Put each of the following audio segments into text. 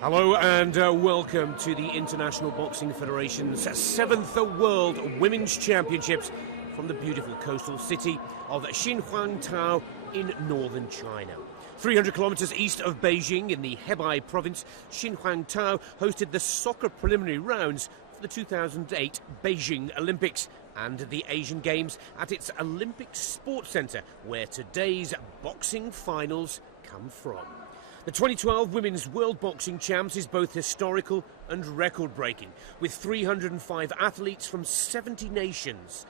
Hello and welcome to the International Boxing Federation's 7th World Women's Championships from the beautiful coastal city of Xinhuangdao in northern China. 300 kilometers east of Beijing in the Hebei province, Xinhuangdao hosted the soccer preliminary rounds for the 2008 Beijing Olympics and the Asian Games at its Olympic Sports Centre, where today's boxing finals come from. The 2012 Women's World Boxing Champs is both historical and record-breaking, with 305 athletes from 70 nations,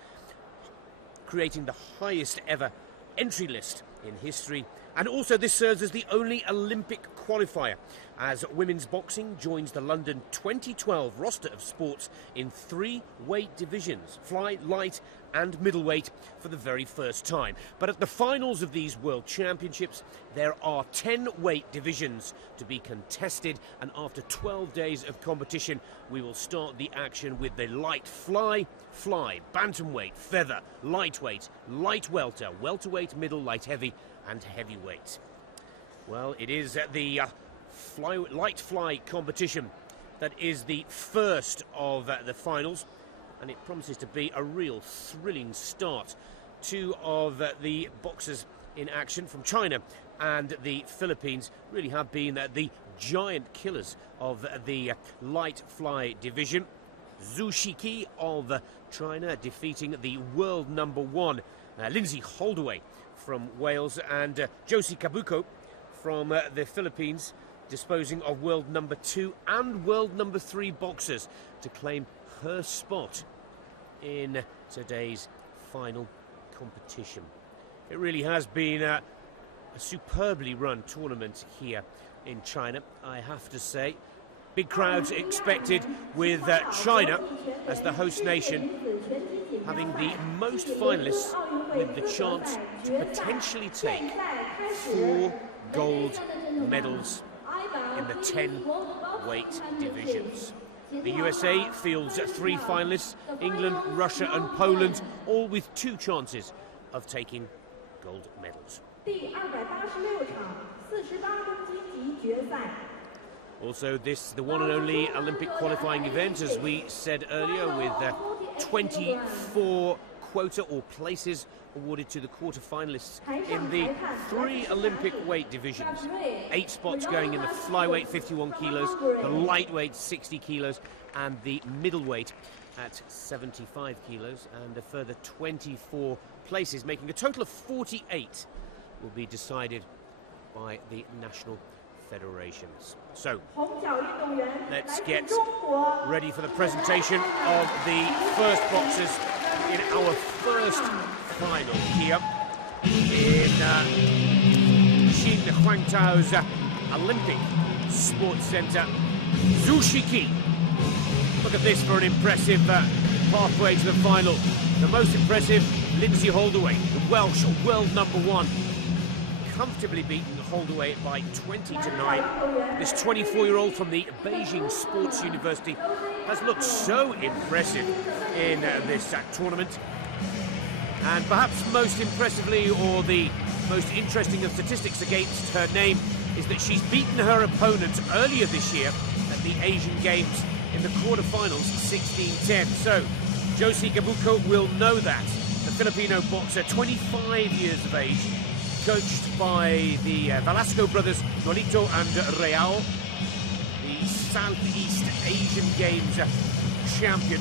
creating the highest ever entry list in history. And also this serves as the only Olympic qualifier, as women's boxing joins the London 2012 roster of sports in 3 weight divisions, fly, light and middleweight, for the very first time. But at the finals of these World Championships, there are 10 weight divisions to be contested, and after 12 days of competition, we will start the action with the light fly, bantamweight, feather, lightweight, light welter, welterweight, middle, light heavy and heavyweight. Well, it is the light fly competition that is the first of the finals, and it promises to be a real thrilling start. 2 of the boxers in action from China and the Philippines really have been the giant killers of the light fly division. Zhu Shiki of China defeating the world number 1 Lindsay Holdaway from Wales, and Josie Kabuko from the Philippines disposing of world number 2 and world number 3 boxers to claim her spot in today's final competition. It really has been a superbly run tournament here in China, I have to say. Big crowds expected, with China as the host nation having the most finalists with the chance to potentially take 4 gold medals in the 10 weight divisions. The USA fields 3 finalists, England, Russia and Poland, all with 2 chances of taking gold medals. Also, this the one and only Olympic qualifying event, as we said earlier, with 24 quota or places awarded to the quarter-finalists in the 3 Olympic weight divisions. 8 spots going in the flyweight, 51 kilos, the lightweight, 60 kilos, and the middleweight at 75 kilos, and a further 24 places, making a total of 48, will be decided by the national federations. So, let's get ready for the presentation of the first boxers in our first final here in Xinhuangdao's Olympic Sports Centre. Zhu Shiki. Look at this for an impressive pathway to the final. The most impressive, Lindsay Holdaway, the Welsh world number 1. Comfortably beaten Holdaway by 20-9. This 24-year-old from the Beijing Sports University has looked so impressive in this tournament. And perhaps most impressively, or the most interesting of statistics against her name, is that she's beaten her opponent earlier this year at the Asian Games in the quarterfinals, 16-10. So, Josie Kabuko will know that. The Filipino boxer, 25 years of age, coached by the Velasco brothers, Nolito and Real, the Southeast Asian Games champion.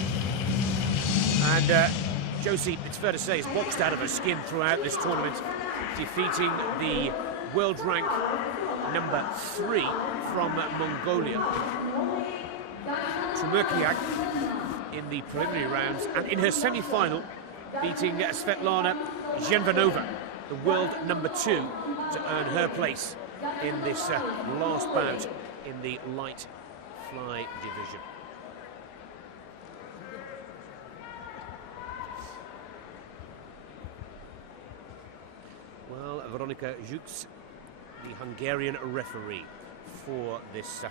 And Josie, it's fair to say, has boxed out of her skin throughout this tournament, defeating the world rank number 3 from Mongolia, Trumerkiak, in the preliminary rounds, and in her semi-final, beating Svetlana Zhenvanova, the world number 2, to earn her place in this last bout in the light fly division. Well, Veronika Jukes, the Hungarian referee for this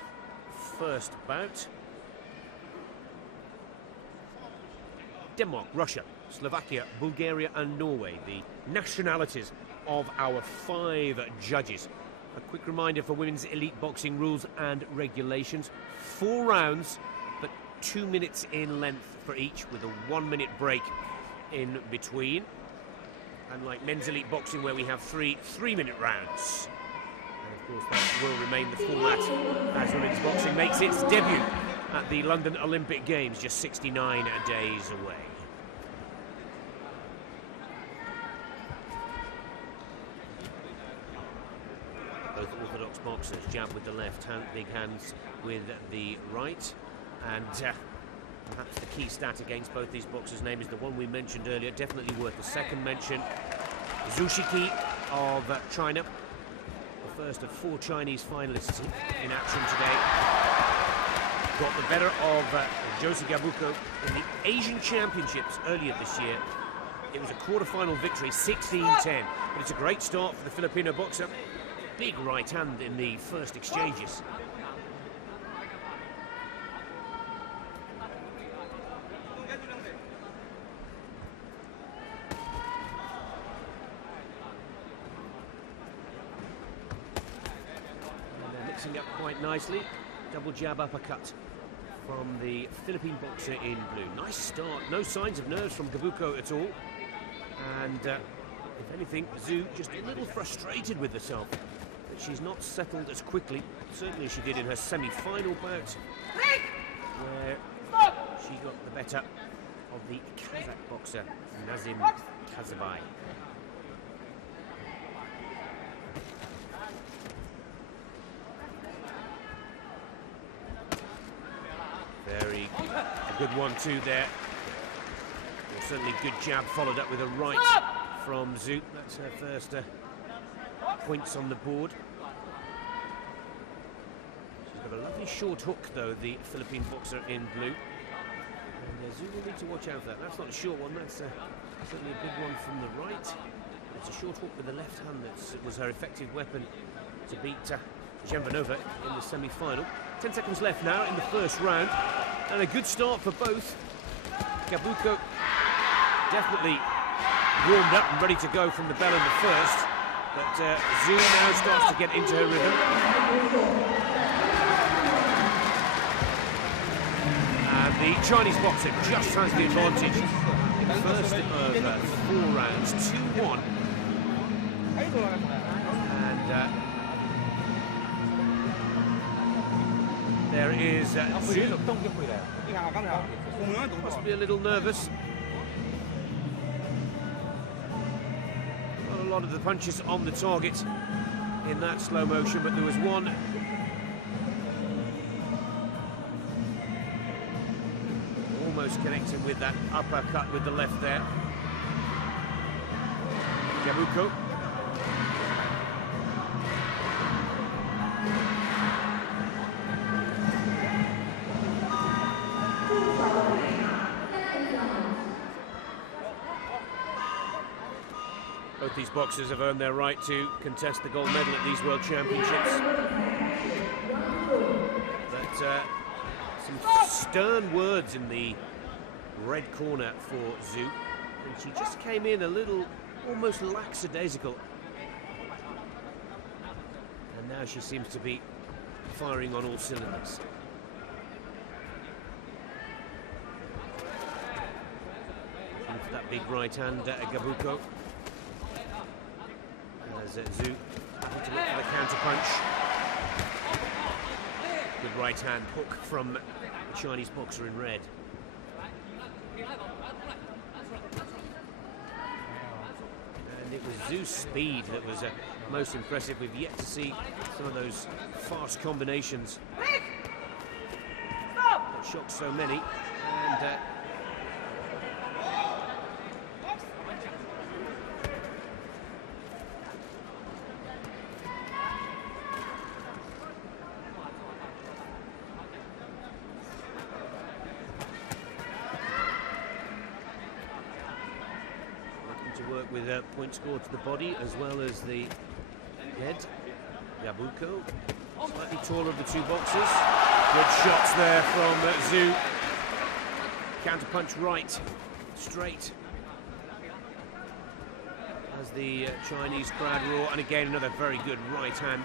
first bout. Denmark, Russia, Slovakia, Bulgaria and Norway, the nationalities of our 5 judges A quick reminder for women's elite boxing rules and regulations. 4 rounds, but 2 minutes in length for each, with a 1-minute break in between. Unlike men's elite boxing, where we have 3 3-minute rounds. And of course, that will remain the format as women's boxing makes its debut at the London Olympic Games, just 69 days away. Both orthodox boxers jab with the left hand, big hands with the right. And perhaps the key stat against both these boxers' name is the one we mentioned earlier, definitely worth a second mention. Zhu Shiki of China, the first of 4 Chinese finalists in action today. Got the better of Josie Gabuco in the Asian Championships earlier this year. It was a quarter-final victory, 16-10. But it's a great start for the Filipino boxer. Big right hand in the first exchanges. And they're mixing up quite nicely. Double jab uppercut from the Philippine boxer in blue. Nice start, no signs of nerves from Gabuco at all. And if anything, Zhu just a little frustrated with herself that she's not settled as quickly, certainly as she did in her semi-final bout, where she got the better of the Kazakh boxer Nazim Kazabay. A good 1-2 there. Well, certainly good jab followed up with a right from Zhu. That's her first points on the board. She's got a lovely short hook, though, the Philippine boxer in blue. And Zhu will need to watch out for that. That's not a short one, that's certainly a big one from the right. It's a short hook with the left hand that was her effective weapon to beat Zhembanova in the semi-final. 10 seconds left now in the first round, and a good start for both. Gabuco definitely warmed up and ready to go from the bell in the first, but Zhu now starts to get into her rhythm. And the Chinese boxer just has the advantage. First of 4 rounds, 2-1. And there is Zhu. Must be a little nervous. Well, a lot of the punches on the target in that slow motion, but there was one almost connecting with that uppercut with the left there. Gabuco. Both these boxers have earned their right to contest the gold medal at these World Championships. But some stern words in the red corner for Zhu. And she just came in a little, almost lackadaisical. And now she seems to be firing on all cylinders. Into that big right hand, Gabuco. As Zhu to look for the counter punch. Good right hand hook from the Chinese boxer in red. And it was Zhu's speed that was most impressive. We've yet to see some of those fast combinations that shocked so many. And work with point score to the body as well as the head. Gabuco, slightly taller of the two boxers. Good shots there from Zhu. Counter punch right, straight. As the Chinese crowd roar, and again another very good right hand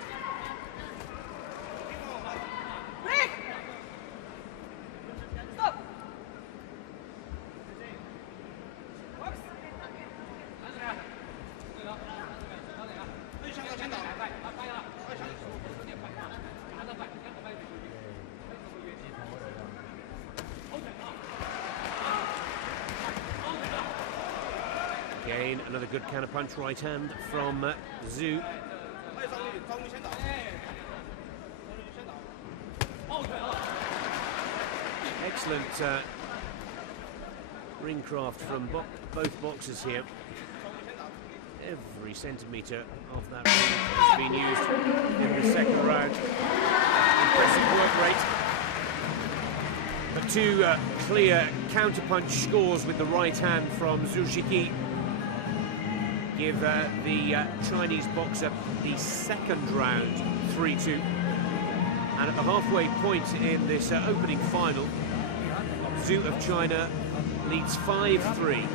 Again, another good counter-punch right hand from Zhu. Excellent ring craft from both boxers here. Every centimetre of that ring has been used in the second round. Impressive work rate. But two clear counter-punch scores with the right hand from Zhu Shiki give the Chinese boxer the second round 3-2. And at the halfway point in this opening final, Zhu of China leads 5-3.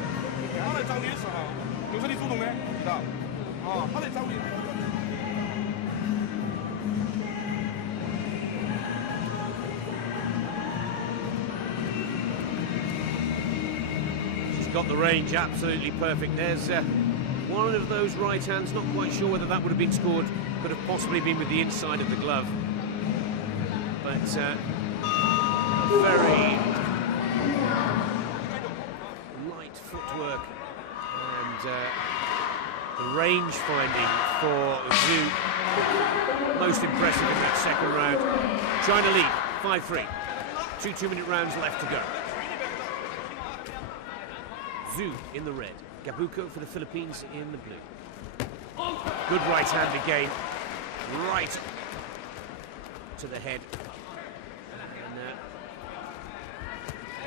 She's got the range absolutely perfect. There's one of those right hands, not quite sure whether that would have been scored, could have possibly been with the inside of the glove. But very light footwork and the range finding for Zhu most impressive in that second round. China lead 5-3. 2 2-minute rounds left to go. Zhu in the red, Gabuko for the Philippines in the blue. Good right hand again, right to the head. And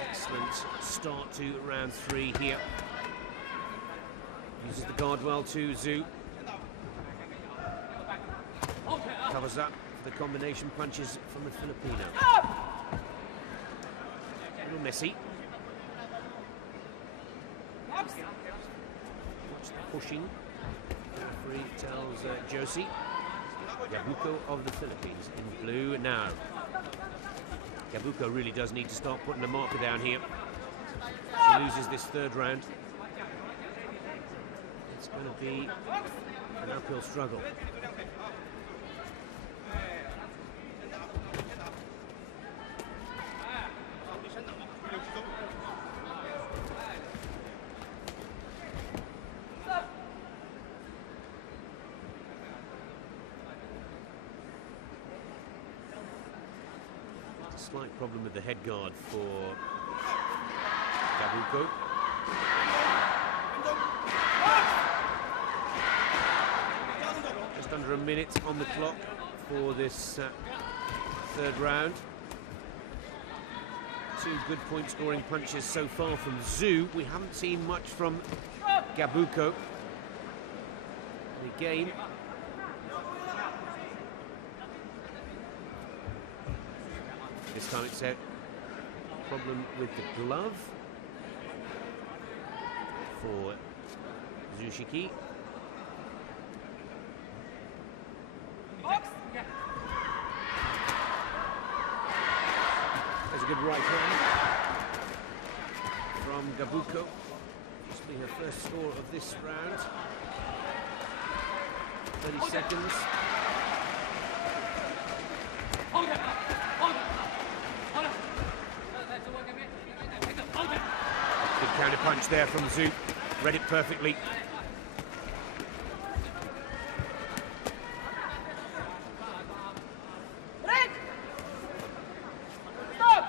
excellent start to round 3 here. Uses the guard well to Zhu. Covers up for the combination punches from the Filipino. A little messy. Watch the pushing. The referee tells Josie. Gabuko of the Philippines in blue now. Gabuko really does need to start putting a marker down here. She loses this third round. It's going to be an uphill struggle. Slight problem with the head guard for Gabuko. Just under a minute on the clock for this third round. 2 good point scoring punches so far from Zhu. We haven't seen much from Gabuko. And again, this time it's a problem with the glove for Zhu Shiki. There's a good right hand from Gabuko. This will be her first score of this round. 30 seconds. Good counter punch there from Zhu. Read it perfectly. Stop!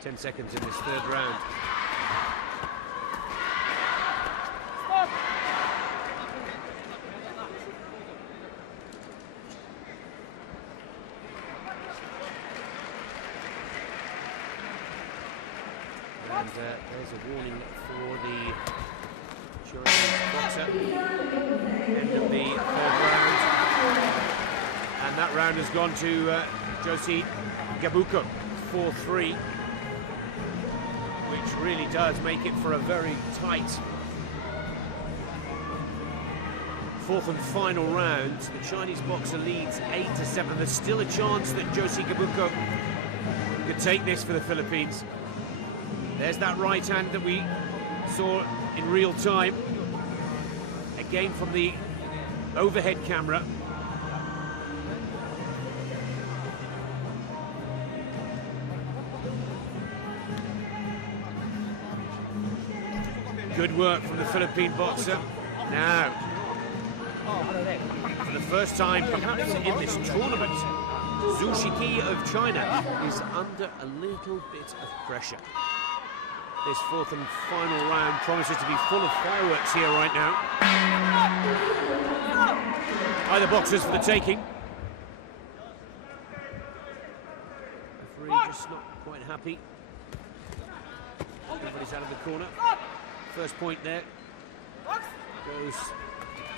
10 seconds in this third round. Stop! And there's a warning for the Chinese boxer. End of the third round. And that round has gone to Josie Gabuko, 4-3. Which really does make it for a very tight fourth and final round. The Chinese boxer leads 8-7. There's still a chance that Josie Gabuko could take this for the Philippines. There's that right hand that we saw in real time. Again from the overhead camera. Good work from the Philippine boxer. Now, for the first time perhaps in this tournament, Zhu Shiki of China is under a little bit of pressure. This fourth and final round promises to be full of fireworks here right now. Either boxers for the taking. Referee just not quite happy. Everybody's out of the corner. First point there goes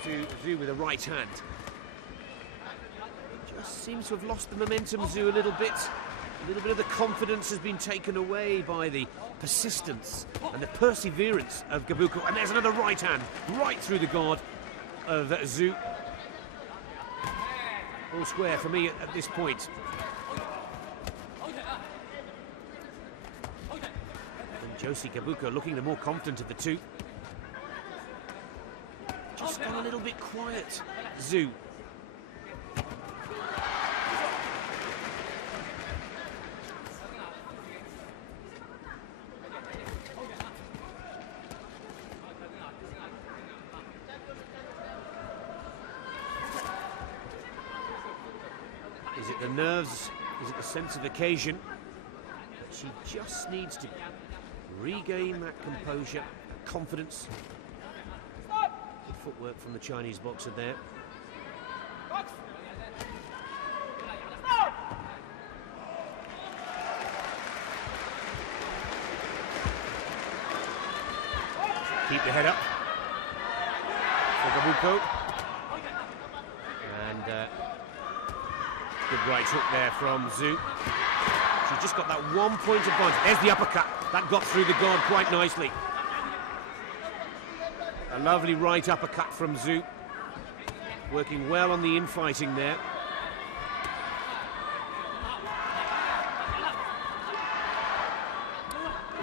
to Zhu with a right hand. Just seems to have lost the momentum, Zhu, a little bit. A little bit of the confidence has been taken away by the persistence and the perseverance of Gabuko. And there's another right hand right through the guard of Zhu. All square for me at this point. And Josie Gabuko looking the more confident of the two. Just got a little bit quiet, Zhu. Is it the nerves? Is it the sense of occasion? She just needs to regain that composure, confidence. Good footwork from the Chinese boxer there. Keep the head up for Gabuko. And good right hook there from Zhu. She's just got that 1 point advantage. There's the uppercut. That got through the guard quite nicely. A lovely right uppercut from Zhu. Working well on the infighting there.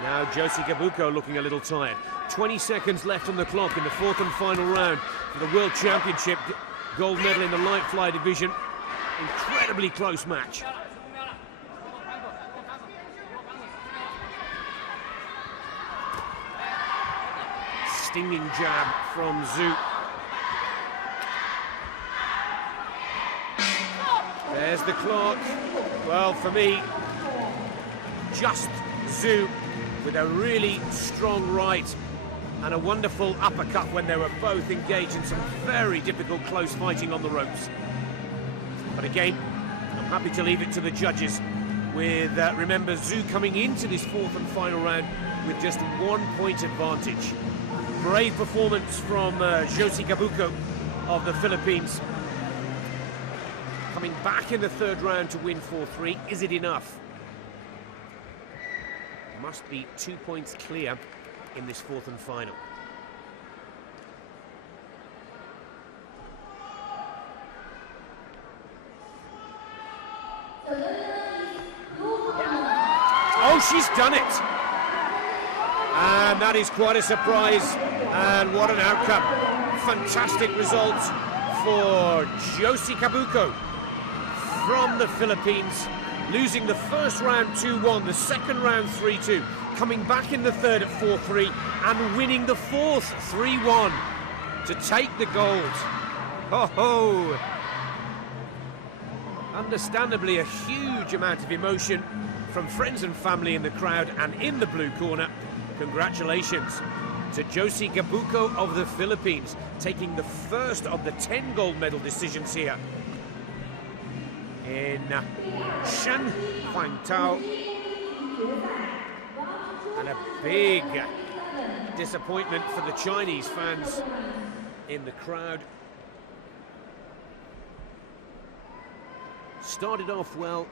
Now Josie Gabuko looking a little tired. 20 seconds left on the clock in the fourth and final round for the World Championship gold medal in the light fly division. Incredibly close match. Stinging jab from Zhu. There's the clock. Well, for me, just Zhu with a really strong right and a wonderful uppercut when they were both engaged in some very difficult close fighting on the ropes. But again, I'm happy to leave it to the judges with, remember, Zhu coming into this fourth and final round with just 1 point advantage. Brave performance from Josie Gabuko of the Philippines. Coming back in the third round to win 4-3. Is it enough? Must be 2 points clear in this fourth and final. Oh, she's done it! And that is quite a surprise, and what an outcome. Fantastic result for Josie Gabuko from the Philippines, losing the first round 2-1, the second round 3-2, coming back in the third at 4-3, and winning the fourth 3-1 to take the gold. Ho-ho! Understandably, a huge amount of emotion from friends and family in the crowd and in the blue corner. Congratulations to Josie Gabuko of the Philippines, taking the first of the 10 gold medal decisions here in Shanhuangtao. And a big disappointment for the Chinese fans in the crowd. Started off well,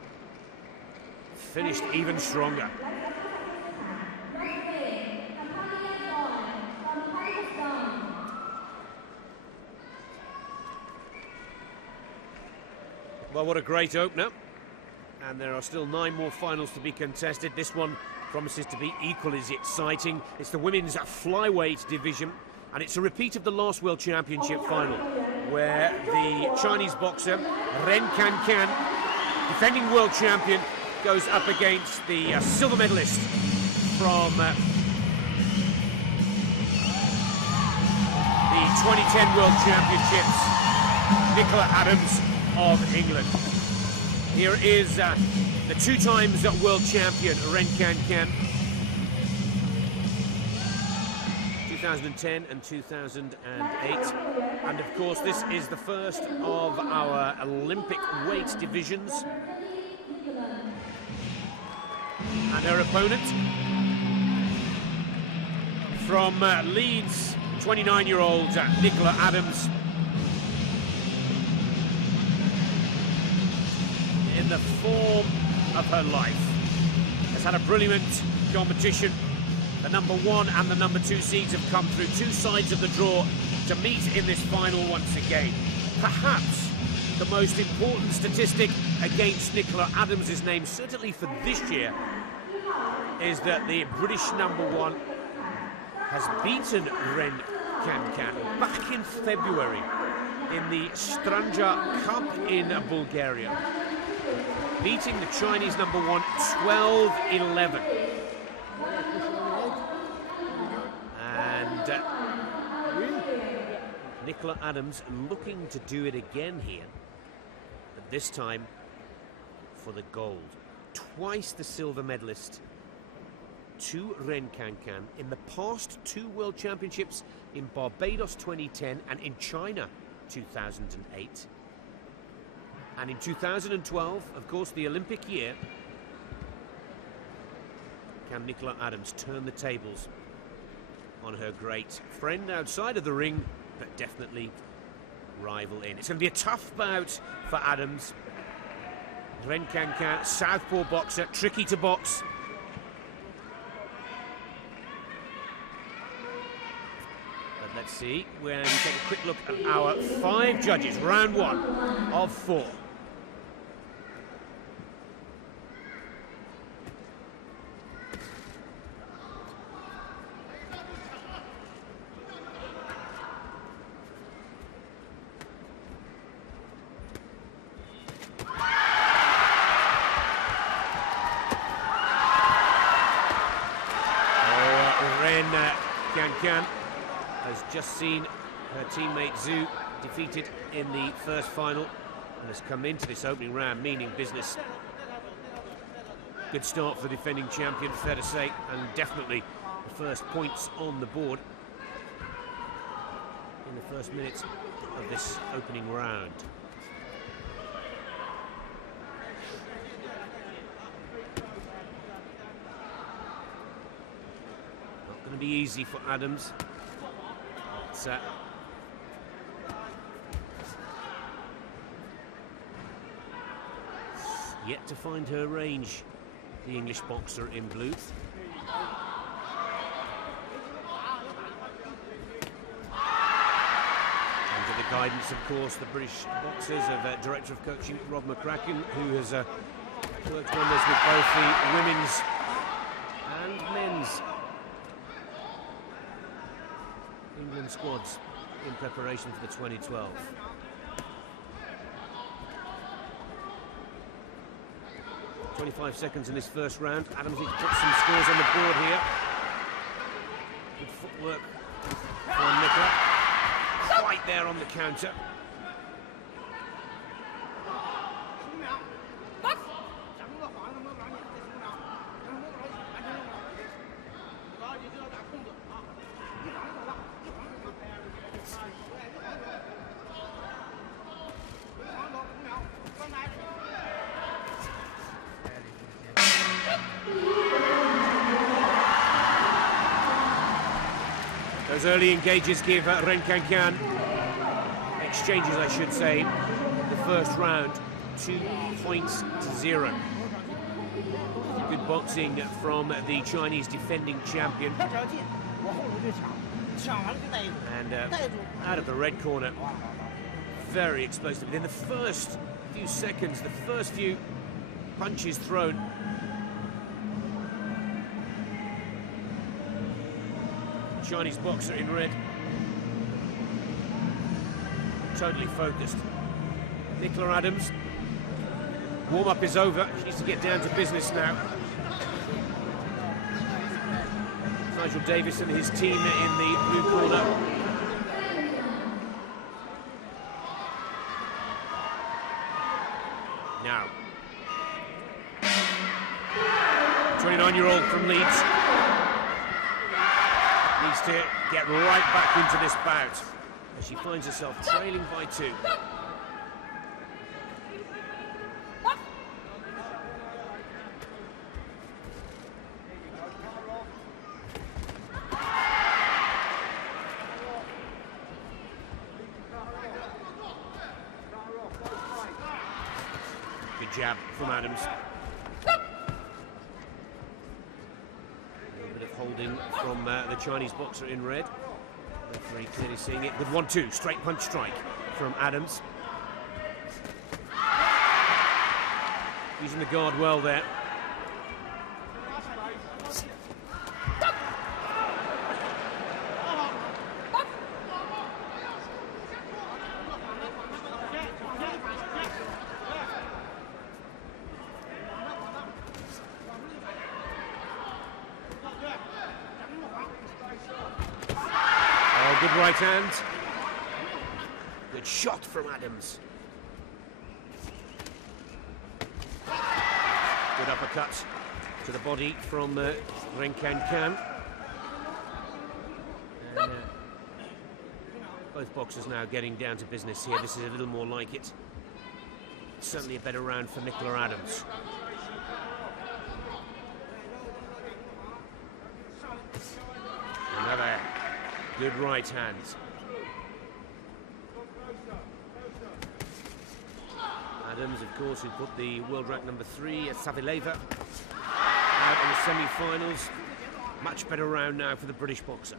finished even stronger. Well, what a great opener. And there are still 9 more finals to be contested. This one promises to be equally as exciting. It's the women's flyweight division, and it's a repeat of the last World Championship final, where the Chinese boxer Ren Can, defending world champion, goes up against the silver medalist from the 2010 World Championships, Nicola Adams of England. Here is the two times world champion, Ren Can-Can. 2010 and 2008. And of course, this is the first of our Olympic weight divisions. And her opponent from Leeds, 29-year-old Nicola Adams. In the form of her life. Has had a brilliant competition. The number 1 and the number 2 seeds have come through two sides of the draw to meet in this final once again. Perhaps the most important statistic against Nicola Adams' name, certainly for this year, is that the British number 1 has beaten Ren Can-Can back in February in the Stranja Cup in Bulgaria, beating the Chinese number 1 12-11. And Nicola Adams looking to do it again here, but this time for the gold. Twice the silver medalist to Ren Can-Can in the past 2 World Championships, in Barbados 2010 and in China 2008. And in 2012, of course, the Olympic year, can Nicola Adams turn the tables on her great friend outside of the ring, but definitely rival in? It's going to be a tough bout for Adams. Ren Can-Can, southpaw boxer, tricky to box. But let's see, when we take a quick look at our 5 judges, round 1 of 4. Can-Can has just seen her teammate Zhu defeated in the first final and has come into this opening round meaning business. Good start for the defending champion, fair to say, and definitely the first points on the board in the first minutes of this opening round. Going to be easy for Adams. It's yet to find her range, the English boxer in blue. Under the guidance, of course, the British boxers of Director of Coaching Rob McCracken, who has worked wonders with both the women's and men's England squads in preparation for the 2012. "25 seconds in this first round. Adams needs to put some scores on the board here. Good footwork from Nicola. Right there on the counter. Those early engages give Ren Can-Can, exchanges I should say, the first round 2-0. Good boxing from the Chinese defending champion. And out of the red corner, very explosive. In the first few seconds, the first few punches thrown, Chinese boxer in red, totally focused. Nicola Adams, warm-up is over, she needs to get down to business now. Nigel Davis and his team in the blue corner. Now, 29-year-old from Leeds needs to get right back into this bout as she finds herself trailing by 2. Good jab from Adams. A bit of holding from the Chinese boxer in red. Referee clearly seeing it. Good 1-2, straight punch strike from Adams. Using the guard well there. Good right hand. Good shot from Adams. Good uppercut to the body from Ren Can. And both boxers now getting down to business here. This is a little more like it. Certainly a better round for Nicola Adams. Another good right hand. Adams, of course, who put the world rank number 3 at Savileva out in the semi-finals. Much better round now for the British boxer.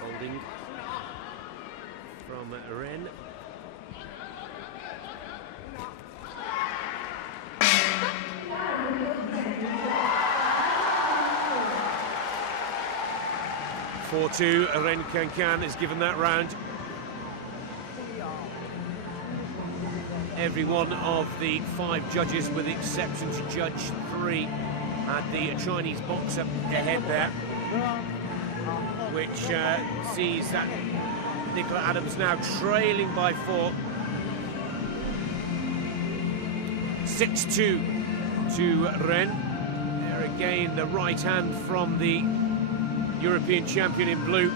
Holding from Ren. Ren Can is given that round. Every one of the 5 judges, with the exception to Judge 3, had the Chinese boxer ahead there, which sees that Nicola Adams now trailing by 4. 6-2 to Ren. There again, the right hand from the European champion in blue.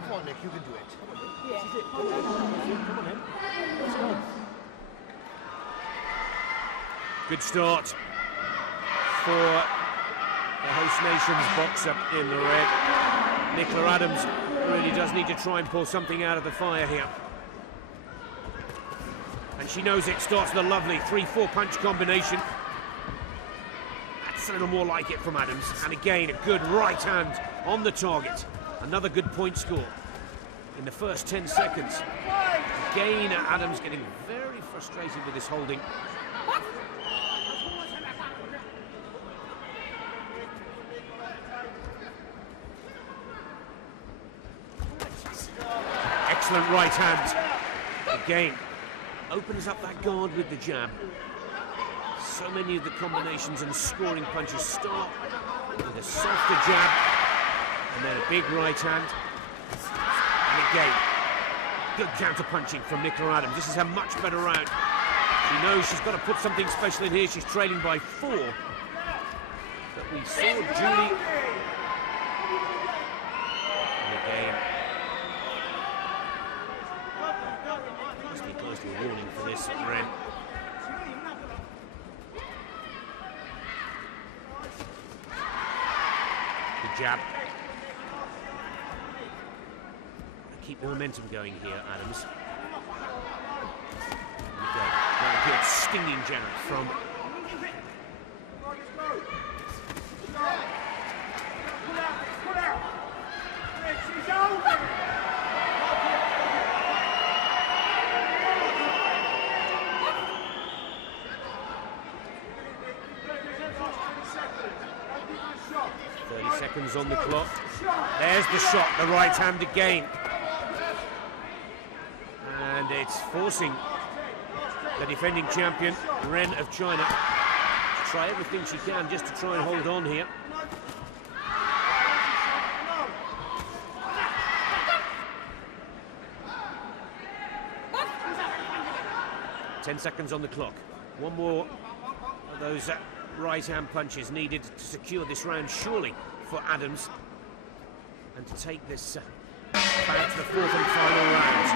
Come on, Nick, you can do it. Yeah. Come on, then. Let's go. Good start for the host nation's boxer in the red. Nicola Adams really does need to try and pull something out of the fire here. And she knows it. Starts with a lovely 3-4 punch combination. That's a little more like it from Adams. And again, a good right hand on the target. Another good point score in the first 10 seconds. Again, Adams getting very frustrated with this holding. Excellent right hand. Again, opens up that guard with the jab. So many of the combinations and scoring punches start with a softer jab and then a big right hand. And again, good counter punching from Nicola Adams. This is a much better round. She knows she's got to put something special in here. She's trailing by 4. But we saw Julie. And again, must be close to a warning for this, Ren. Good jab. Keep the momentum going here, Adams. And again, another good stinging jab from Seconds on the clock. There's the shot, the right hand again. And it's forcing the defending champion, Ren of China, to try everything she can just to try and hold on here. Ten seconds on the clock. One more of those right-hand punches needed to secure this round, surely, for Adams, and to take this back to the fourth and final round.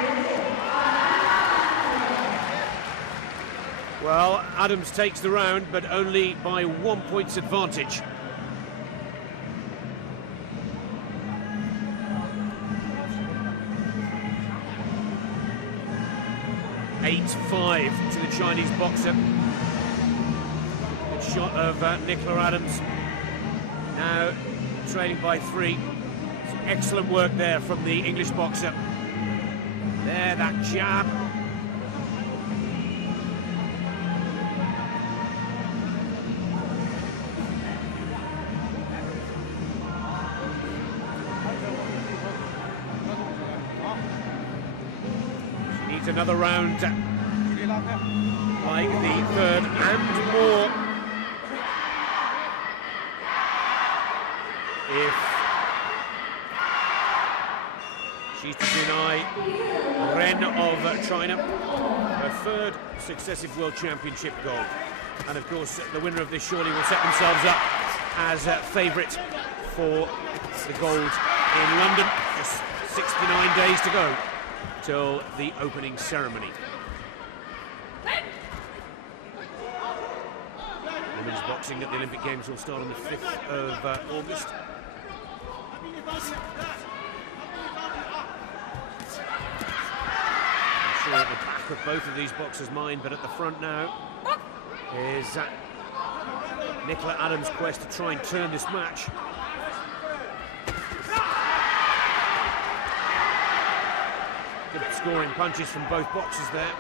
Well, Adams takes the round, but only by 1 point's advantage. (8-5) to the Chinese boxer. Good shot of Nicola Adams. Now trailing by 3. Excellent work there from the English boxer. There, that jab. She needs another round like the third and more. If she's to deny Ren of China her third successive World Championship gold. And of course, the winner of this surely will set themselves up as favourite for the gold in London. Just 69 days to go till the opening ceremony. Women's boxing at the Olympic Games will start on the 5th of August. I'm sure at the back of both of these boxers' mind, but at the front now is Nicola Adams' quest to try and turn this match. Good scoring punches from both boxers there.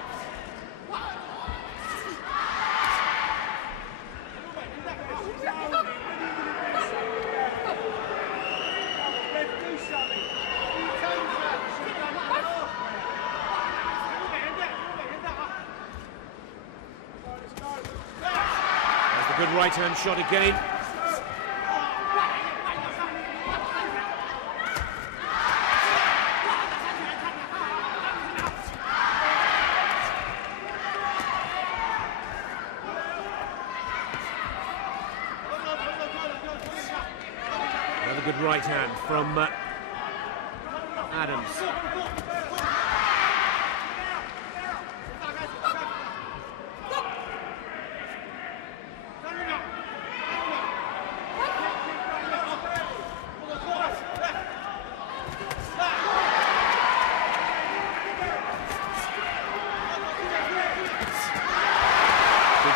Good right-hand shot again. Another good right hand from Adams.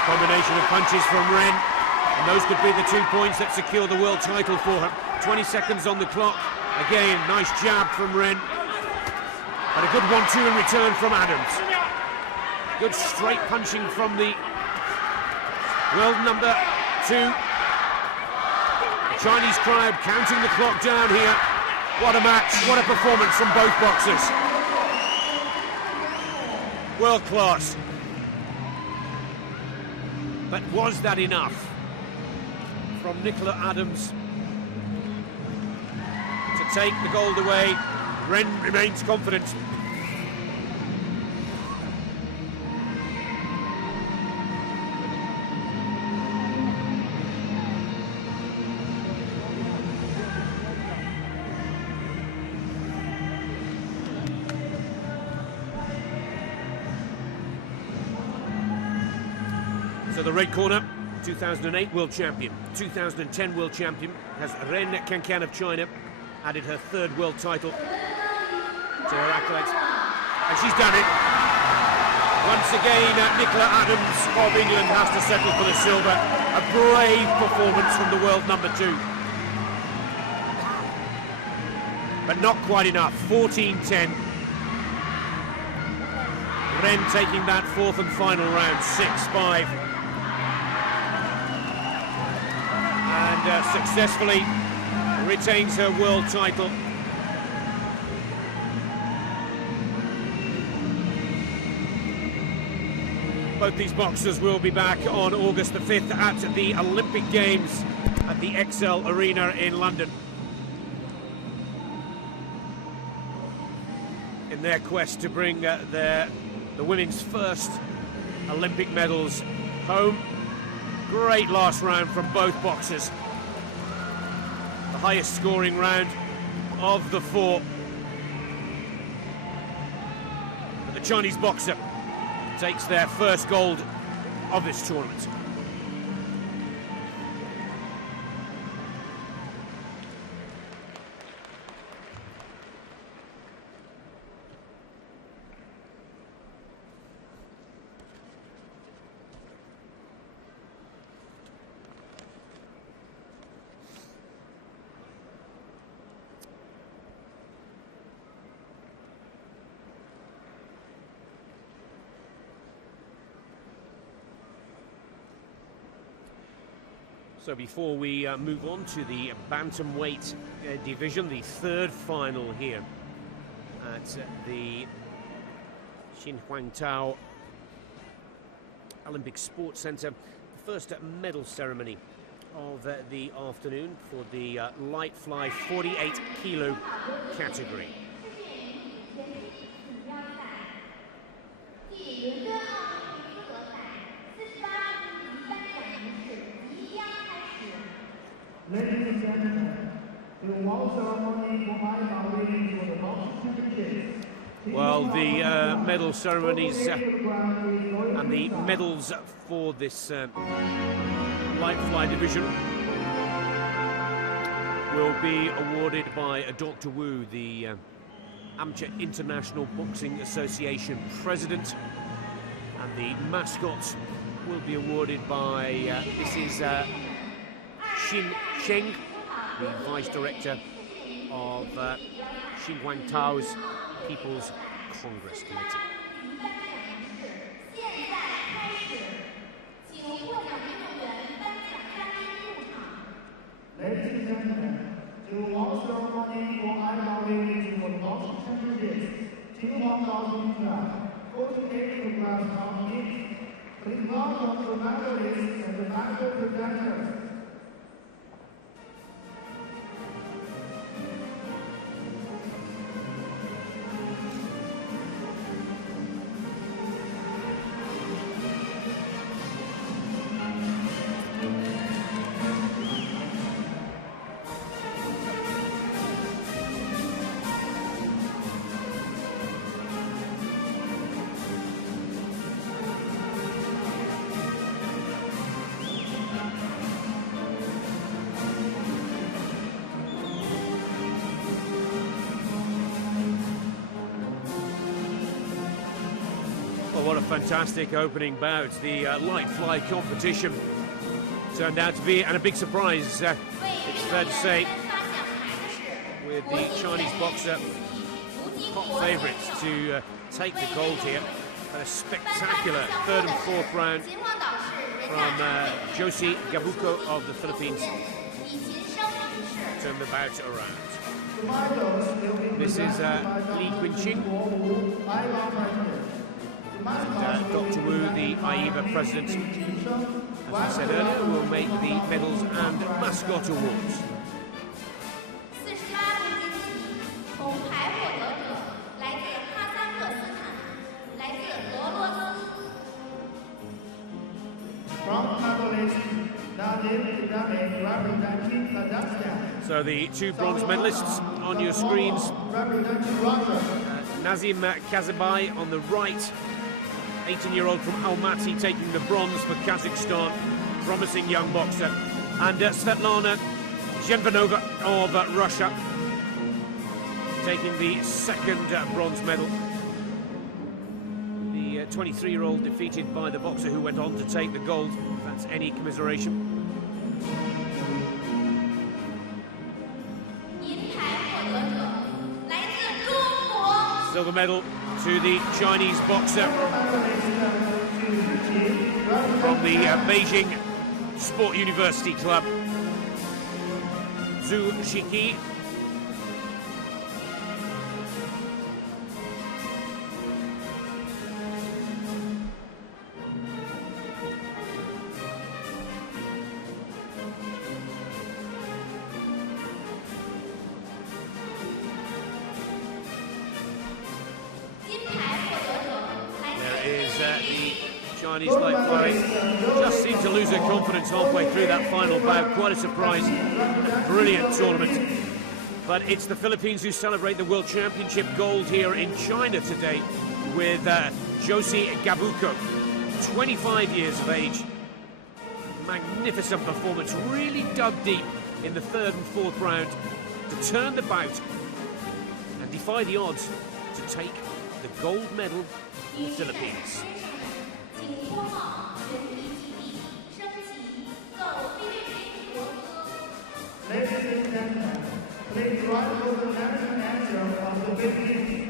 Combination of punches from Ren, and those could be the 2 points that secure the world title for her. 20 seconds on the clock. Again, nice jab from Ren, but a good 1-2 in return from Adams. Good straight punching from the world number 2. The Chinese crowd counting the clock down here. What a match, what a performance from both boxers. World class. But was that enough from Nicola Adams to take the gold away? Ren remains confident. So the red corner, 2008 world champion, 2010 world champion, has Ren Kankan of China added her third world title to her accolades, and she's done it. Once again, Nicola Adams of England has to settle for the silver. A brave performance from the world number 2. But not quite enough, 14-10. Ren taking that fourth and final round, 6-5. And successfully retains her world title. Both these boxers will be back on August the 5th at the Olympic Games at the XL Arena in London, in their quest to bring the women's first Olympic medals home. Great last round from both boxers. The highest scoring round of the four. But the Chinese boxer takes their first gold of this tournament. So before we move on to the bantamweight division, the third final here at the Xinhuangtao Olympic Sports Centre, the first medal ceremony of the afternoon for the light fly 48 kilo category. Ladies and gentlemen, the award ceremony for AIBA ratings for the boxing championships. Well, the medal ceremonies and the medals for this light fly division will be awarded by Dr. Wu, the Amateur International Boxing Association president, and the mascots will be awarded by this is Xin Cheng, the Vice Director of Xinhuangtao's People's Congress Committee. Ladies and gentlemen, the award ceremony for AIBA ratings for the boxing championships, 48 kilograms of each. Please welcome the medalists and the medal presenters. What a fantastic opening bout. The light fly competition turned out to be, and a big surprise, it's fair to say, with the Chinese boxer top favourites to take the gold here. And a spectacular third and fourth round from Josie Gabuco of the Philippines. Turned the bout around. This is Li Qinqing. And Dr. Wu, the AIBA president, as I said earlier, will make the medals and mascot awards. So the two bronze medalists on your screens. Nazim Kazabay on the right, 18-year-old from Almaty, taking the bronze for Kazakhstan, promising young boxer, and Svetlana Zhenvanova of Russia, taking the second bronze medal. The 23-year-old defeated by the boxer who went on to take the gold, if that's any commiseration. Silver medal to the Chinese boxer from the Beijing Sport University Club. Zhu Shiki. The Chinese light flyweight just seemed to lose their confidence halfway through that final bout. Quite a surprise. Brilliant tournament. But it's the Philippines who celebrate the World Championship gold here in China today with Josie Gabuco, 25 years of age. Magnificent performance, really dug deep in the third and fourth round to turn the bout and defy the odds to take the gold medal for the Philippines. Ladies and gentlemen, please rise for the national anthem of the Philippines.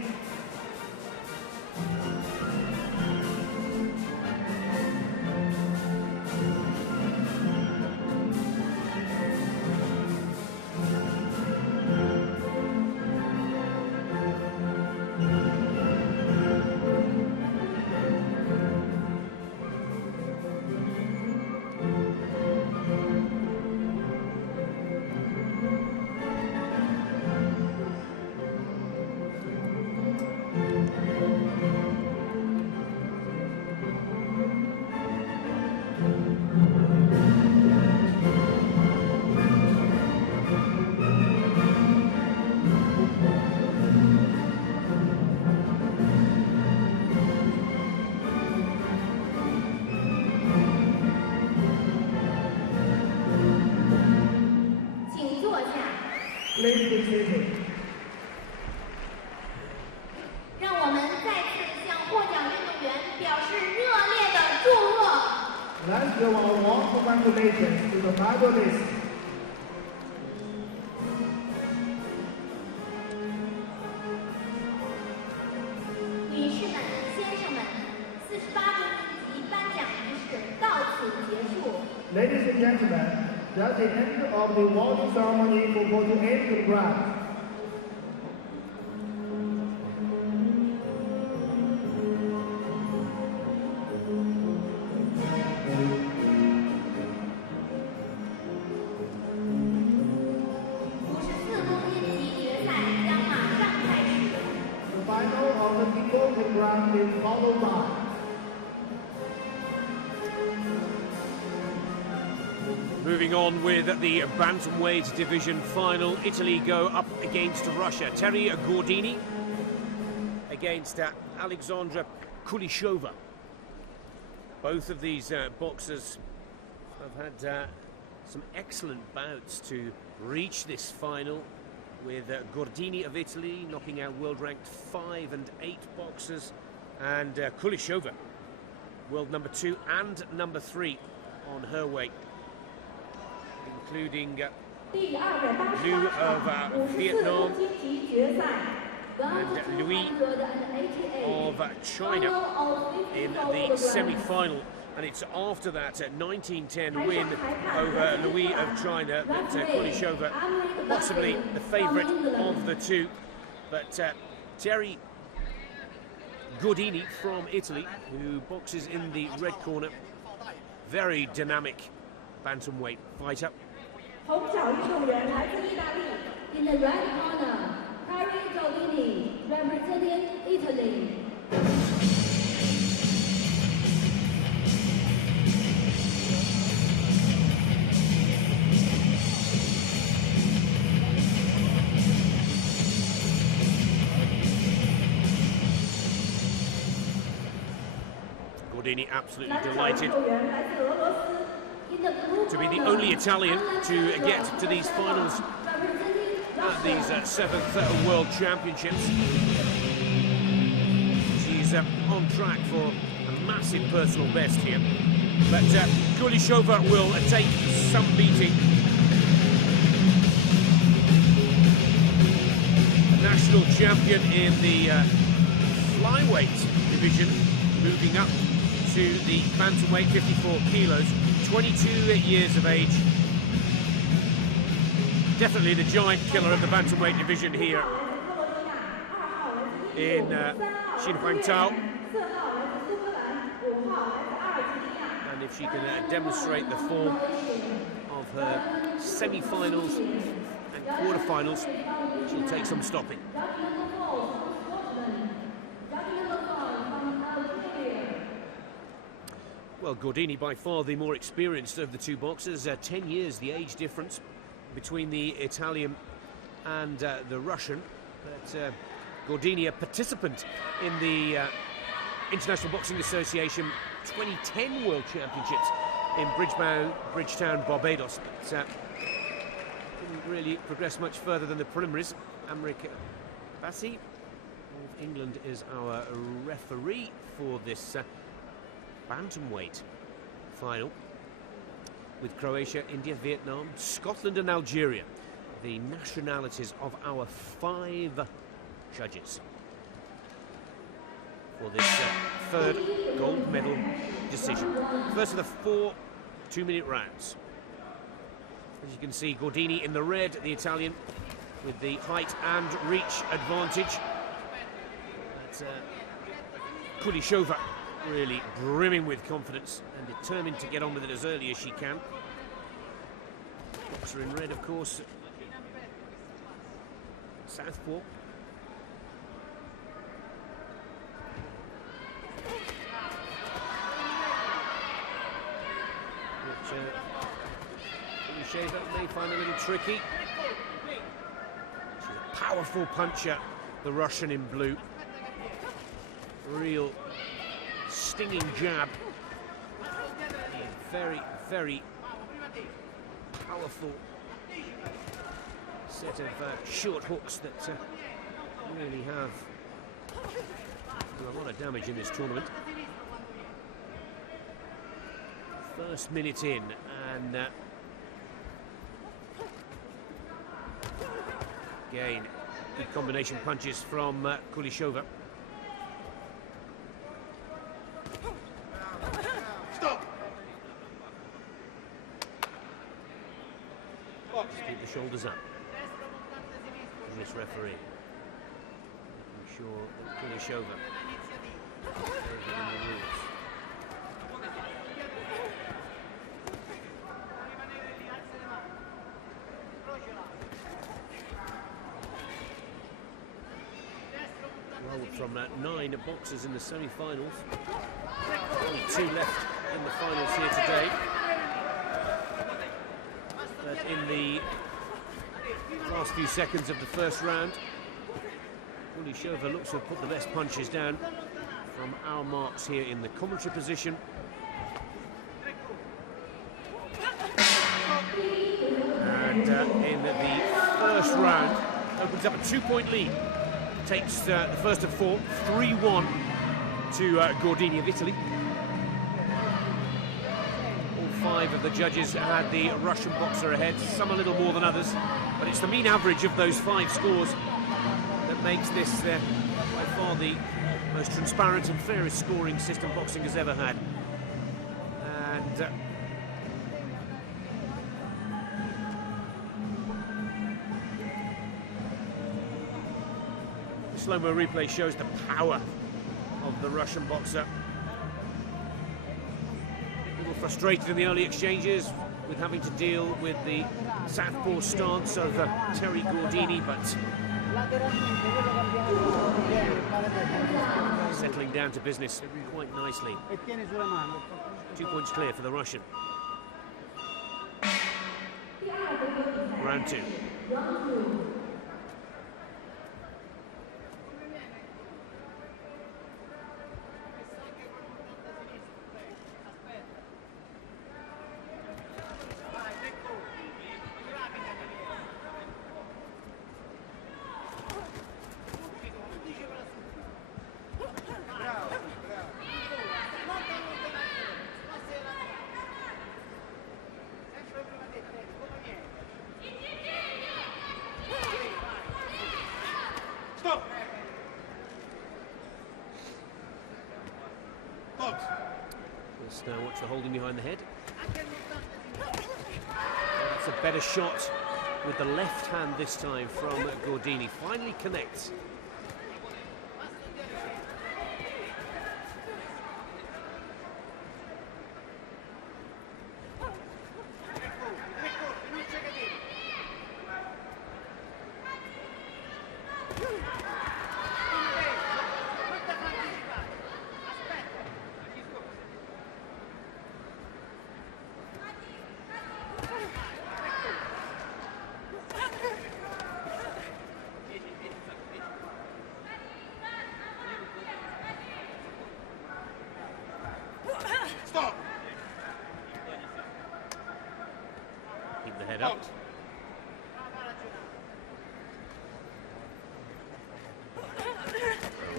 让我们再次向获奖运动员表示热烈的祝贺。Let's give our warm congratulations to the medalists. 女士们、先生们，48公斤级颁奖仪式到此结束。 Ladies and gentlemen, that's the end of the award ceremony for 48 kilograms. The final of the people kilogram is followed by. Moving on with the bantamweight division final, Italy go up against Russia. Terry Gordini against Alexandra Kulishova. Both of these boxers have had some excellent bouts to reach this final, with Gordini of Italy knocking out world-ranked 5 and 8 boxers, and Kulishova, world number 2 and number 3 on her weight, including Liu of Vietnam and Louis of China in the semi-final. And it's after that 19-10 win over Louis of China that Kulishova, possibly the favourite of the two. But Terry Gordini from Italy, who boxes in the red corner, very dynamic bantamweight fighter. 红角运动员来自意大利 ，in the red corner, Terry Gordini, representing Italy. Gordini absolutely delighted to be the only Italian to get to these finals at these 7th World Championships. She's on track for a massive personal best here. But Kulishova will take some beating. A national champion in the flyweight division, moving up to the bantamweight, 54 kilos, 22 years of age. Definitely the giant killer of the bantamweight division here in Xinhuangtao. And if she can demonstrate the form of her semi-finals and quarter-finals, she'll take some stopping. Well, Gordini by far the more experienced of the two boxers. 10 years the age difference between the Italian and the Russian. But Gordini, a participant in the International Boxing Association 2010 World Championships in Bridgetown, Barbados. But didn't really progress much further than the preliminaries. Amrik Bassi of England is our referee for this bantamweight final, with Croatia, India, Vietnam, Scotland and Algeria the nationalities of our 5 judges for this third gold medal decision. First of the 4 2-minute rounds. As you can see, Gordini in the red, the Italian, with the height and reach advantage. But Kulishova really brimming with confidence and determined to get on with it as early as she can. Boxer in red, of course, southpaw. Which Kulishova may find a little tricky. She's a powerful puncher, the Russian in blue. Real stinging jab. Very, very powerful set of short hooks that really have done a lot of damage in this tournament. First minute in, and again, good combination punches from Kulishova. Just keep the shoulders up. And this referee, I'm sure that Kulishova is within the rules. Well, from 9 boxers in the semi-finals, only 2 left in the finals here today. But in the last few seconds of the first round, Kulishova looks to have put the best punches down from our marks here in the commentary position. And in the first round, opens up a 2-point lead. Takes the first of 4, 3-1 to Gordini of Italy. 5 of the judges had the Russian boxer ahead, some a little more than others, but it's the mean average of those 5 scores that makes this by far the most transparent and fairest scoring system boxing has ever had. And the slow-mo replay shows the power of the Russian boxer. Frustrated in the early exchanges with having to deal with the southpaw stance of Terry Gordini, but settling down to business quite nicely. 2 points clear for the Russian. Round 2. Just watch the holding behind the head. That's a better shot with the left hand this time from Gordini. Finally connects. Stop! Keep the head up. A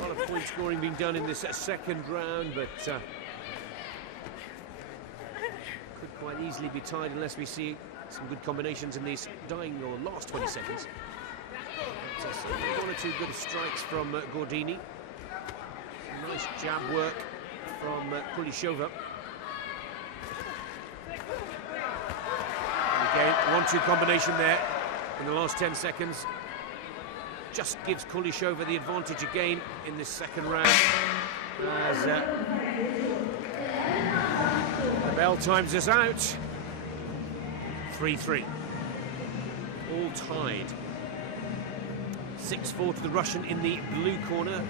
lot of point scoring being done in this second round, but could quite easily be tied unless we see some good combinations in these dying or last 20 seconds. But, certainly one or two good strikes from Gordini. Some nice jab work from Kulishova. And again, 1-2 combination there in the last 10 seconds. Just gives Kulishova the advantage again in this second round. As the bell times us out. 3-3. All tied. 6-4 to the Russian in the blue corner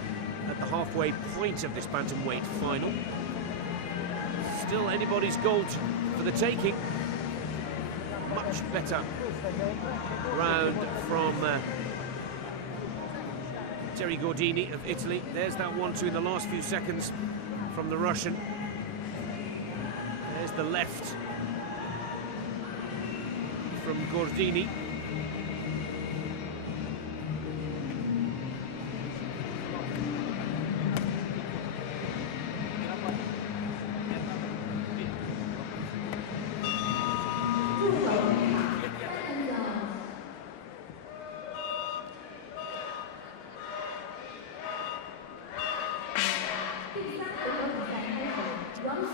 at the halfway point of this bantamweight final. Still anybody's gold for the taking. Much better round from Terry Gordini of Italy. There's that 1-2 in the last few seconds from the Russian. There's the left from Gordini.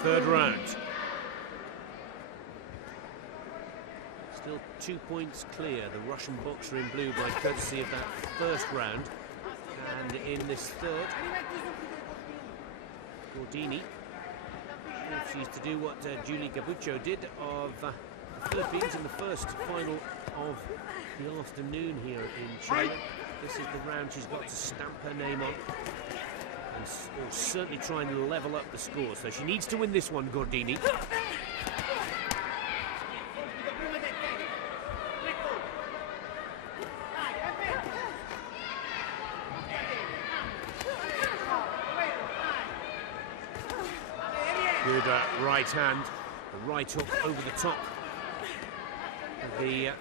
Third round. Still 2 points clear, the Russian boxer in blue, by courtesy of that first round. And in this third, Gordini, if she's to do what Julie Gabucho did of the Philippines in the first final of the afternoon here in China, this is the round she's got to stamp her name on. And will certainly try and level up the score. So she needs to win this one, Gordini. Good right hand, the right hook over the top. The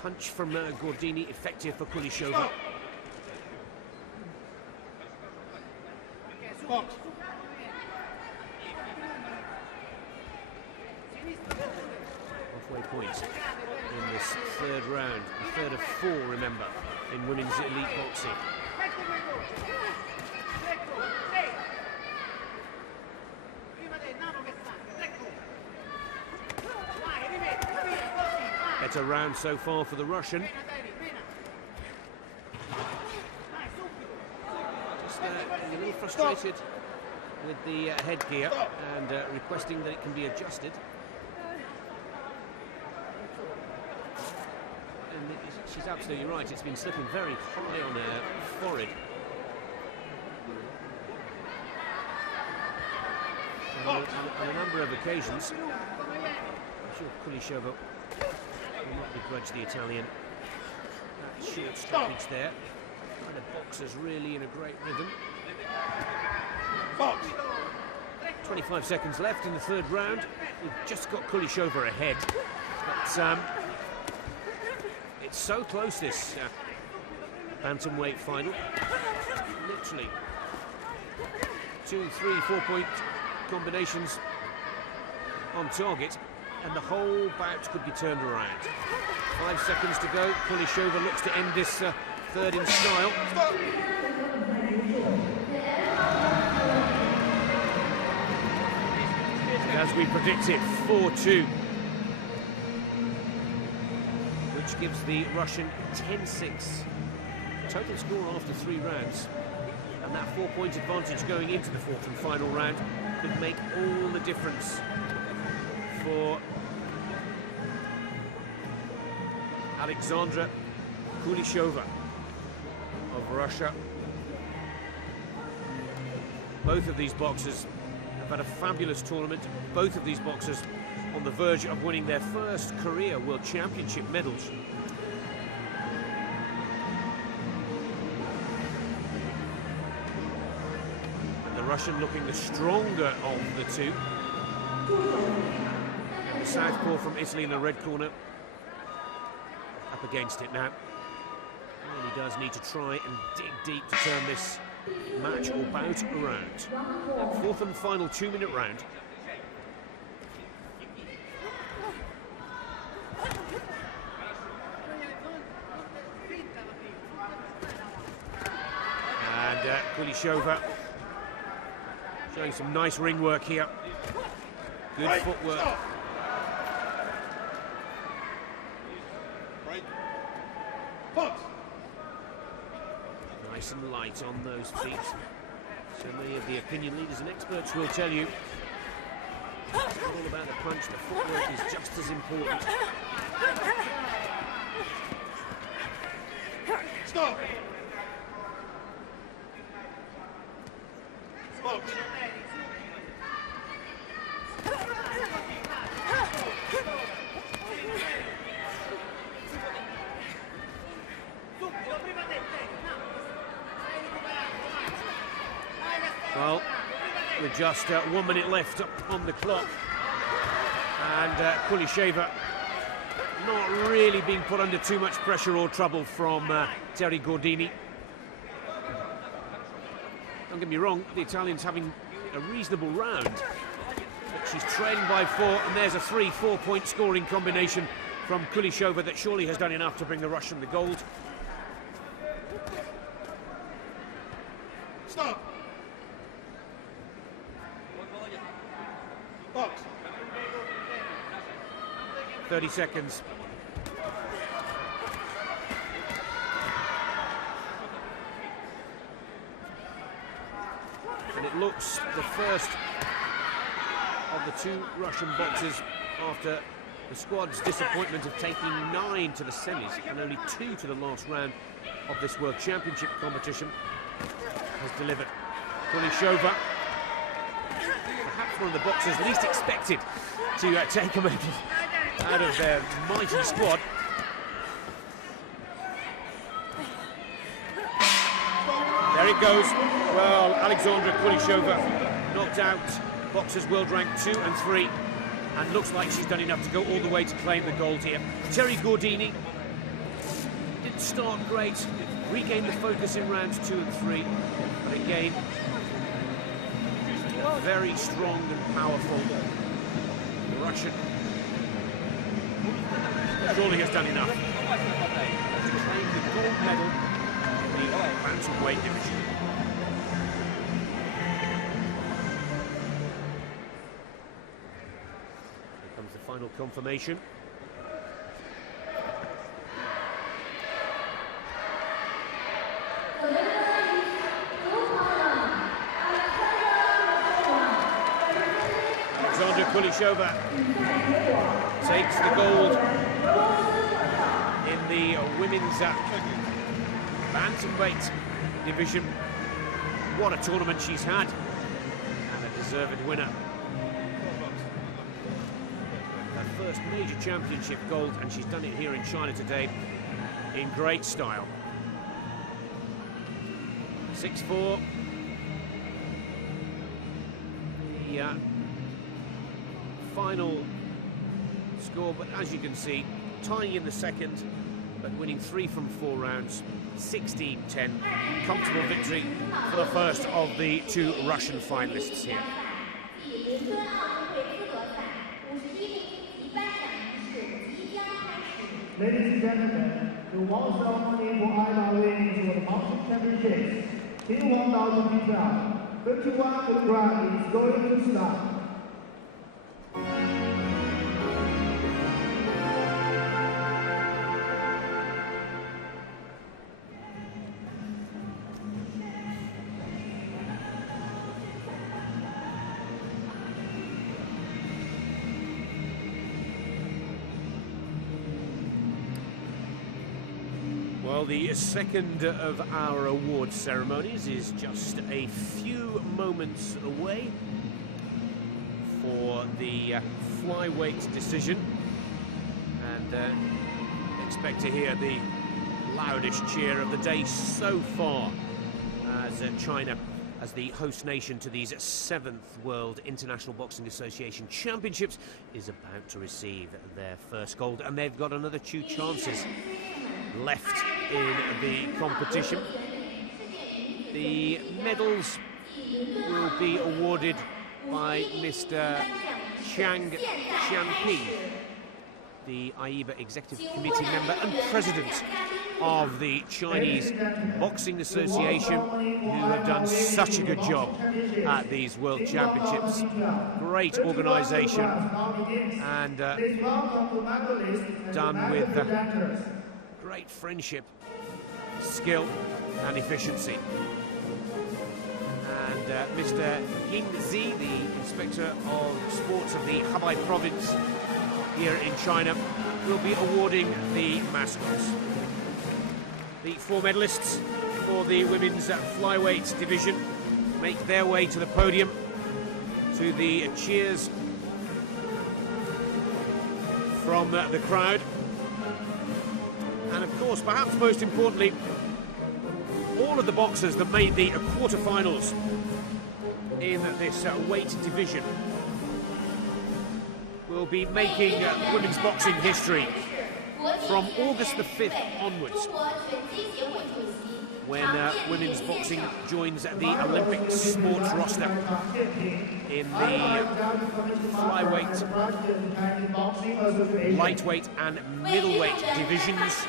punch from Gordini, effective for Kulishova. Halfway point in this third round, the third of 4, remember, in women's elite boxing. Better round so far for the Russian. Just a little frustrated with the headgear and requesting that it can be adjusted. And she's absolutely right, it's been slipping very high on her forehead. On a number of occasions, I'm sure Kulishova will not begrudge the Italian that short stoppage there. And the boxer's really in a great rhythm. 25 seconds left in the third round. We've just got Kulishova ahead. But it's so close, this bantamweight final. Literally 2, 3, 4 point combinations on target, and the whole bout could be turned around. 5 seconds to go. Kulishova looks to end this third in style. As we predicted, 4-2. Good which gives the Russian 10-6. Total score after 3 rounds. And that 4-point advantage going into the 4th and final round could make all the difference for Alexandra Kulishova of Russia. Both of these boxers have had a fabulous tournament. Both of these boxers on the verge of winning their first career World Championship medals. And the Russian looking the stronger of the two. The southpaw from Italy in the red corner. Up against it now. Really does need to try and dig deep to turn this match or bout around. 4th and final 2-minute round. And Kulishova showing some nice ring work here. Good footwork. Nice and light on those feet. So many of the opinion leaders and experts will tell you it's not all about the punch, the footwork is just as important. Stop! Stop! Well, with just 1 minute left on the clock, and Kulishova not really being put under too much pressure or trouble from Terry Gordini. Don't get me wrong, the Italian's having a reasonable round, but she's trailing by 4, and there's a 3-4 point scoring combination from Kulishova that surely has done enough to bring the Russian the gold. Stop! Box. 30 seconds. And it looks the first of the 2 Russian boxers after the squad's disappointment of taking 9 to the semis and only 2 to the last round of this World Championship competition has delivered. Kulishova, perhaps one of the boxers least expected to take a medal out of their mighty squad. There it goes. Well, Alexandra Kulishova knocked out boxers world rank 2 and 3, and looks like she's done enough to go all the way to claim the gold here. Terry Gordini didn't start great, regained the focus in rounds 2 and 3, but again, very strong and powerful. The Russian surely has done enough to claim the gold medal in the bantamweight division. Here comes the final confirmation. Alexandra Kulishova takes the gold in the women's bantamweight division. What a tournament she's had, and a deserved winner. Her first major championship gold, and she's done it here in China today in great style. 6-4. Yeah. Final score, but as you can see, tying in the second, but winning 3 from 4 rounds, 16-10. Comfortable victory for the first of the 2 Russian finalists here. Ladies and gentlemen, the award ceremony for AIBA ratings for the boxing championships in 1,000 meters, 51 kilogram is going to start. Well, the second of our award ceremonies is just a few moments away for the flyweight decision, and expect to hear the loudest cheer of the day so far as China, as the host nation to these 7th World International Boxing Association Championships, is about to receive their first gold, and they've got another 2 chances left in the competition. The medals will be awarded by Mr. Chang Xianping, the AIBA Executive Committee member and president of the Chinese Boxing Association, who have done such a good job at these World Championships. Great organisation, and done with great friendship, skill and efficiency. And Mr. Ying Zi, the Inspector of Sports of the Hebei province here in China, will be awarding the mascots. The 4 medalists for the women's flyweight division make their way to the podium to the cheers from the crowd. And of course, perhaps most importantly, all of the boxers that made the quarterfinals in this weight division will be making women's boxing history from August the 5th onwards, when women's boxing joins the Olympic sports roster in the flyweight, lightweight and middleweight divisions.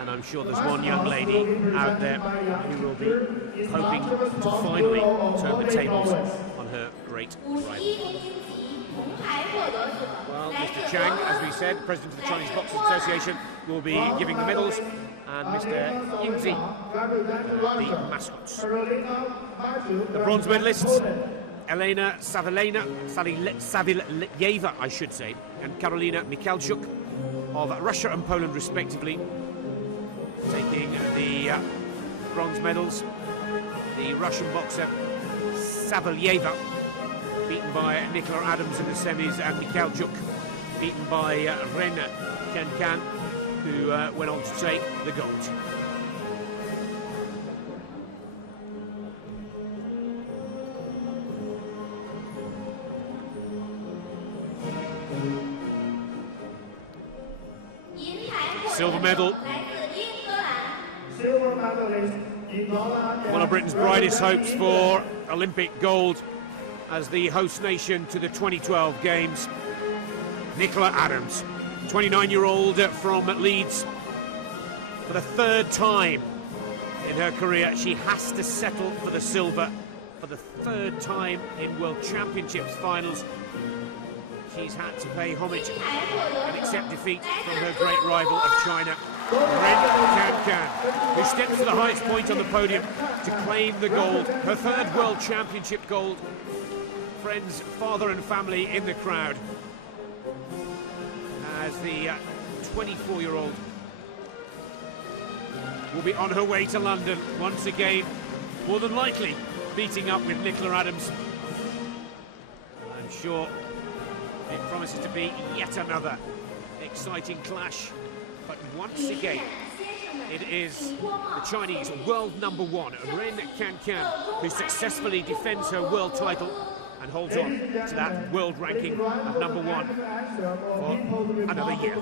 And I'm sure there's one young lady out there who will be hoping to finally turn the tables on her great rival. Well, Mr. Chang, as we said, President of the Chinese Boxing Association, will be giving the medals, and Mr. Yingzi the mascots. The bronze medalists, Elena Savilyeva, I should say, and Karolina Mikhalchuk of Russia and Poland, respectively, taking the bronze medals. The Russian boxer Savilyeva, beaten by Nicola Adams in the semis, and Mikhalchuk beaten by Ren Can, who went on to take the gold. Silver medal. One of Britain's brightest hopes for Olympic gold as the host nation to the 2012 Games. Nicola Adams, 29-year-old from Leeds. For the 3rd time in her career, she has to settle for the silver. For the 3rd time in World Championships finals, she's had to pay homage and accept defeat from her great rival of China, Ren Can, who steps to the highest point on the podium to claim the gold, her 3rd World Championship gold. Friends, father and family in the crowd as the 24-year-old will be on her way to London once again, more than likely beating up with Nicola Adams. I'm sure it promises to be yet another exciting clash, but once again it is the Chinese world #1, Ren Can, who successfully defends her world title and holds on to that world ranking of #1 for another year.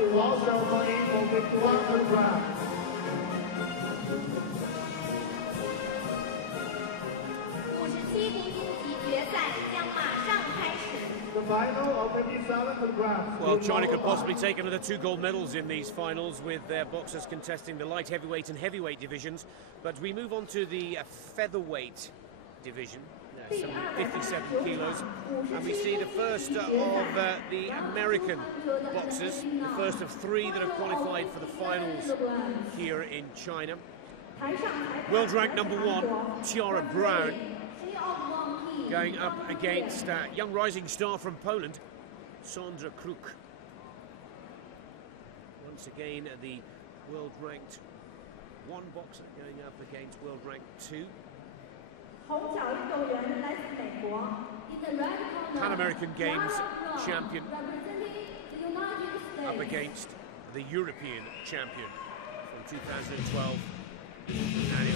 the award ceremony for 51 kilograms. 57公斤级决赛将马上开始。 The final of 57 kilograms. Well, China could possibly take another 2 gold medals in these finals with their boxers contesting the light heavyweight and heavyweight divisions. But we move on to the featherweight division, some 57 kilos. And we see the first of the American boxers, the first of 3 that have qualified for the finals here in China. World rank number 1, Tiara Brown, going up against young rising star from Poland, Sandra Kruk. Once again, the world ranked 1 boxer going up against world ranked 2. Pan American Games champion up against the European champion from 2012 and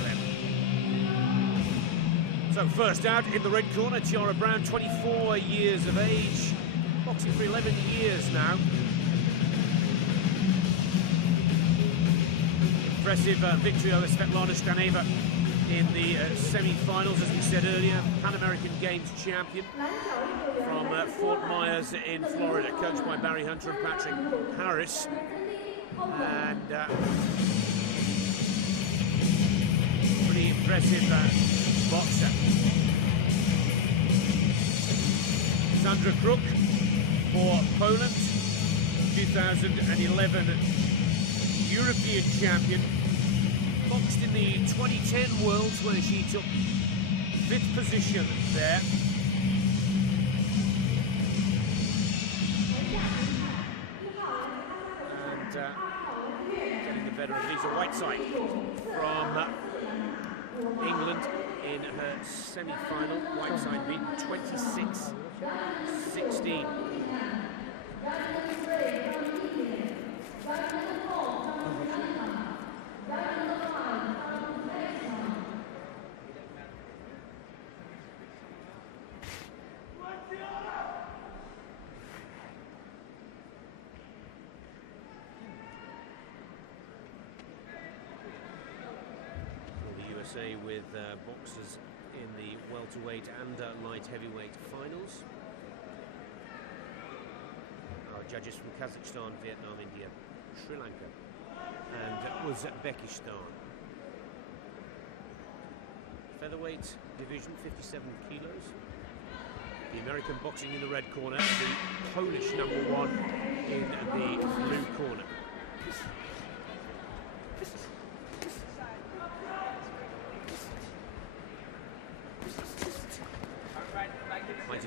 11. So first out in the red corner, Tiara Brown, 24 years of age, boxing for 11 years now. Impressive victory over Svetlana Staneva in the semi-finals, as we said earlier. Pan American Games champion from Fort Myers in Florida, coached by Barry Hunter and Patrick Harris. And pretty impressive boxer. Sandra Kruk for Poland, 2011 European champion. Boxed in the 2010 Worlds where she took 5th position there. And getting the better of Lisa Whiteside from England in her semi-final. Whiteside beaten 26-16. With boxers in the welterweight and light heavyweight finals. Our judges from Kazakhstan, Vietnam, India, Sri Lanka and Uzbekistan. Featherweight division, 57 kilos. The American boxing in the red corner, the Polish number 1 in the blue corner.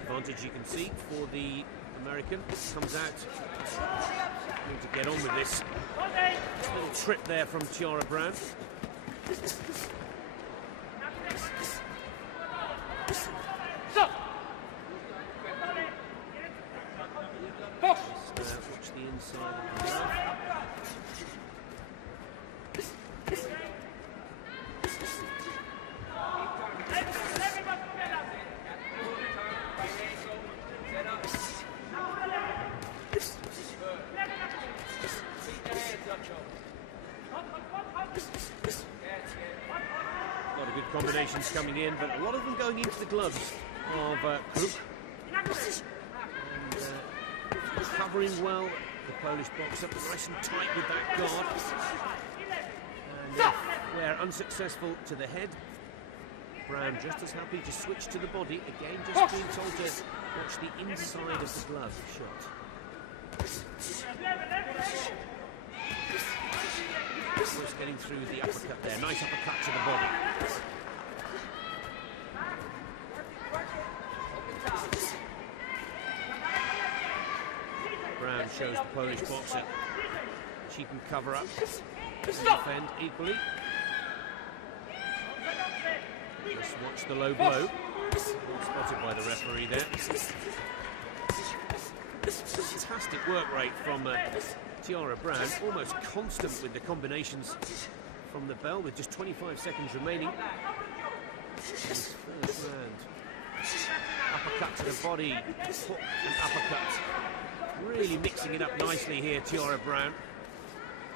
Advantage you can see for the American. Comes out. Need to get on with this. Little trip there from Tiara Brown. Just watch the inside of the glove. A lot of good combinations coming in, but a lot of them going into the gloves of Kruk. And covering well, the Polish boxer, nice and tight with that guard. And where unsuccessful to the head, Brown just as happy to switch to the body. Again, just being told to watch the inside of the glove shot. Just getting through the uppercut there. Nice uppercut to the body. Brown shows the Polish boxer she can cover up and defend equally. Just watch the low blow. Spotted by the referee there. Fantastic work rate from Tiara Brown, almost constant with the combinations from the bell with just 25 seconds remaining. First round. Uppercut to the body, hook and uppercut Really mixing it up nicely here, Tiara Brown.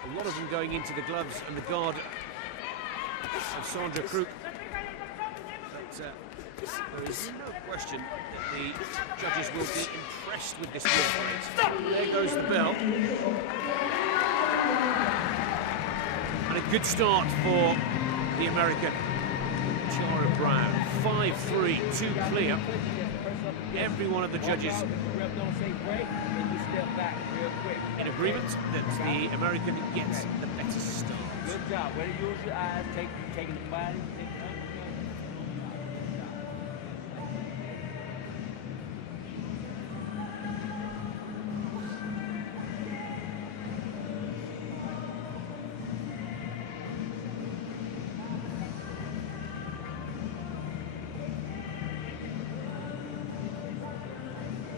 A lot of them going into the gloves and the guard of Sandra Kruk. But there is no question that the judges will be impressed with this work rate. There goes the bell. And a good start for the American Tiara Brown. 5-3, 2 clear. Every one of the judges in agreement that the American gets the better start. Good job. Way to use your eyes, taking the body.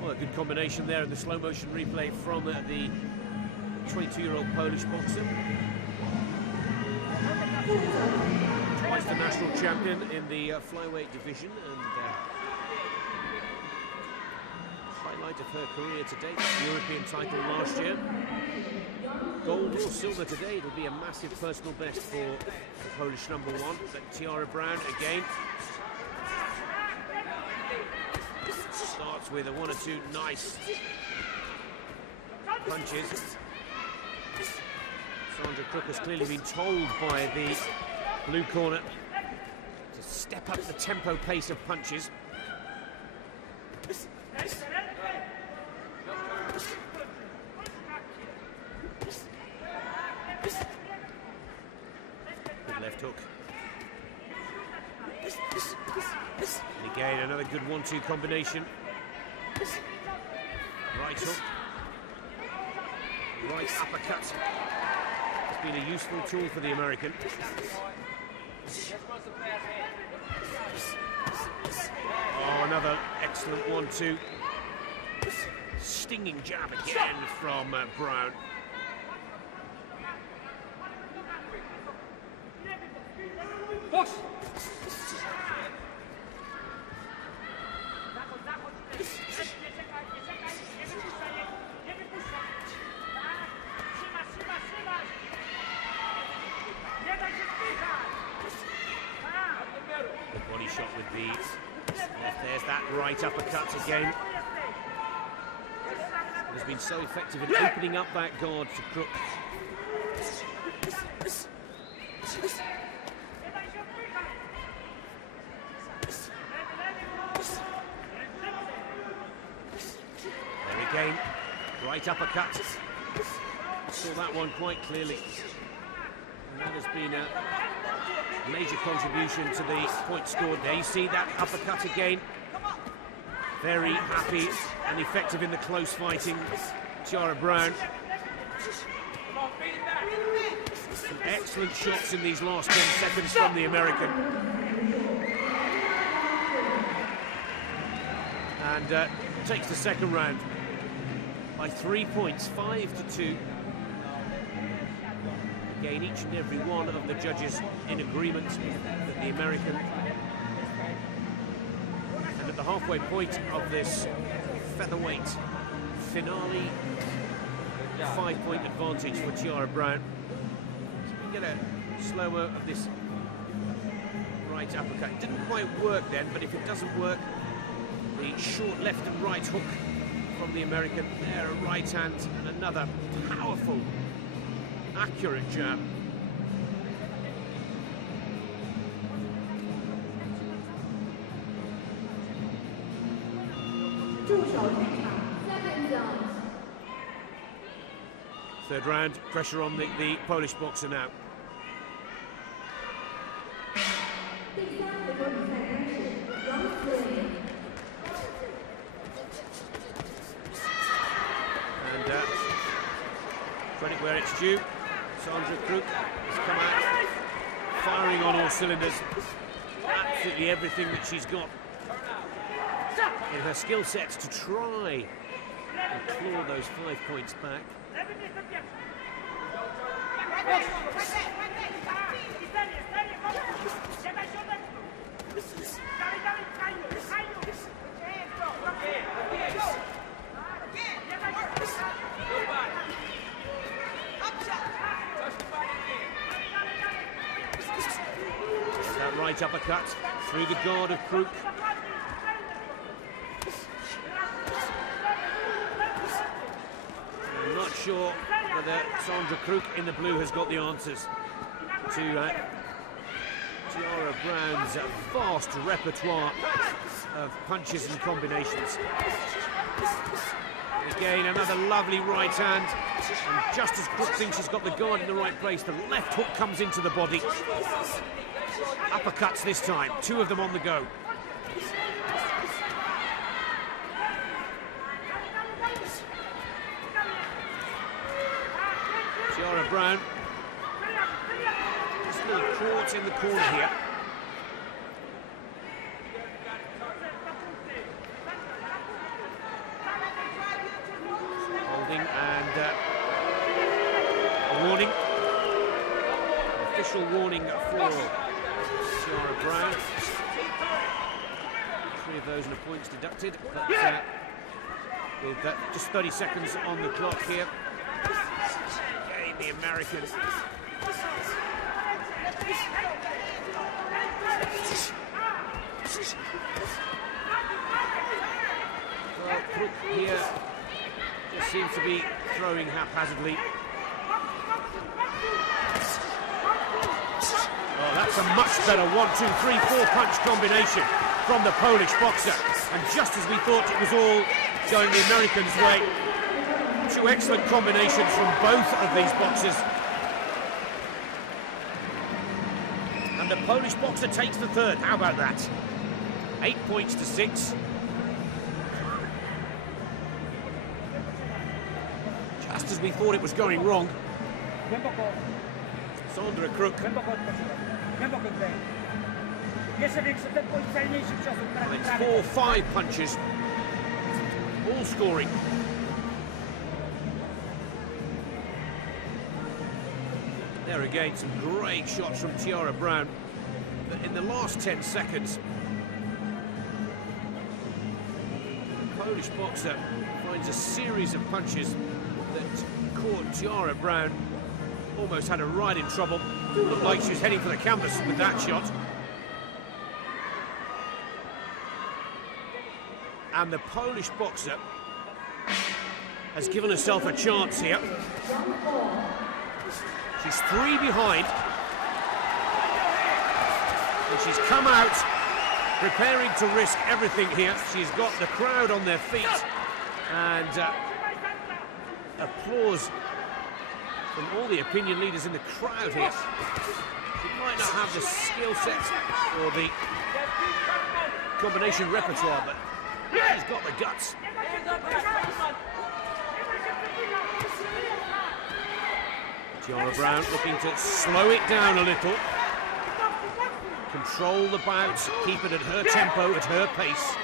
Well, a good combination there in the slow motion replay from the 22-year-old Polish boxer. Twice the national champion in the flyweight division, and highlight of her career to date, the European title last year. Gold or silver today, it'll be a massive personal best for the Polish #1, but Tiara Brown again starts with a 1 or 2 nice punches. Sandra Kruk has clearly been told by the blue corner to step up the tempo pace of punches. Good left hook. And again, another good 1-2 combination. Right hook. Right uppercut. Has been a useful tool for the American. Oh, another excellent 1-2. Stinging jab again from Brown. Good body shot with the left. There's that right uppercut again. Has been so effective in opening up that guard to Kruk. There again, right uppercut. Saw that one quite clearly. And that has been a major contribution to the points scored there. You see that uppercut again. Very happy and effective in the close fighting, Tiara Brown. Some excellent shots in these last 10 seconds from the American. And takes the second round by 3 points, 5-2. Again, each and every one of the judges in agreement that the American. And at the halfway point of this featherweight finale, 5-point advantage for Tiara Brown. So we get a slow-mo of this right uppercut. It didn't quite work then, but if it doesn't work, the short left and right hook from the American. There, a right hand and another powerful, accurate jab. Third round, pressure on the Polish boxer now. And credit where it's due. Sandra Kruk has come out firing on all cylinders. Absolutely everything that she's got in her skill sets to try and claw those 5 points back. right uppercut through the guard of Crook. I'm not sure whether Sandra Crook in the blue has got the answers to Tiara Brown's vast repertoire of punches and combinations. Again, another lovely right hand, and just as Crook thinks she's got the guard in the right place, the left hook comes into the body. Uppercuts this time, 2 of them on the go. Tiara Brown, just a little caught in the corner here. Holding and a warning. An official warning for Tiara Brown. 3 of those and a points deducted, but with just 30 seconds on the clock here. Again, the American. Well, Crook here just seems to be throwing haphazardly. Oh, that's a much better 1, 2, 3, 4 punch combination from the Polish boxer. And just as we thought it was all going the Americans' way, 2 excellent combinations from both of these boxers. And the Polish boxer takes the third. How about that? 8 points to 6. Just as we thought it was going wrong. Sandra Crook. It's 4-5 punches. All scoring. There again, some great shots from Tiara Brown. But in the last 10 seconds, the Polish boxer finds a series of punches that caught Tiara Brown. Almost had her right in trouble. Looked like she was heading for the canvas with that shot. And the Polish boxer has given herself a chance here. She's 3 behind. And she's come out preparing to risk everything here. She's got the crowd on their feet. And applause from all the opinion leaders in the crowd here. She might not have the skill set or the combination repertoire, but she's got the guts. Tiara Brown looking to slow it down a little. Control the bout, keep it at her tempo, at her pace.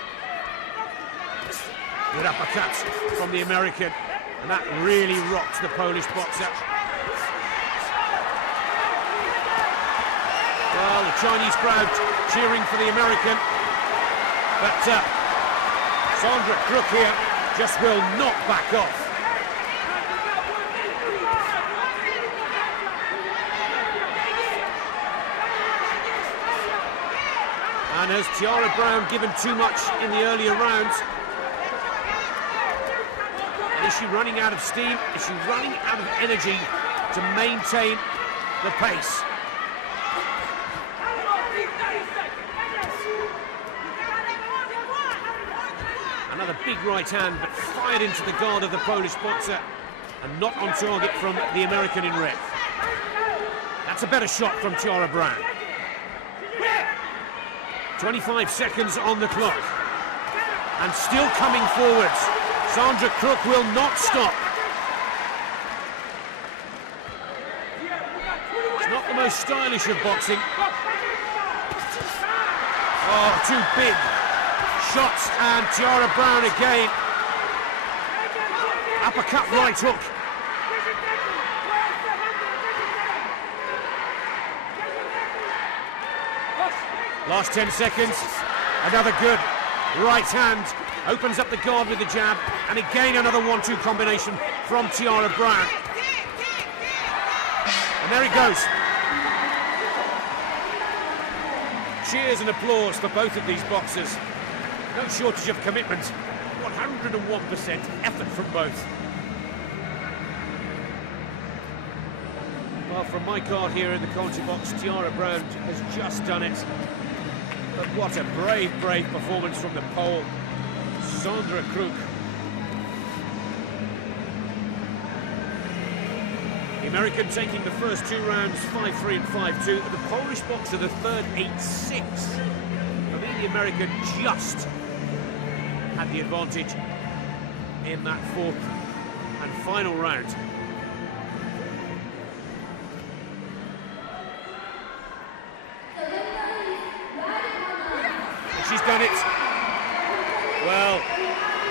Good uppercut from the American, and that really rocked the Polish boxer. Well, the Chinese crowd cheering for the American, but Sandra Crook here just will not back off. And has Tiara Brown given too much in the earlier rounds? And is she running out of steam? Is she running out of energy to maintain the pace? Another big right hand, but fired into the guard of the Polish boxer and not on target from the American in red. That's a better shot from Tiara Brown. 25 seconds on the clock. And still coming forwards. Sandra Crook will not stop. It's not the most stylish of boxing. Oh, too big. Shots, and Tiara Brown again. Uppercut, right hook. Last 10 seconds. Another good right hand. Opens up the guard with the jab. And again another 1-2 combination from Tiara Brown. And there he goes. cheers and applause for both of these boxers. No shortage of commitment, 101% effort from both. Well, from my card here in the commentary box, Tiara Brown has just done it. But what a brave, brave performance from the Pole, Sandra Kruk. The American taking the first 2 rounds, 5-3 and 5-2. The Polish boxer, the third, 8-6. I mean, the American just had the advantage in that 4th and final round. She's done it. Well,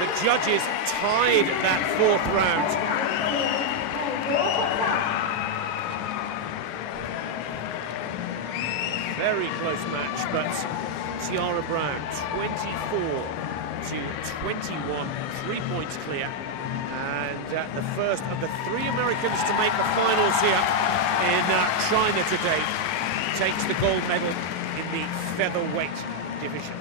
the judges tied that 4th round. Very close match, but Tiara Brown, 24-21, 3 points clear. And the first of the 3 Americans to make the finals here in China today takes the gold medal in the featherweight division.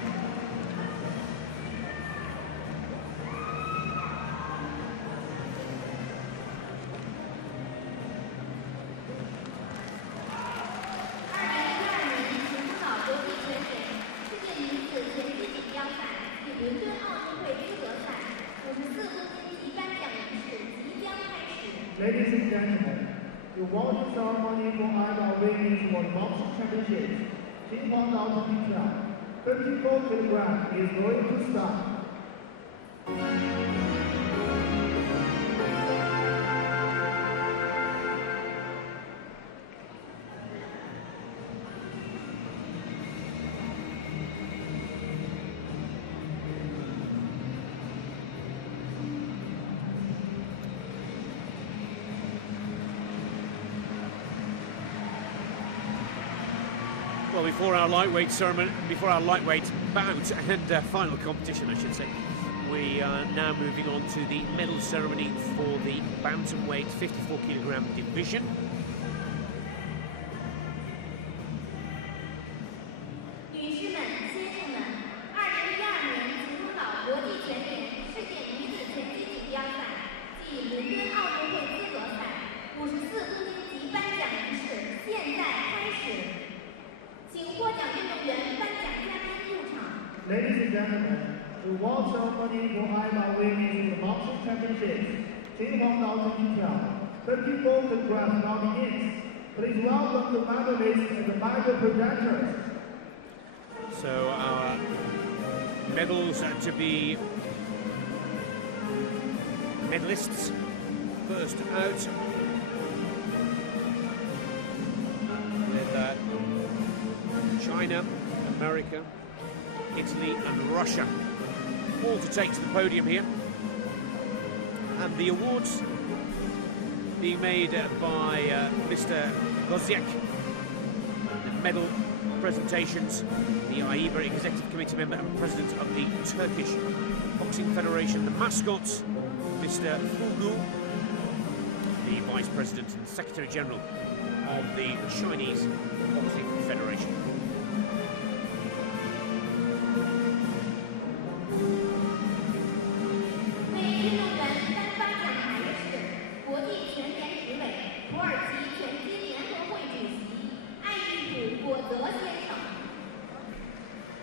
Ladies and gentlemen, the awarding ceremony for AIBA Women's World Boxing Championships, Xinhuang 54 kilograms is going to start. Well, before our lightweight ceremony, before our lightweight bout and final competition, I should say, we are now moving on to the medal ceremony for the bantamweight 54 kilogram division. Ladies and gentlemen, the award ceremony for AIBA Women's Boxing Championships, Xinhuang 54 kilograms now begins. Please welcome the medalists and the medal presenters. So our medals to be medalists. First out with China, America, Italy and Russia, all to take to the podium here. And the awards being made by Mr. Goziek. The medal presentations, the AIBA Executive Committee member and President of the Turkish Boxing Federation. The mascots, Mr. Fugu, the Vice President and Secretary General of the Chinese Boxing Federation.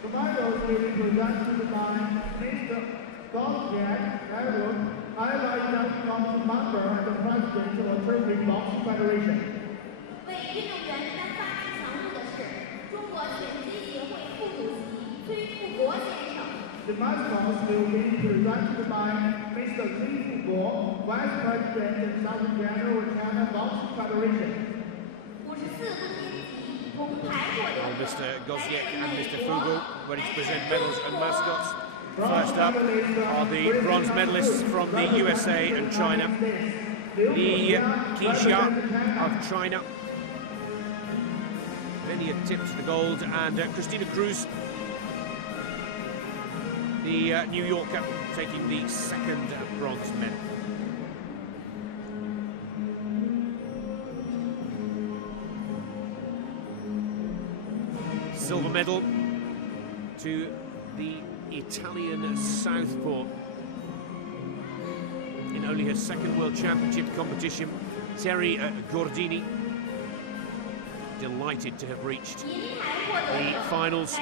The medals will be presented by Mr. Goziek, AIBA Executive Committee member and the President of the Turkish Boxing Federation. The mascots will be presented by Mr. Li Fuguo, Vice President and Secretary General of China Boxing Federation. Mr. Goziek and Mr. Fugu ready to present medals and mascots. First up are the bronze medalists from the USA and China. Li Qixia of China. Many attempts to the gold, and Christina Cruz, the New Yorker, taking the second bronze medal. Silver medal to the Italian southpaw in only her second World Championship competition. Terry Gordini, delighted to have reached the finals.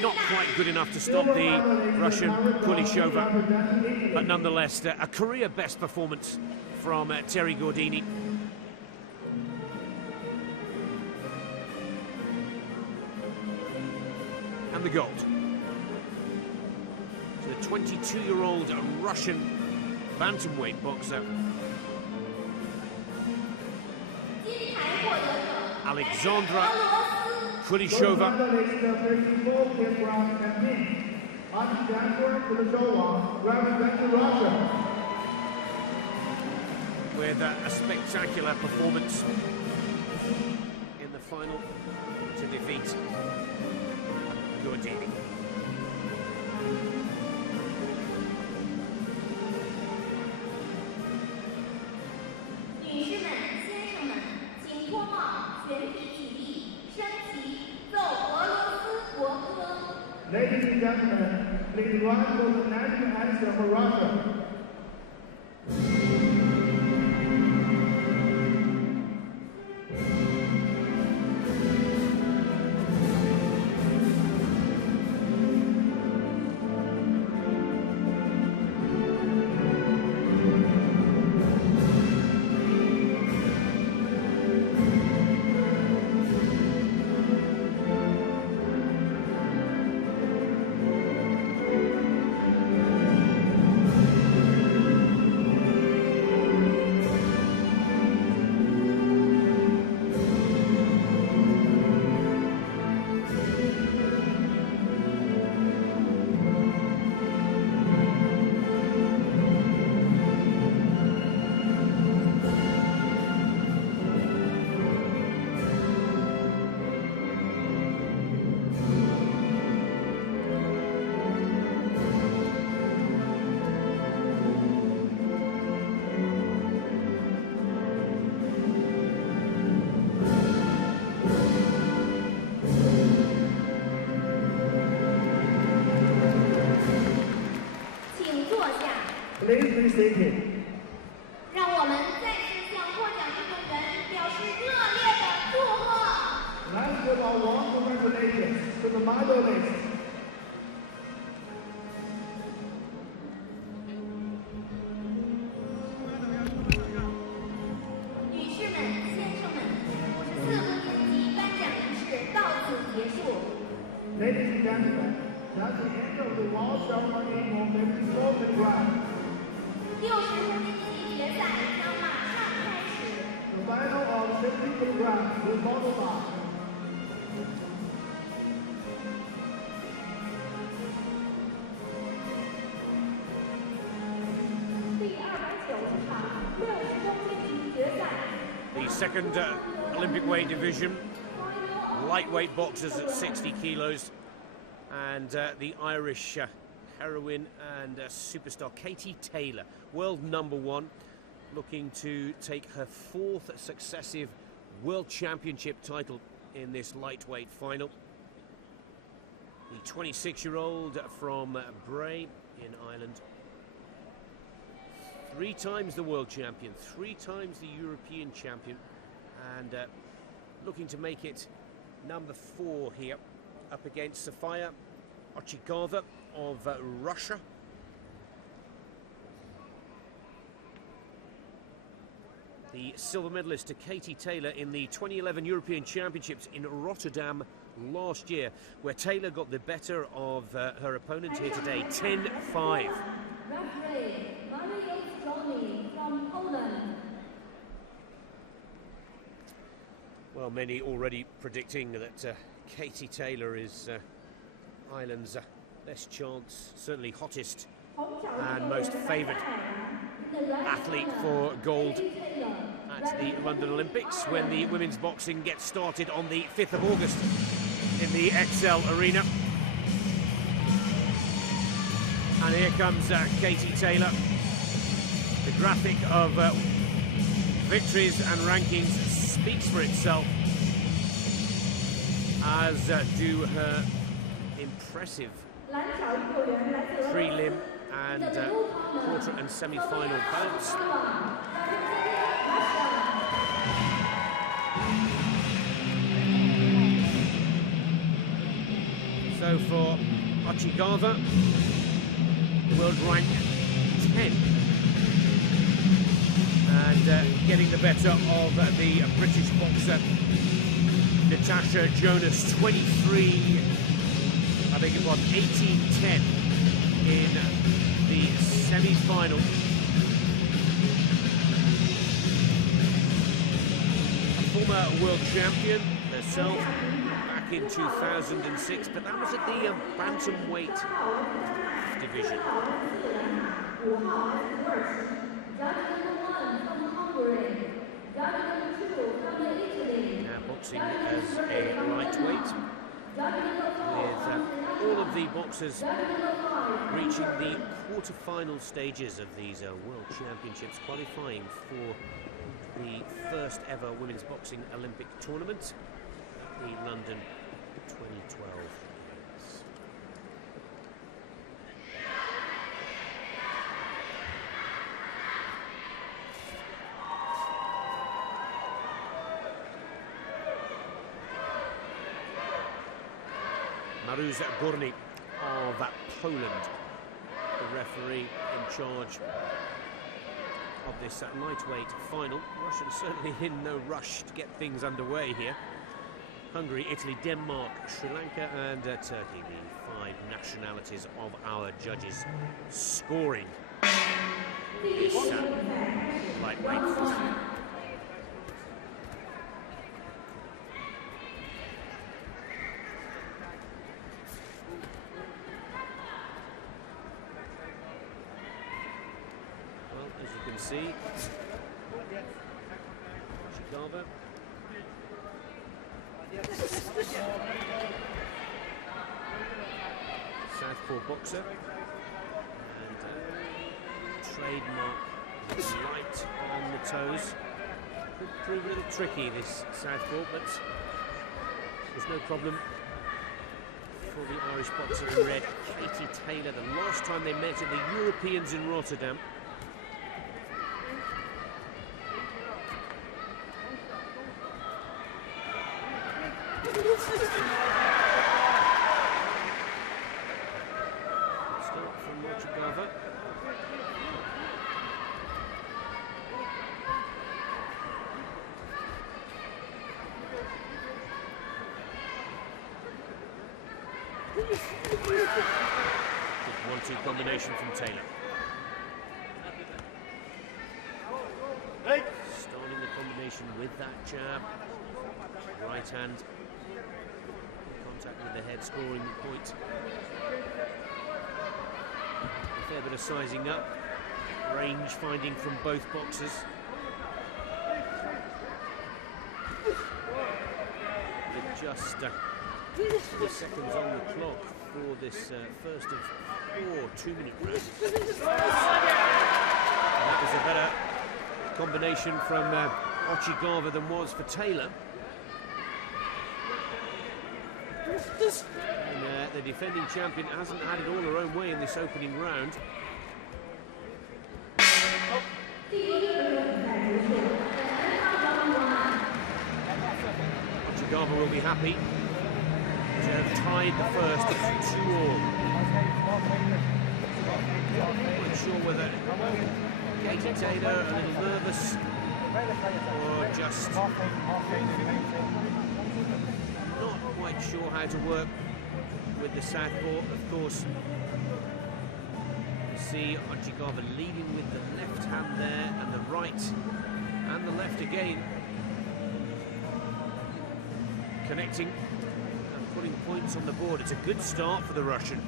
Not quite good enough to stop the Russian Kulishova, but nonetheless a career best performance from Terry Gordini. And the gold to the 22-year-old Russian bantamweight boxer Alexandra Kulishova. With a spectacular performance in the final to defeat Gordini. Ladies and gentlemen, please rise for the national anthem for Russia. Please be seated. 让我们再次向获奖运动员表示热烈的祝贺。 Let's give our warm congratulations to the medalists. 女士们、先生们，54公斤级颁奖仪式到此结束。 Ladies and gentlemen, that's the end of the World Ceremony for Women's Golden Grand. 60公斤级决赛将马上开始。 The final of 50 kilograms will follow by. 第290场60公斤级决赛。 The second Olympic weight division, lightweight boxers at 60 kilos, and the Irish heroine and superstar Katie Taylor, world #1, looking to take her 4th successive World Championship title in this lightweight final. The 26-year-old from Bray in Ireland, 3 times the world champion, 3 times the European champion, and looking to make it #4 here, up against Sofia Ochigava of Russia. The silver medalist to Katie Taylor in the 2011 European Championships in Rotterdam last year, where Taylor got the better of her opponent here today, 10-5. From Poland. Well, many already predicting that Katie Taylor is Ireland's best chance, certainly hottest and most favoured athlete for gold at the London Olympics, when the women's boxing gets started on the 5th of August in the XL Arena. And here comes Katie Taylor. The graphic of victories and rankings speaks for itself, as do her impressive prelim and quarter and semi-final bouts. So for Ochigava, world rank 10, and getting the better of the British boxer Natasha Jonas, 23, I beg your pardon, 18-10 in the semi-final. A former world champion herself back in 2006, but that was at the bantamweight division. Now boxing as a lightweight, with all of the boxers reaching the quarter-final stages of these World Championships, qualifying for the first ever women's boxing Olympic tournament, the London 2012 Games. Maruza Górny of Poland, the referee in charge of this lightweight final. Russians certainly in no rush to get things underway here. Hungary, Italy, Denmark, Sri Lanka and Turkey, the 5 nationalities of our judges scoring this lightweight final. As you can see, Ochigava southpaw boxer, and trademark light on the toes. Could prove a little tricky, this southpaw, but there's no problem for the Irish boxer in red, Katie Taylor. The last time they met at the Europeans in Rotterdam. Start from Ochigava. Good 1-2 combination from Taylor. Starting the combination with that jab. Right hand. Contact with the head, scoring the point. A fair bit of sizing up. Range finding from both boxers. With just 3 seconds on the clock for this first of 4 2-minute rounds. That was a better combination from Ochigava than was for Taylor. And the defending champion hasn't had it all her own way in this opening round. Ochigava will be happy to have tied the first 2-2. Not sure whether Katie Taylor a little nervous or just not quite sure how to work with the southpaw. Of course, you see Ochigava leading with the left hand there, and the right and the left again, connecting and putting points on the board. It's a good start for the Russian.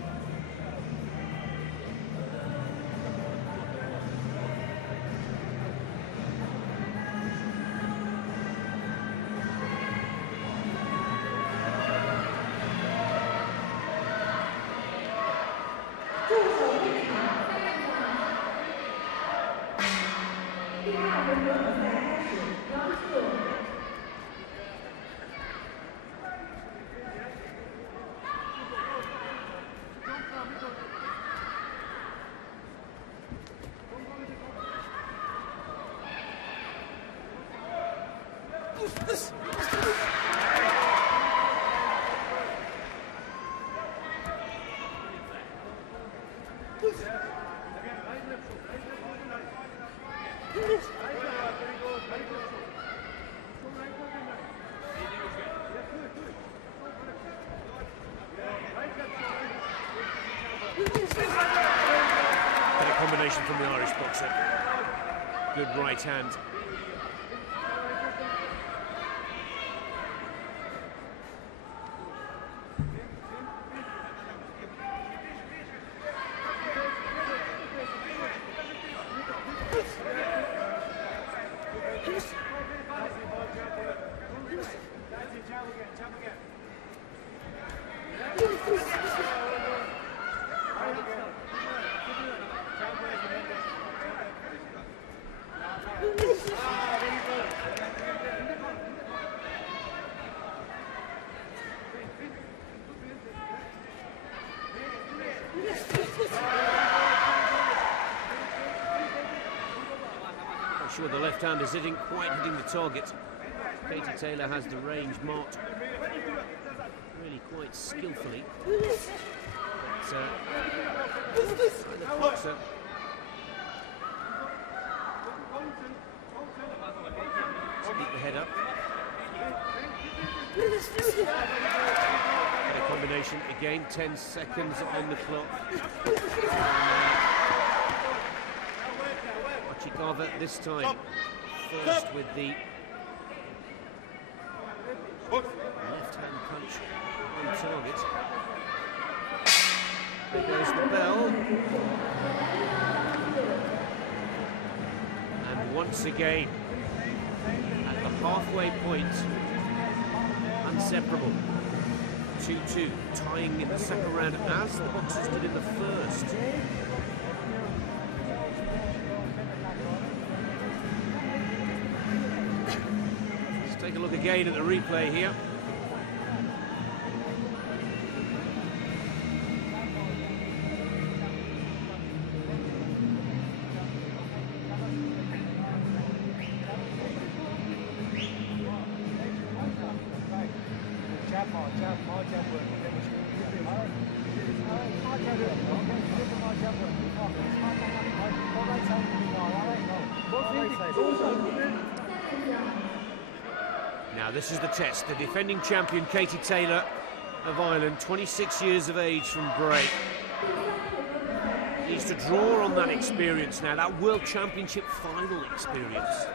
Better combination from the Irish boxer. Good right hand. Not sure the left-handers isn't quite hitting the target. Katie Taylor has the range marked really quite skillfully. But the boxer keep the head up. Better combination again. 10 seconds on the clock. Chikava this time first with the left-hand punch on target. There goes the bell. And once again, at the halfway point, inseparable. 2-2, tying in the second round as the boxers did in the first. Take a look again at the replay here. Now this is the test. The defending champion Katie Taylor of Ireland, 26 years of age from Bray. Needs to draw on that experience now, that World Championship final experience.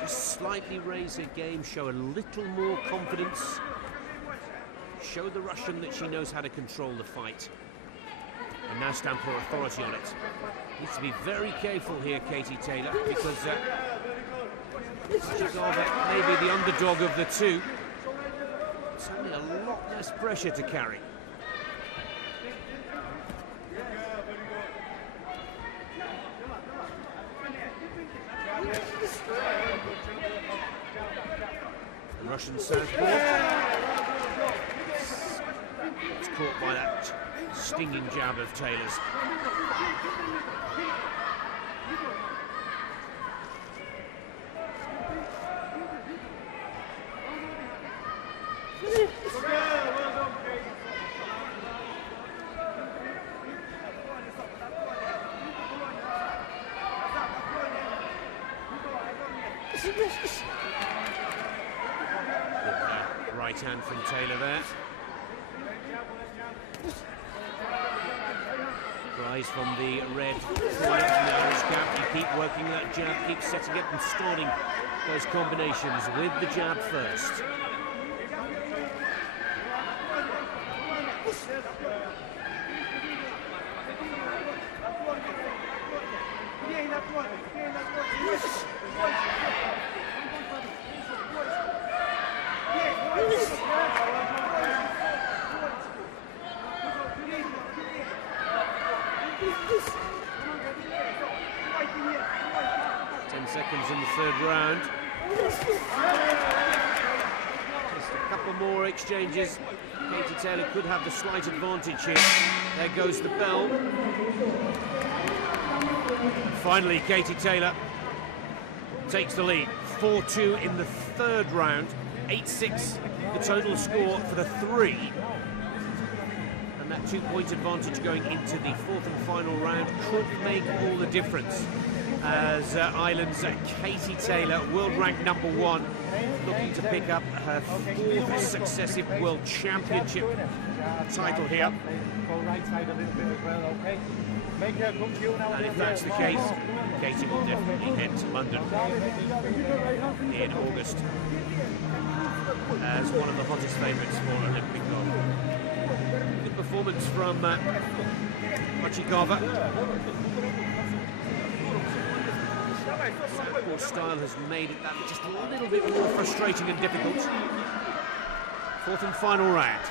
Just slightly raise her game, show a little more confidence. Show the Russian that she knows how to control the fight. And now stamp her authority on it. Needs to be very careful here, Katie Taylor, because Chikava may be the underdog of the two. It's only a lot less pressure to carry. The Russian southpaw. It's caught by that stinging jab of Taylor's. Good right hand from Taylor there. Rise from the red corner from the Irish cap. You keep working that jab, keep setting it and starting those combinations with the jab first. Seconds in the third round. Just a couple more exchanges. Katie Taylor could have the slight advantage here. There goes the bell. Finally, Katie Taylor takes the lead. 4-2 in the third round. 8-6, the total score for the three. And that 2-point advantage going into the fourth and final round could make all the difference. As Ireland's Katie Taylor, world ranked #1, looking to pick up her fourth successive world championship title here. And if that's the case, Katie will definitely head to London in August as one of the hottest favourites for Olympic gold. Good performance from Machikova. Southpaw style has made it that just a little bit more frustrating and difficult. Fourth and final round.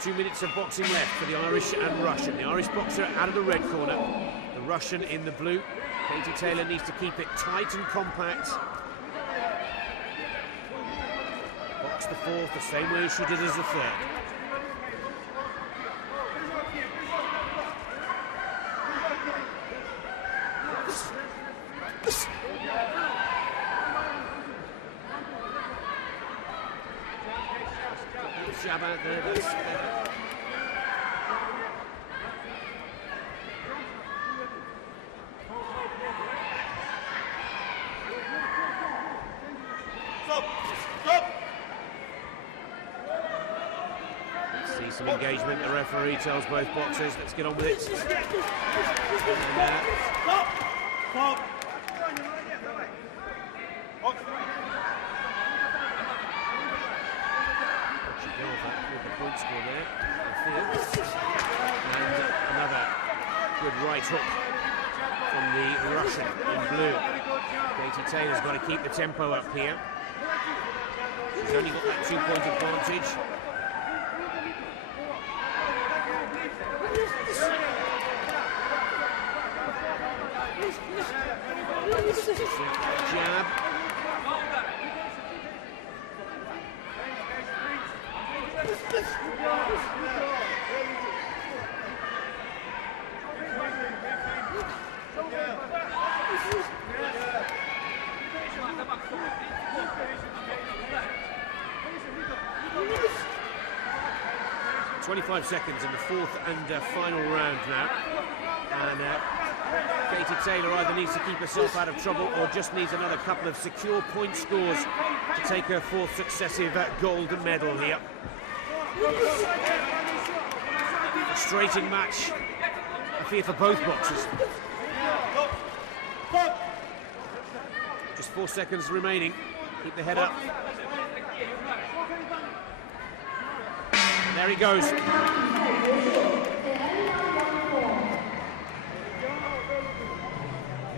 2 minutes of boxing left for the Irish and Russian. The Irish boxer out of the red corner, the Russian in the blue. Katie Taylor needs to keep it tight and compact. Box the fourth the same way as she did as the third. Jab out there, that's see some engagement. The referee tells both boxers, let's get on with it. With the point score there, and another good right hook from the Russian in blue. Katie Taylor's got to keep the tempo up here. She's only got that 2-point advantage. Jab. 25 seconds in the fourth and final round now. And Katie Taylor either needs to keep herself out of trouble or just needs another couple of secure point scores to take her fourth successive gold medal here. Frustrating match, I fear, for both boxers. Just 4 seconds remaining. Keep the head up. And there he goes.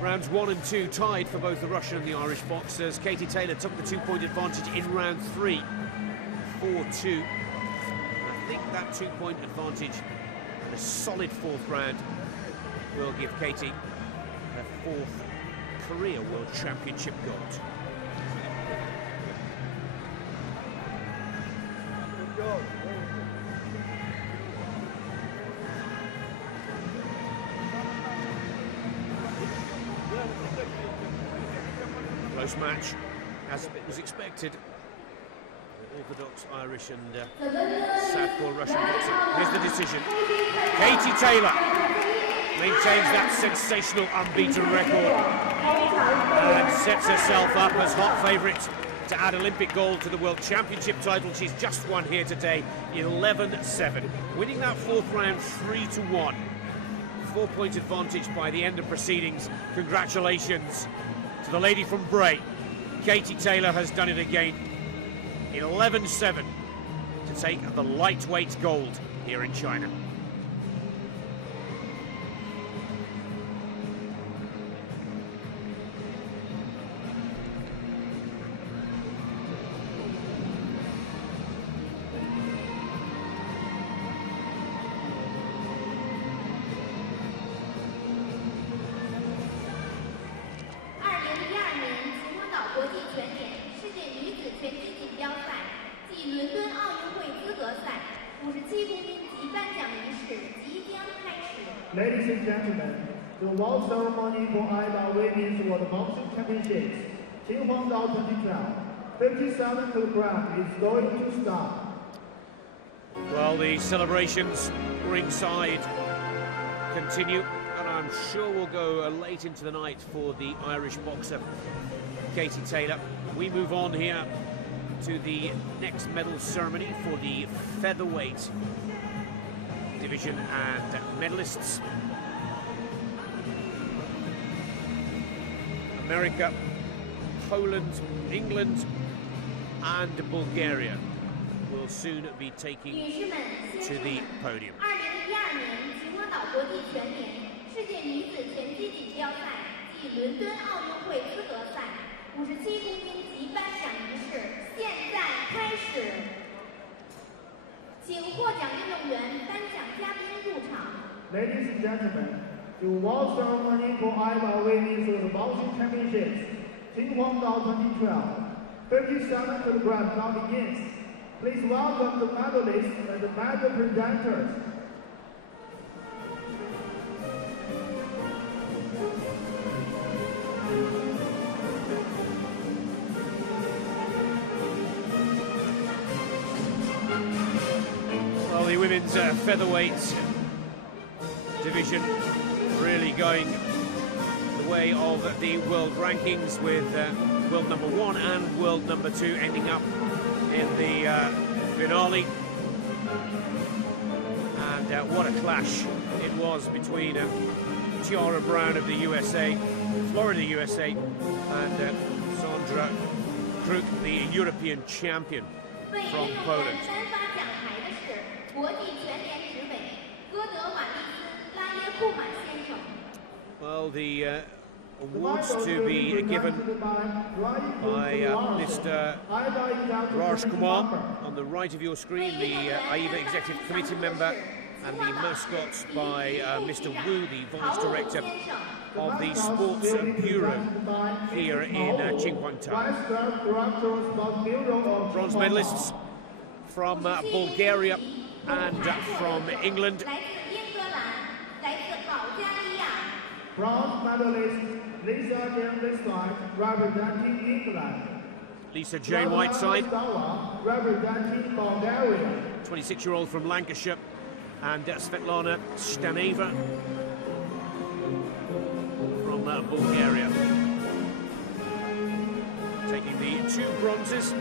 Rounds 1 and 2 tied for both the Russian and the Irish boxers. Katie Taylor took the 2-point advantage in round 3, 4-2. I think that 2-point advantage and a solid fourth round will give Katie her fourth career World Championship gold. Close match, as was expected. Orthodox Irish and Southpaw Russian boxing. Here's the decision. Katie Taylor maintains that sensational unbeaten record and sets herself up as hot favourite to add Olympic gold to the World Championship title. She's just won here today, 11-7. Winning that fourth round 3-1. 4-point advantage by the end of proceedings. Congratulations to the lady from Bray. Katie Taylor has done it again. 11-7 to take the lightweight gold here in China. Ladies and gentlemen, the award ceremony for AIBA Women's World Boxing Championships, Qinhuangdao 2012. 57 kilogram is going to start. Well, the celebrations ringside continue, and I'm sure we'll go late into the night for the Irish boxer Katie Taylor. We move on here to the next medal ceremony for the featherweight division and medalists. America, Poland, England and Bulgaria will soon be taking to the podium. 2012年齐国岛国际全联世界女子拳击锦标赛暨伦敦奥运会资格赛57公斤级颁奖仪式现在开始，请获奖运动员、颁奖嘉宾入场。 Ladies and gentlemen, the award ceremony for AIBA Women's World Boxing Championships, Qinhuangdao 2012, 57 kilograms now begins. Please welcome the medalists and the medal presenters. Well, the women's featherweight division really going the way of the world rankings, with world number 1 and world number 2 ending up in the finale. And what a clash it was between Tiara Brown of the USA, Florida USA, and Sandra Kruk, the European champion from Poland. 国际拳联执委戈德瓦利斯拉耶库满先生。 Well, the awards to be given by Mr. Raj Kumar on the right of your screen, the AIBA Executive Committee member, and the mascots by Mr. Wu, the Vice Director of the Sports Bureau here in Qinhuangdao. Bronze medalists from Bulgaria and from England. 来自英格兰，来自保加利亚。 Bronze medalist Lisa Jane Whiteside, representing England. Lisa Jane Whiteside, representing Bulgaria. 26-year-old from Lancashire, and Svetlana Staneva from Bulgaria, taking the 2 bronzes.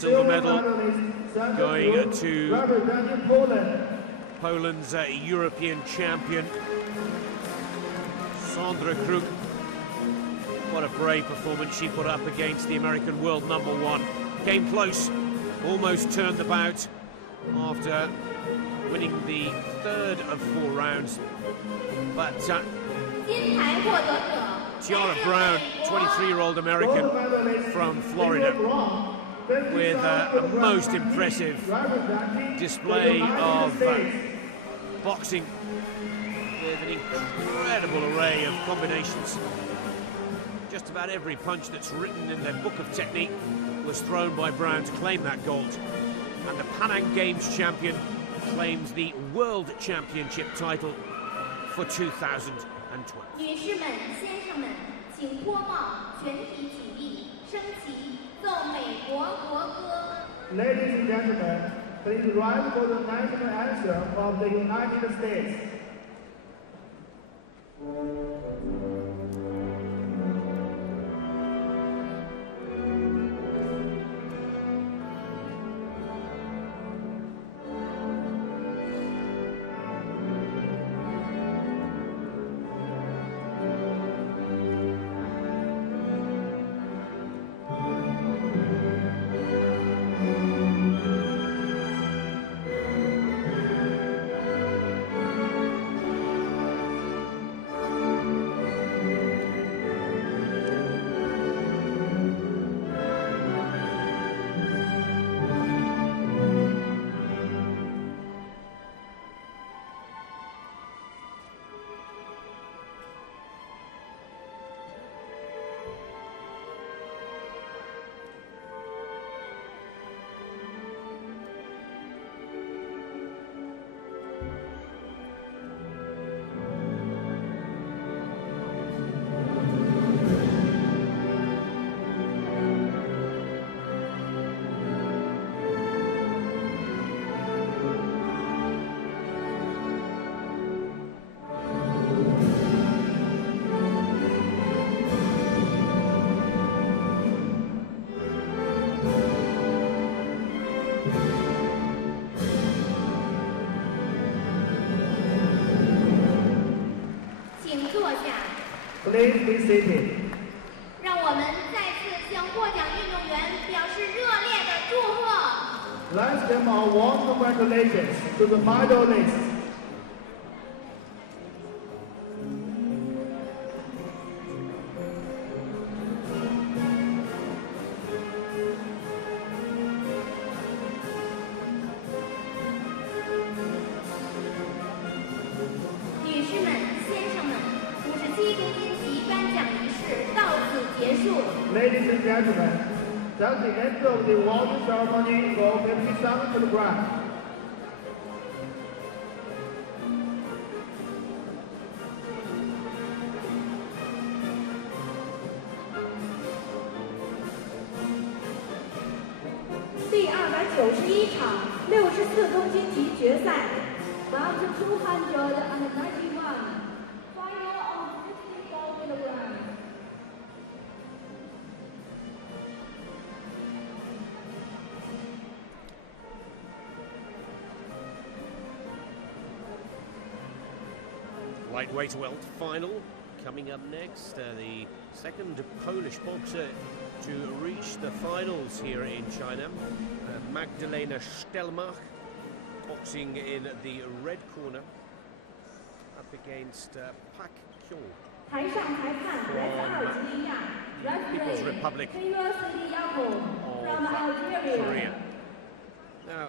Silver medal going to Poland's European champion, Sandra Kruk. What a brave performance she put up against the American world number 1. Came close, almost turned the bout after winning the 3rd of 4 rounds. But Tiara Brown, 23-year-old American from Florida, with a most impressive display of boxing, with an incredible array of combinations. Just about every punch that's written in their book of technique was thrown by Brown to claim that gold. And the Pan Am Games champion claims the World Championship title for 2012. 女士们、先生们，请脱帽，全体起立，升旗，奏美国国歌。 Ladies and gentlemen, please rise for the national anthem of the United States. Please be seated. 让我们再次向获奖运动员表示热烈的祝贺。 Let's give our warm congratulations to the medalists. 女士们、先生们，57公斤级颁奖仪式到此结束。 Ladies and gentlemen, that's the end of the award ceremony for 57 kilograms. 第291场64公斤级决赛。Round 291, final of 64 kilograms. Lightweight welt final coming up next. The second Polish boxer to reach the finals here in China. Magdalena Stelmach, boxing in the red corner, up against Pak Kyung 台上裁判来自阿尔及利亚 People's，referee Republic Kyrosidi Yakov from of Algeria. Korea. Now,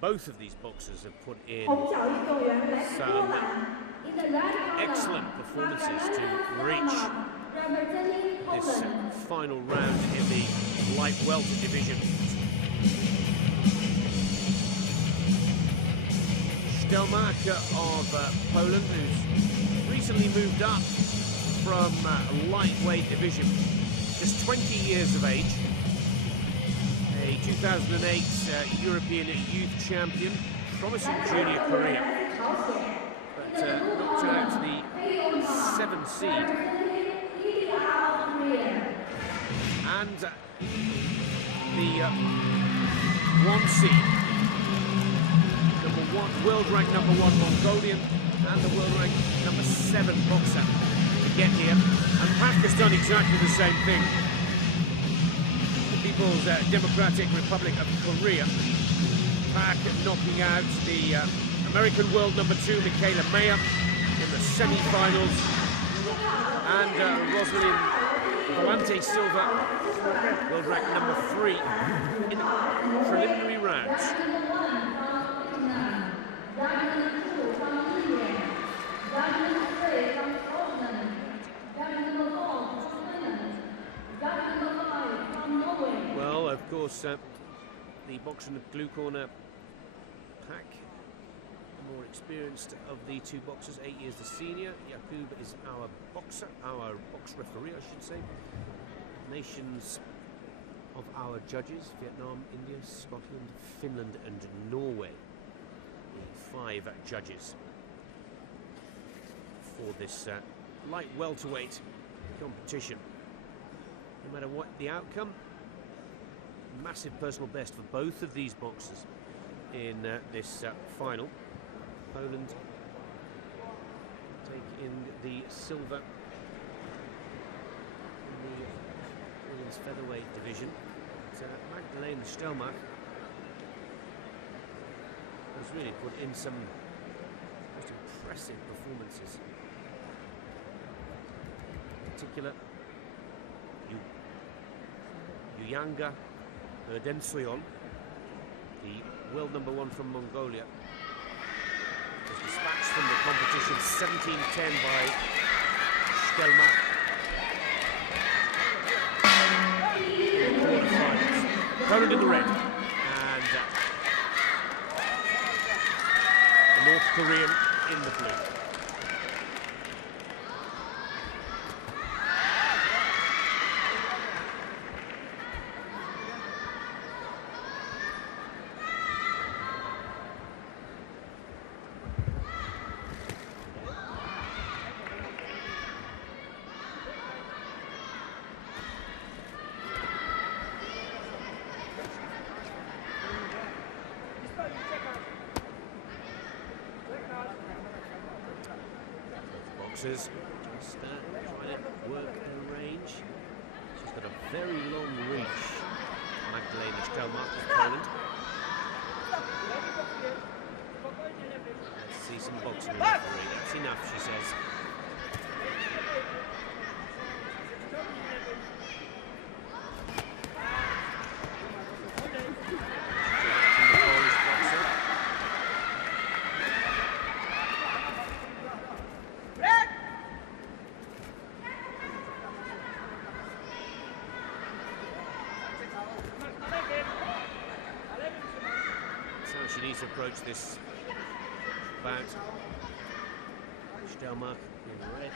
both of these boxers have put in 红脚运动员来自波兰 in the red corner, excellent performances to Magdalena reach Stelmach, representing this Poland. final round in the light welter division. Stelmach of Poland, who's recently moved up from lightweight division, just 20 years of age, a 2008 European youth champion, promising junior career, but knocked out the 7th seed and the 1 seed. World rank number 1 Mongolian and the world rank number 7 boxer to get here. And Pak has done exactly the same thing. The People's Democratic Republic of Korea. Pak knocking out the American world number 2 Michaela Mayer in the semi-finals. And Rosalind Volante Silva, world rank number 3 in the preliminary rounds. Well, of course, the boxer in the blue corner, Pak, more experienced of the two boxers, 8 years the senior. Yakub is our boxer, our box referee, I should say. Nations of our judges: Vietnam, India, Scotland, Finland, and Norway. The 5 judges for this light welterweight competition. No matter what the outcome, massive personal best for both of these boxers in this final. Poland take in the silver in the women's featherweight division. Magdalena Stelmach has really put in some most impressive performances. In particular, Yuyanga Erdensoyon, the world number 1 from Mongolia, was dispatched from the competition 17-10 by Stelmach. In the quarterfinals. Poland in the red, and the North Korean in the blue. Just trying to work her range. She's got a very long reach. Magdalena Stelmach of Poland. Let's see some boxing referee. That's enough, she says. She needs to approach this bout. Stelmach in red.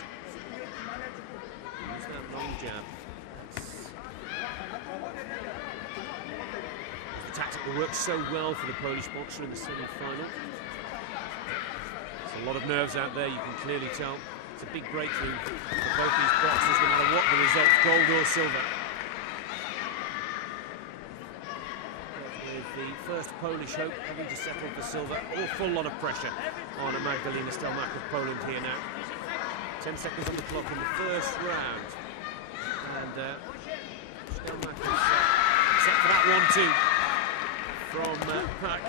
Use that long jab. The tactic that works so well for the Polish boxer in the semi-final. There's a lot of nerves out there, you can clearly tell. It's a big breakthrough for both these boxers, no matter what the result, gold or silver. The first Polish hope having to settle for silver. Awful lot of pressure on Magdalena Stelmach of Poland here now. 10 seconds on the clock in the first round. And Stelmach is set for that 1-2 from Pak.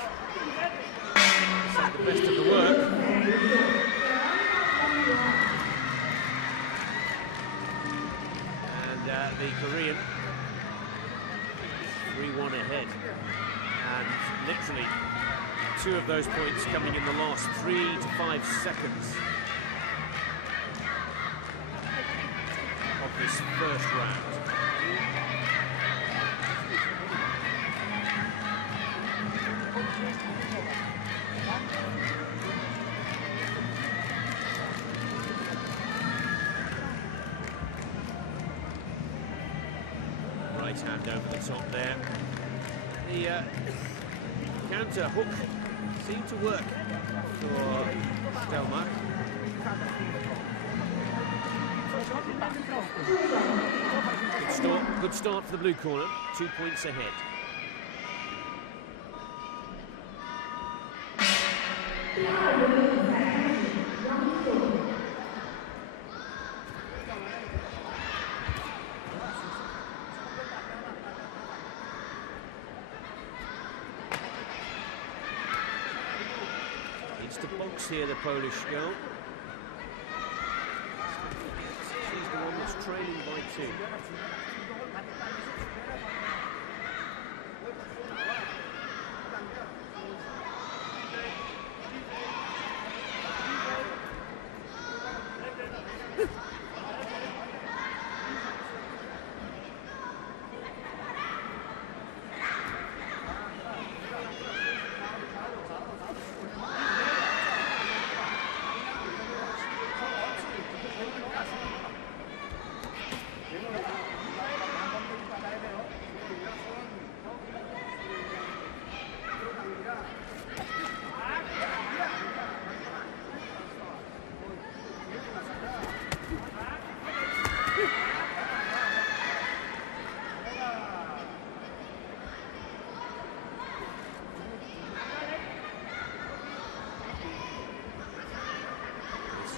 The best of the work. And the Korean 3-1 ahead. And literally 2 of those points coming in the last 3 to 5 seconds of this first round. Right hand over the top there. The counter hook seemed to work for Stelmach. Good start for the blue corner, 2 points ahead. Needs to box here, the Polish girl. She's the one that's trailing by 2.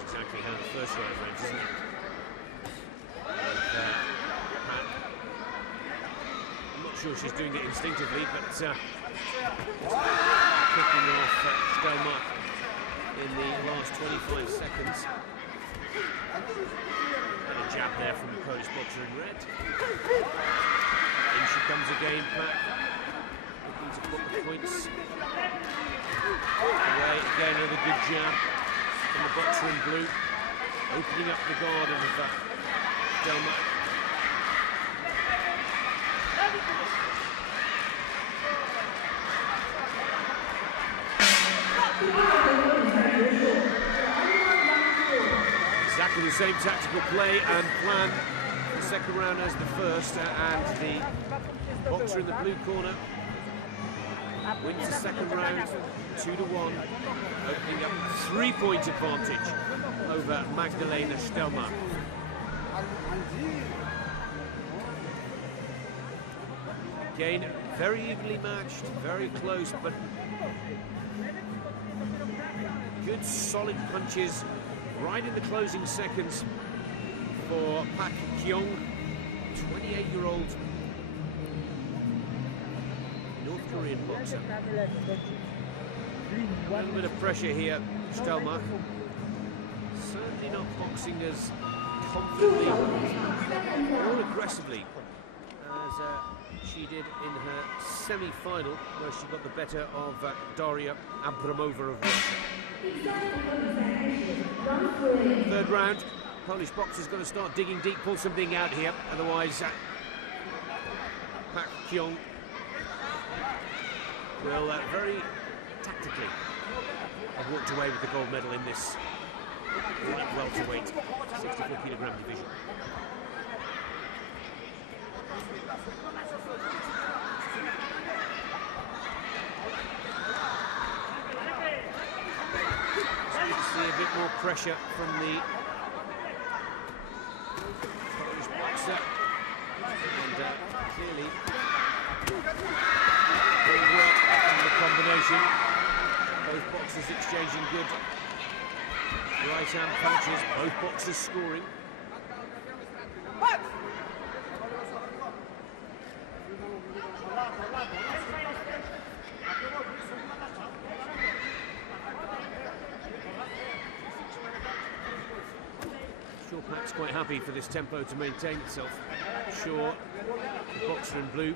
Exactly how the first round went, isn't it? I'm not sure she's doing it instinctively, but kicking off Stelmach in the last 25 seconds. And a jab there from the Polish boxer in red. In she comes again, Pat. Looking to put the points away. Again, another good jab from the boxer in blue, opening up the guard of Stelmach. Exactly the same tactical play and plan the second round as the first, and the boxer in the blue corner wins the second round 2-1, opening up 3-point advantage over Magdalena Stelmach. Again, very evenly matched, very close, but good solid punches right in the closing seconds for Pak Kyung, 28-year-old North Korean boxer. A little bit of pressure here, Stelmach. Certainly not boxing as confidently or aggressively as she did in her semi-final, where she got the better of Daria Abramova of Russia. Third round, Polish boxer's got to start digging deep, pull something out here, otherwise Pak Kyung will very tactically have walked away with the gold medal in this light welterweight 64-kilogram division. See a bit more pressure from the Polish boxer, and clearly good work from the combination. Both boxers exchanging good right-hand punches, both boxers scoring. Sure, Pat's quite happy for this tempo to maintain itself. Sure, the boxer in blue.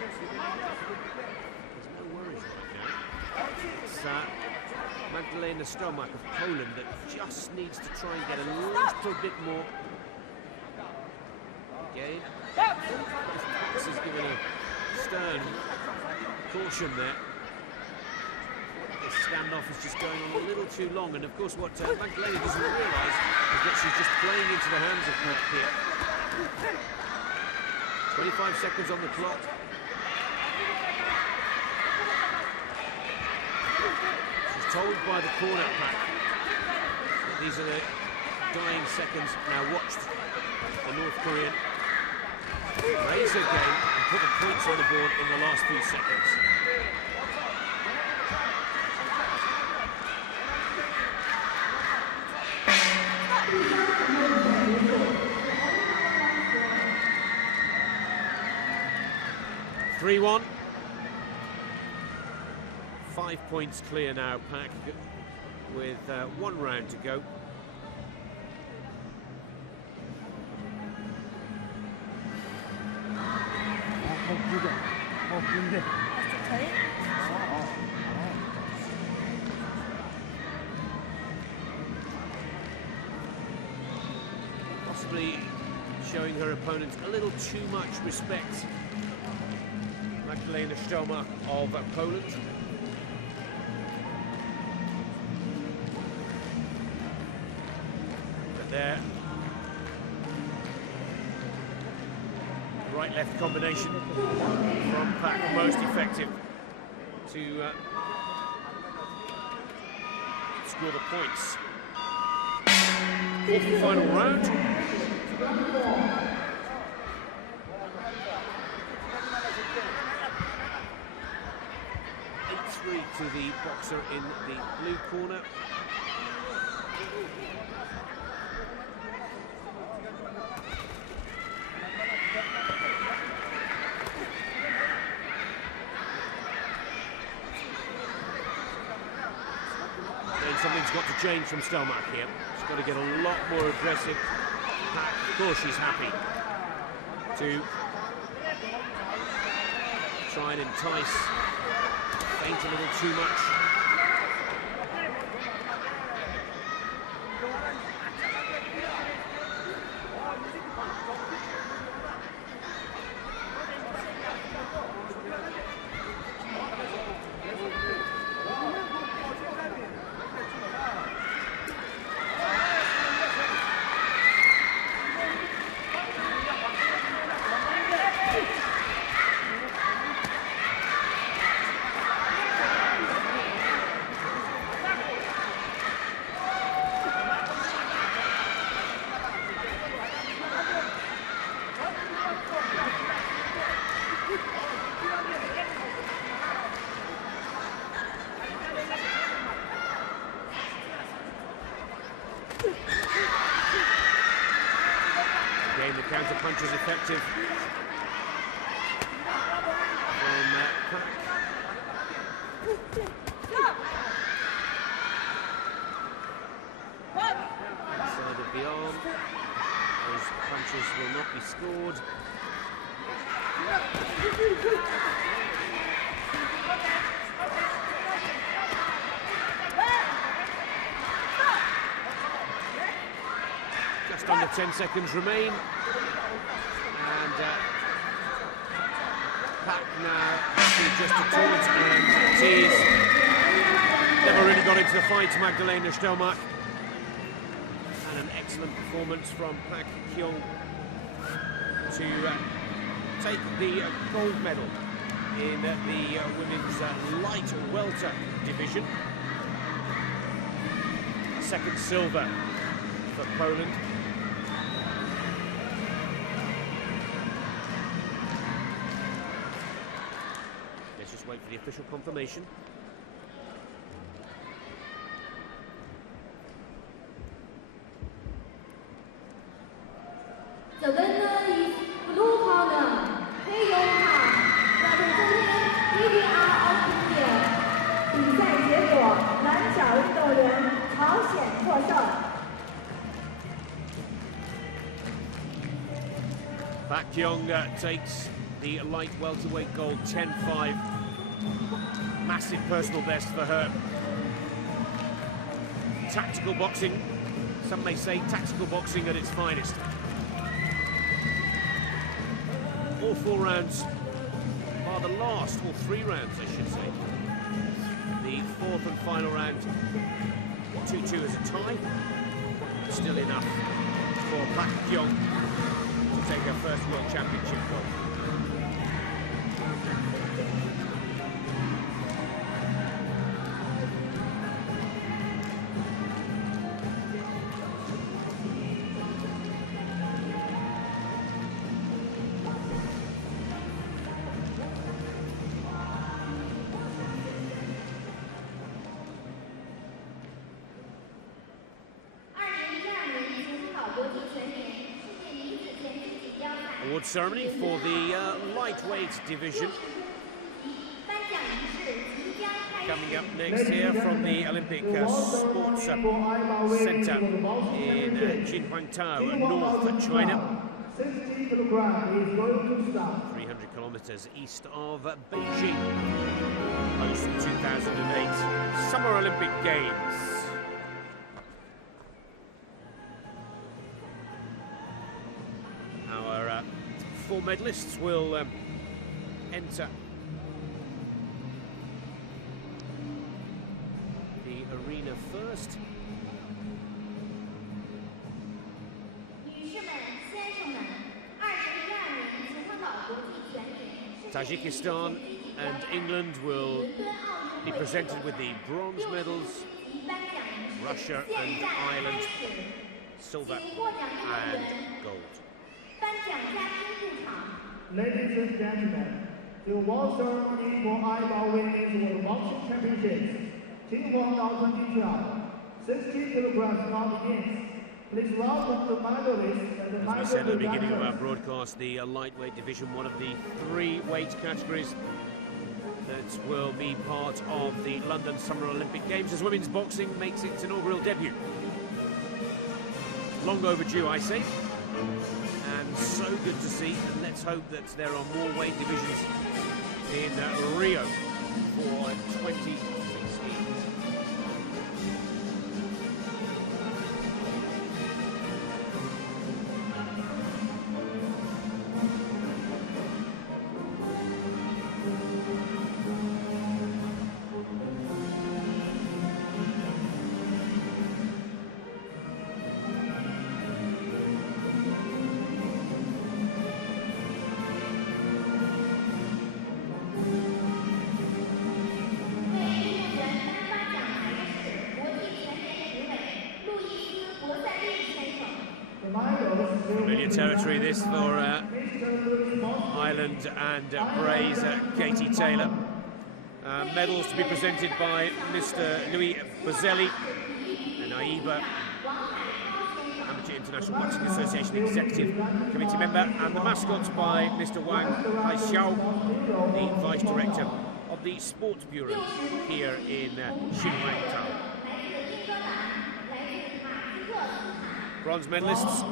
There's no worries right now. It's Magdalena Stelmach of Poland that just needs to try and get a little bit more. Again, both boxers given a stern caution there. This standoff is just going on a little too long, and of course what Magdalena doesn't realise is that she's just playing into the hands of Pat here. 25 seconds on the clock. She's told by the corner Pat that these are the dying seconds. Now watch the North Korean raise her game and put the points on the board in the last few seconds. (3-1). 5 points clear now, Pak, with 1 round to go. Possibly showing her opponent a little too much respect. Magdalena Stelmach of Poland. But there, right-left combination from Pak, most effective to score the points. Fourth and final round. 8-3 to the boxer in the blue corner. Then something's got to change from Stelmach here. She's got to get a lot more aggressive. Of course she's happy to try and entice, feint a little too much. counter punches effective from Pak. Inside of the arm. Those punches will not be scored. Just under 10 seconds remain. And Pak now just a taunt and tease. Never really got into the fight, Magdalena Stelmark. And an excellent performance from Pak Kyung to take the gold medal in the women's light welter division. Second silver for Poland. Let's just wait for the official confirmation. The winner is blue corner, representing AIBA of India. 比赛结果，男小运动员朝鲜获胜。Pak Kyung takes the light welterweight gold, 10-5. Massive personal best for her. Tactical boxing, some may say tactical boxing at its finest. All 4 rounds are the last, or 3 rounds I should say. The 4th and final round, 2-2 as a tie. Still enough for Pak Kyung to take her first World Championship gold. Award ceremony for the lightweight division. Coming up next here from the Olympic Sports Center in Jinhuangtao, North China. 300 kilometers east of Beijing, host 2008 Summer Olympic Games. Our 4 medalists will enter the arena first. Tajikistan and England will be presented with the bronze medals. Russia and Ireland, silver and gold. Ladies and gentlemen, the award ceremony for AIBA Women's World Boxing Championships, Jinhuangdao 2012, 60 kilograms now begins. Please welcome the medalists and the As we said at the beginning of our broadcast, the lightweight division, one of the 3 weight categories that will be part of the London Summer Olympic Games as women's boxing makes its inaugural debut. Long overdue, I say, and so good to see, and let's hope that there are more weight divisions in Rio for 2016. Familiar territory this for Ireland and Bray's Katie Taylor. Medals to be presented by Mr. Louis Bozelli and AIBA Amateur International Boxing Association Executive Committee member, and the mascot by Mr. Wang Haixiao, the Vice Director of the Sports Bureau here in Xinhuangtao. Bronze medalists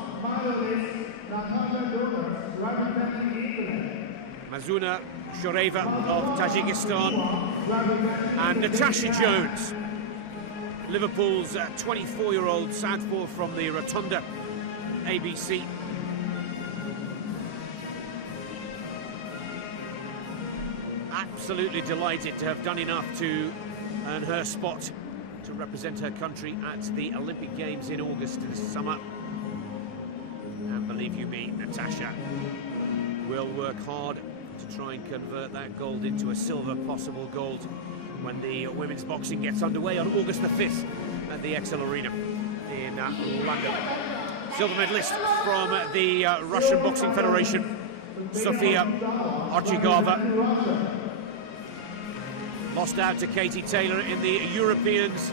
Mazuna Shoreva of Tajikistan and Natasha Jones, Liverpool's 24-year-old southpaw from the Rotunda ABC. Absolutely delighted to have done enough to earn her spot to represent her country at the Olympic Games in August this summer. And believe you me, Natasha will work hard to try and convert that gold into a silver, possible gold, when the women's boxing gets underway on August the 5th at the XL Arena in London. Silver medalist from the Russian Boxing Federation, Sofia Archigova. Lost out to Katie Taylor in the Europeans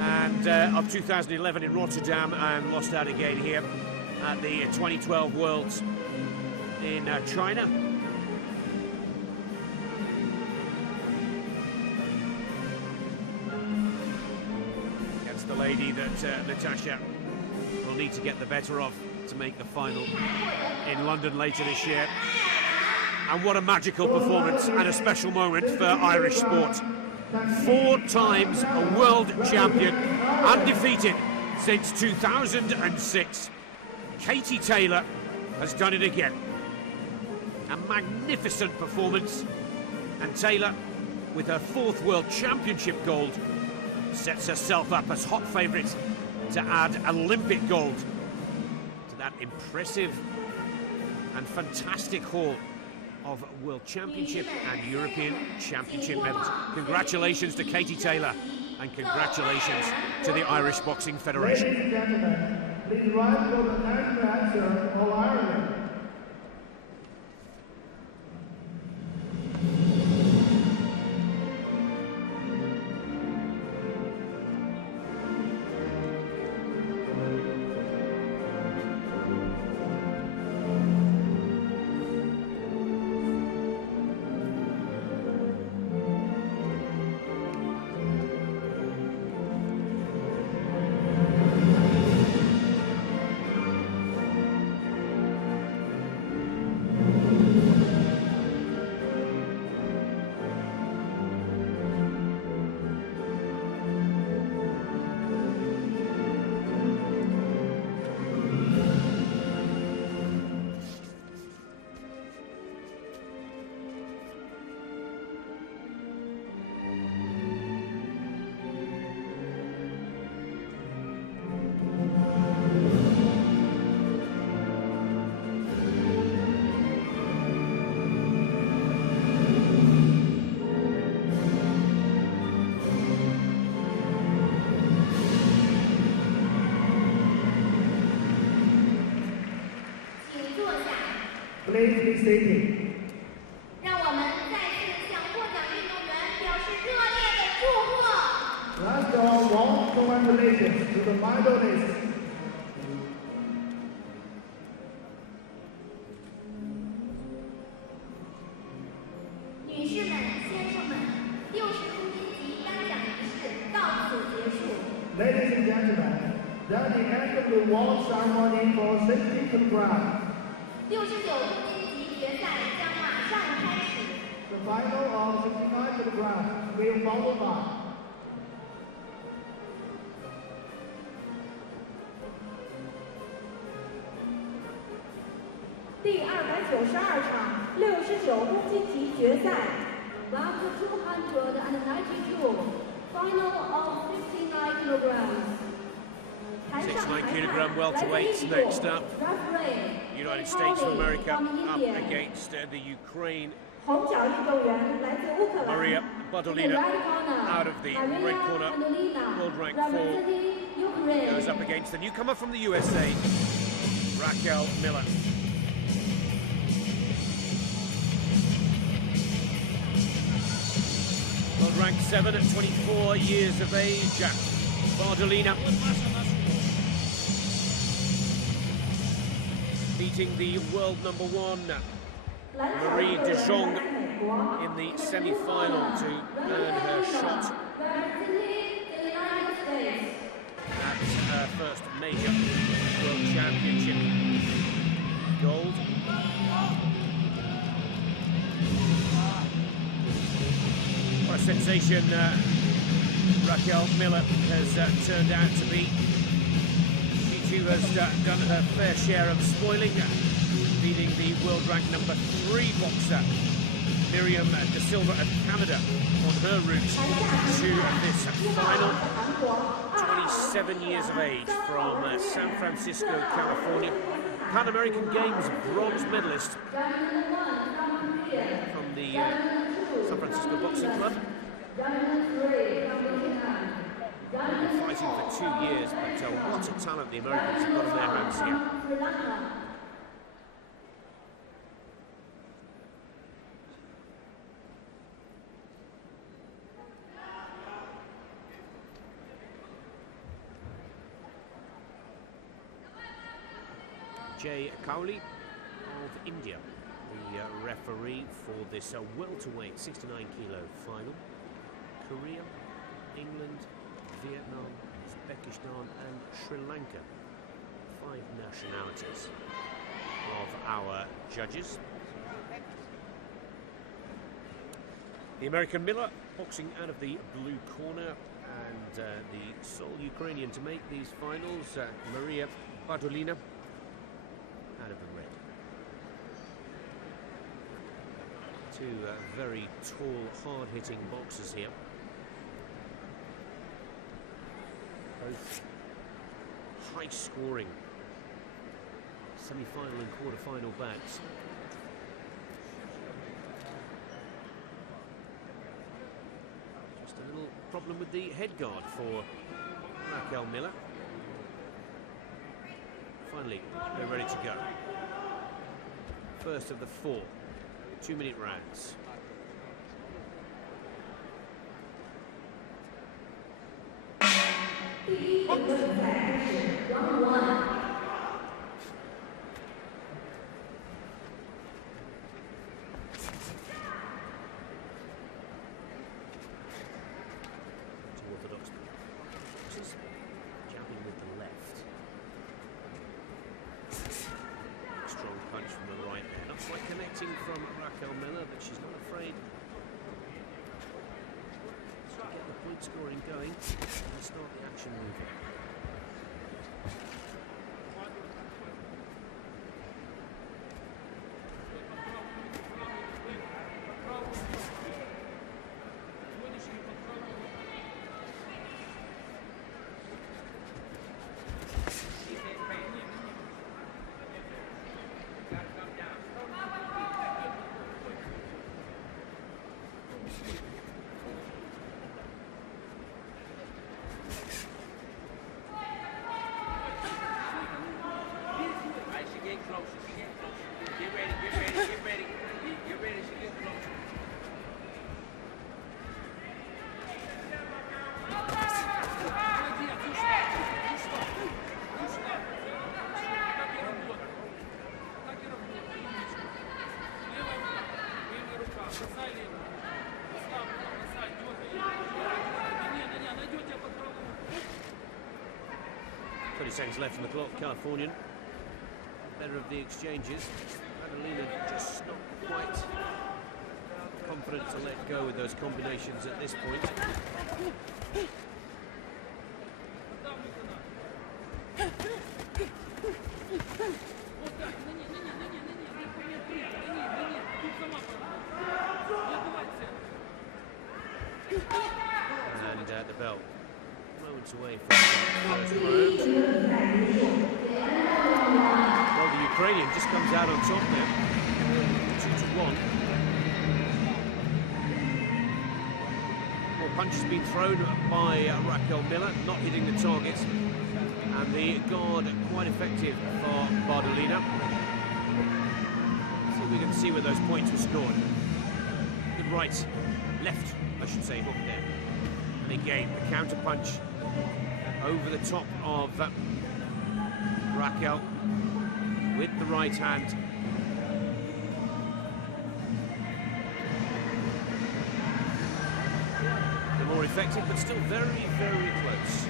and of 2011 in Rotterdam, and lost out again here at the 2012 Worlds in China. Against the lady that Natasha will need to get the better of to make the final in London later this year. And what a magical performance and a special moment for Irish sport. 4 times a world champion, undefeated since 2006. Katie Taylor has done it again. A magnificent performance. And Taylor, with her 4th World Championship gold, sets herself up as hot favourite to add Olympic gold to that impressive and fantastic haul of World Championship and European Championship medals. Congratulations to Katie Taylor, and congratulations to the Irish Boxing Federation. Ladies and gentlemen, please rise for the national anthem of Ireland. Please be seated. 让我们再次向获奖运动员表示热烈的祝贺。 Last of all, warm congratulations to the medalists. 女士们、先生们，60公斤级颁奖仪式到此结束。 Ladies and gentlemen, that's the end of the award ceremony for 60 kilograms. 69公斤级决赛将马上开始。 The final of 69 kilograms will follow by. 第292场69公斤级决赛 ，Round 292, final of 69 kilograms. 69 kilogram welterweights next up. United States of America up against the Ukraine. 红脚运动员来自乌克兰 Maria Badolina out of the red corner. World rank 4 goes up against the newcomer from the USA, Raquel Miller. World rank 7 at 24 years of age, Badolina. beating the world number one, Marie de Jong, in the semi-final to earn her shot at her first major world championship gold. What a sensation Raquel Miller has turned out to be. She too has done her fair share of spoiling, beating the world ranked number 3 boxer Miriam Da Silva of Canada on her route to this final. 27 years of age, from San Francisco, California. Pan American Games bronze medalist from the San Francisco Boxing Club. Been fighting for 2 years, but what a talent the Americans have got on their hands here. Jay Cowley of India, the referee for this welterweight 69-kilo final. Korea, England, Vietnam, Uzbekistan and Sri Lanka. 5 nationalities of our judges. The American Miller boxing out of the blue corner, and the sole Ukrainian to make these finals, Maria Badolina, out of the red. 2 very tall, hard-hitting boxers here. Both high-scoring semi-final and quarter-final bouts. Just a little problem with the head guard for Raquel Miller. Finally, they're ready to go. First of the 4 2-minute rounds. Orthodox boxers, jabbing with the left. Strong punch from the right there. Not quite connecting from Raquel Miller, but she's not afraid to get the point scoring going and start the action moving. Seconds left on the clock. Californian, better of the exchanges. Badolina just not quite confident to let go with those combinations at this point. And the bell. Moments away from the first round. Well, the Ukrainian just comes out on top there. 2-1. More punches being thrown by Raquel Miller, not hitting the target. And the guard quite effective for Badolina. See if we can see where those points were scored. Good right, left, I should say, hook there. And again, the counter punch over the top of Raquel. with the right hand. The more effective, but still very, very close.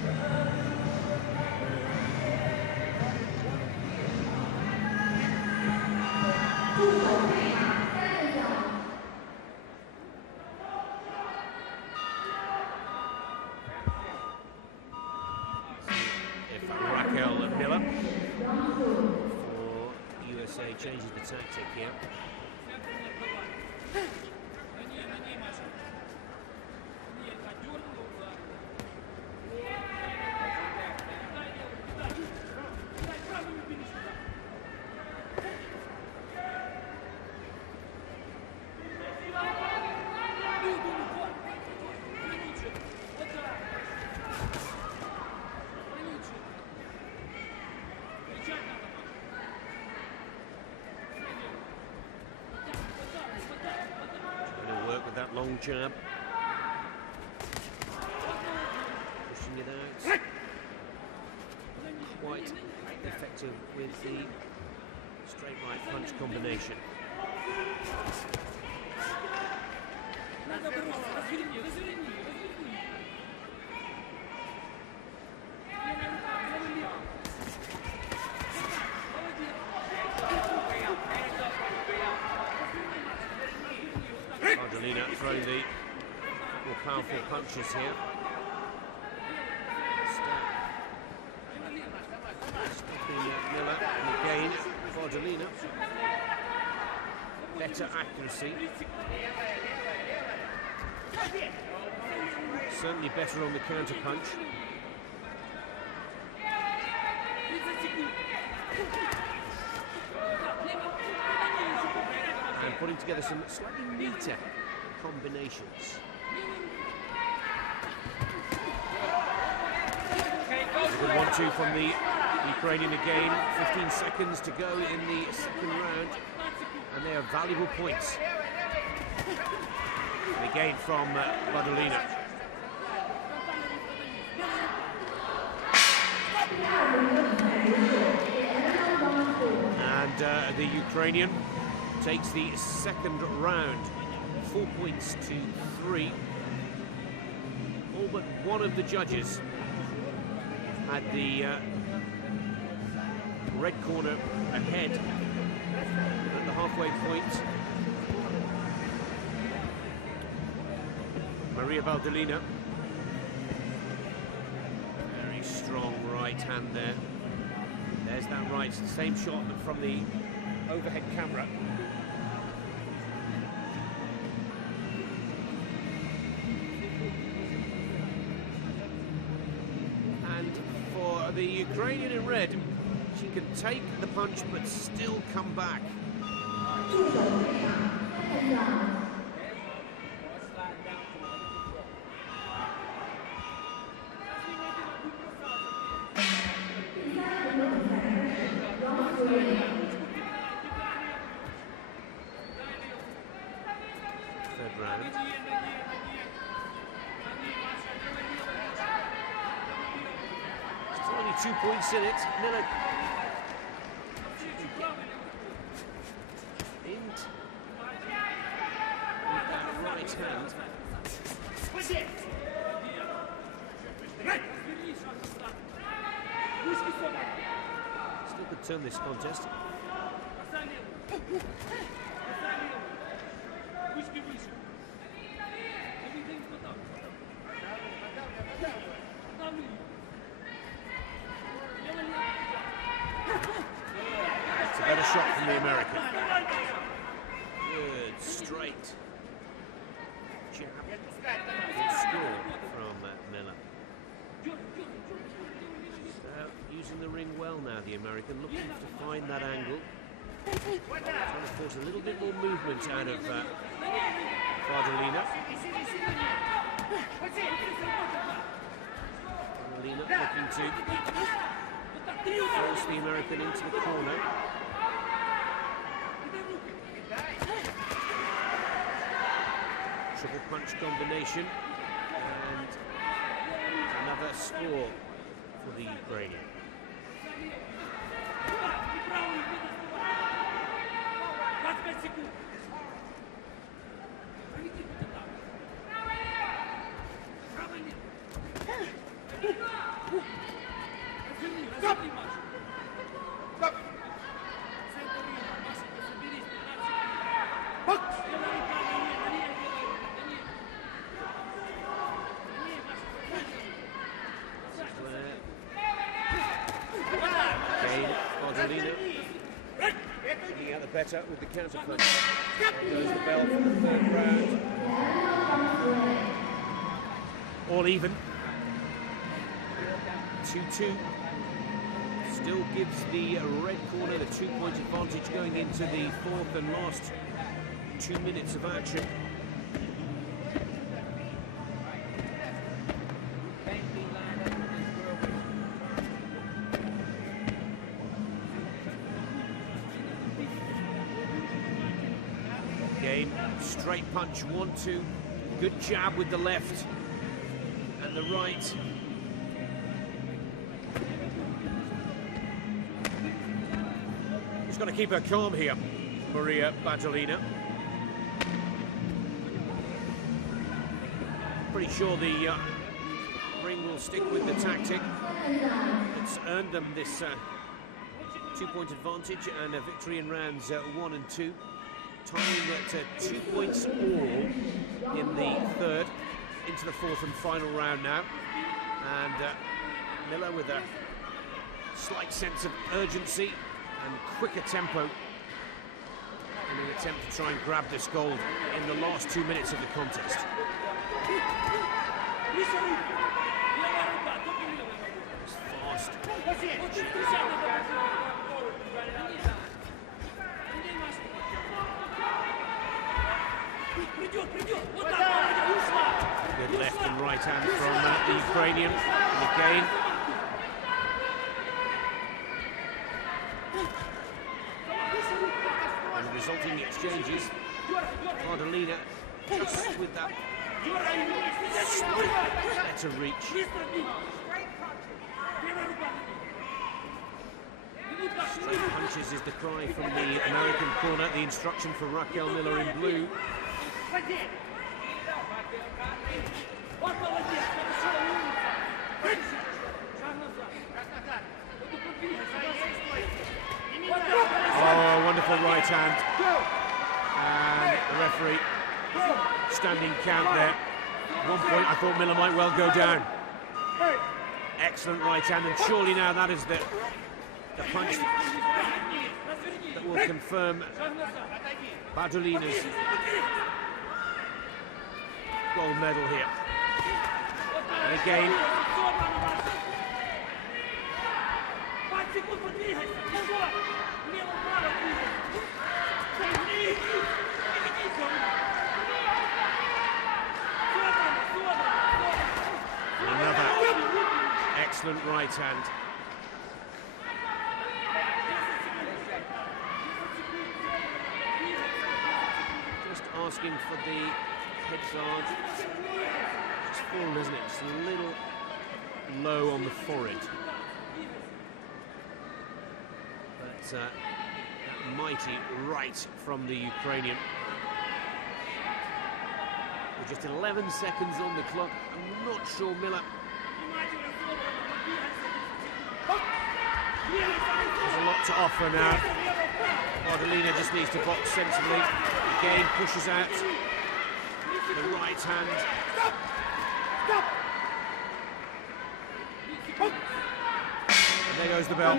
USA changes the tactic here. That long jab, pushing it out, quite effective with the straight right punch combination. Throwing the more powerful punches here. Stopping Miller, and again Bardolina. Better accuracy. Certainly better on the counter punch. And putting together some slightly neater combinations. A good 1-2 from the Ukrainian again. 15 seconds to go in the second round, and they are valuable points. And again from Bardolina. And the Ukrainian takes the second round. 4 points to 3. All but one of the judges had the red corner ahead at the halfway point. Maria Bardolina. Very strong right hand there. There's that right, same shot from the overhead camera. The Ukrainian in red, she can take the punch but still come back. Third round. Only 2 points in it. Miller with that right hand. Still could turn this contest. It's a better shot from the American. Good, straight jab. Good score from Miller. So, using the ring well now, the American, looking to find that angle. Trying to force a little bit more movement out of Bardolina. Bardolina looking to force the American into the corner. Triple punch combination, and another score for the Ukrainian. Looking at the better with the counter punch. There goes the bell for the third round. All even. 2-2. Still gives the red corner the 2-point advantage going into the fourth and last 2 minutes of action. Again, straight punch, 1-2. Good jab with the left and the right. She's got to keep her calm here, Maria Battolina. Pretty sure the ring will stick with the tactic. It's earned them this 2-point advantage and a victory in rounds 1 and 2. Tying at 2 points all in the third, into the fourth and final round now. And Miller with a slight sense of urgency and quicker tempo in an attempt to try and grab this gold in the last 2 minutes of the contest. It's fast. Good left and right hand from the Ukrainian. And again. And the resulting exchanges. Battolina just with that better reach. Straight punches is the cry from the American corner. The instruction for Raquel Miller in blue. Oh, wonderful right hand. And the referee standing count there. At one point I thought Miller might well go down. Excellent right hand, and surely now that is the punch that will confirm Battolina's gold medal here. And again, another excellent right hand. Just asking for the head guard. It's full, isn't it? Just a little low on the forehead. But that mighty right from the Ukrainian. With just 11 seconds on the clock, I'm not sure Miller has a lot to offer now. Battolina just needs to box sensibly. Again, pushes out the right hand. And there goes the bell.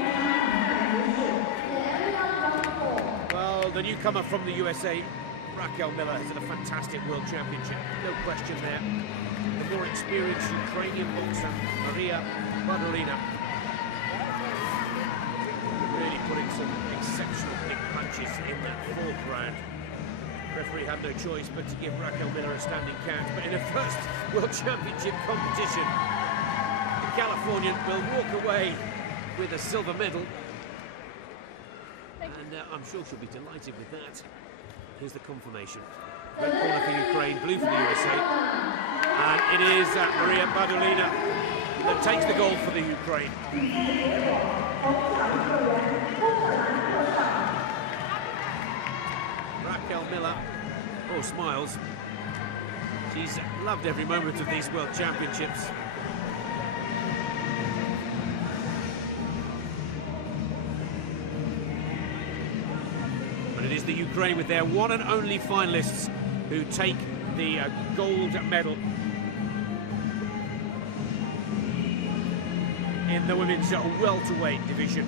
Well, the newcomer from the USA, Raquel Miller, has had a fantastic World Championship. No question there. The more experienced Ukrainian boxer, Maria Battolina, really putting some exceptional big punches in that fourth round. The referee had no choice but to give Raquel Miller a standing count. But in her first World Championship competition, the Californian will walk away with a silver medal. And I'm sure she'll be delighted with that. Here's the confirmation. Red corner for Ukraine, blue for the USA. And it is Maria Battolina that takes the gold for the Ukraine. Raquel Miller, oh, smiles. She's loved every moment of these World Championships. But it is the Ukraine with their one and only finalists who take the gold medal in the women's welterweight division.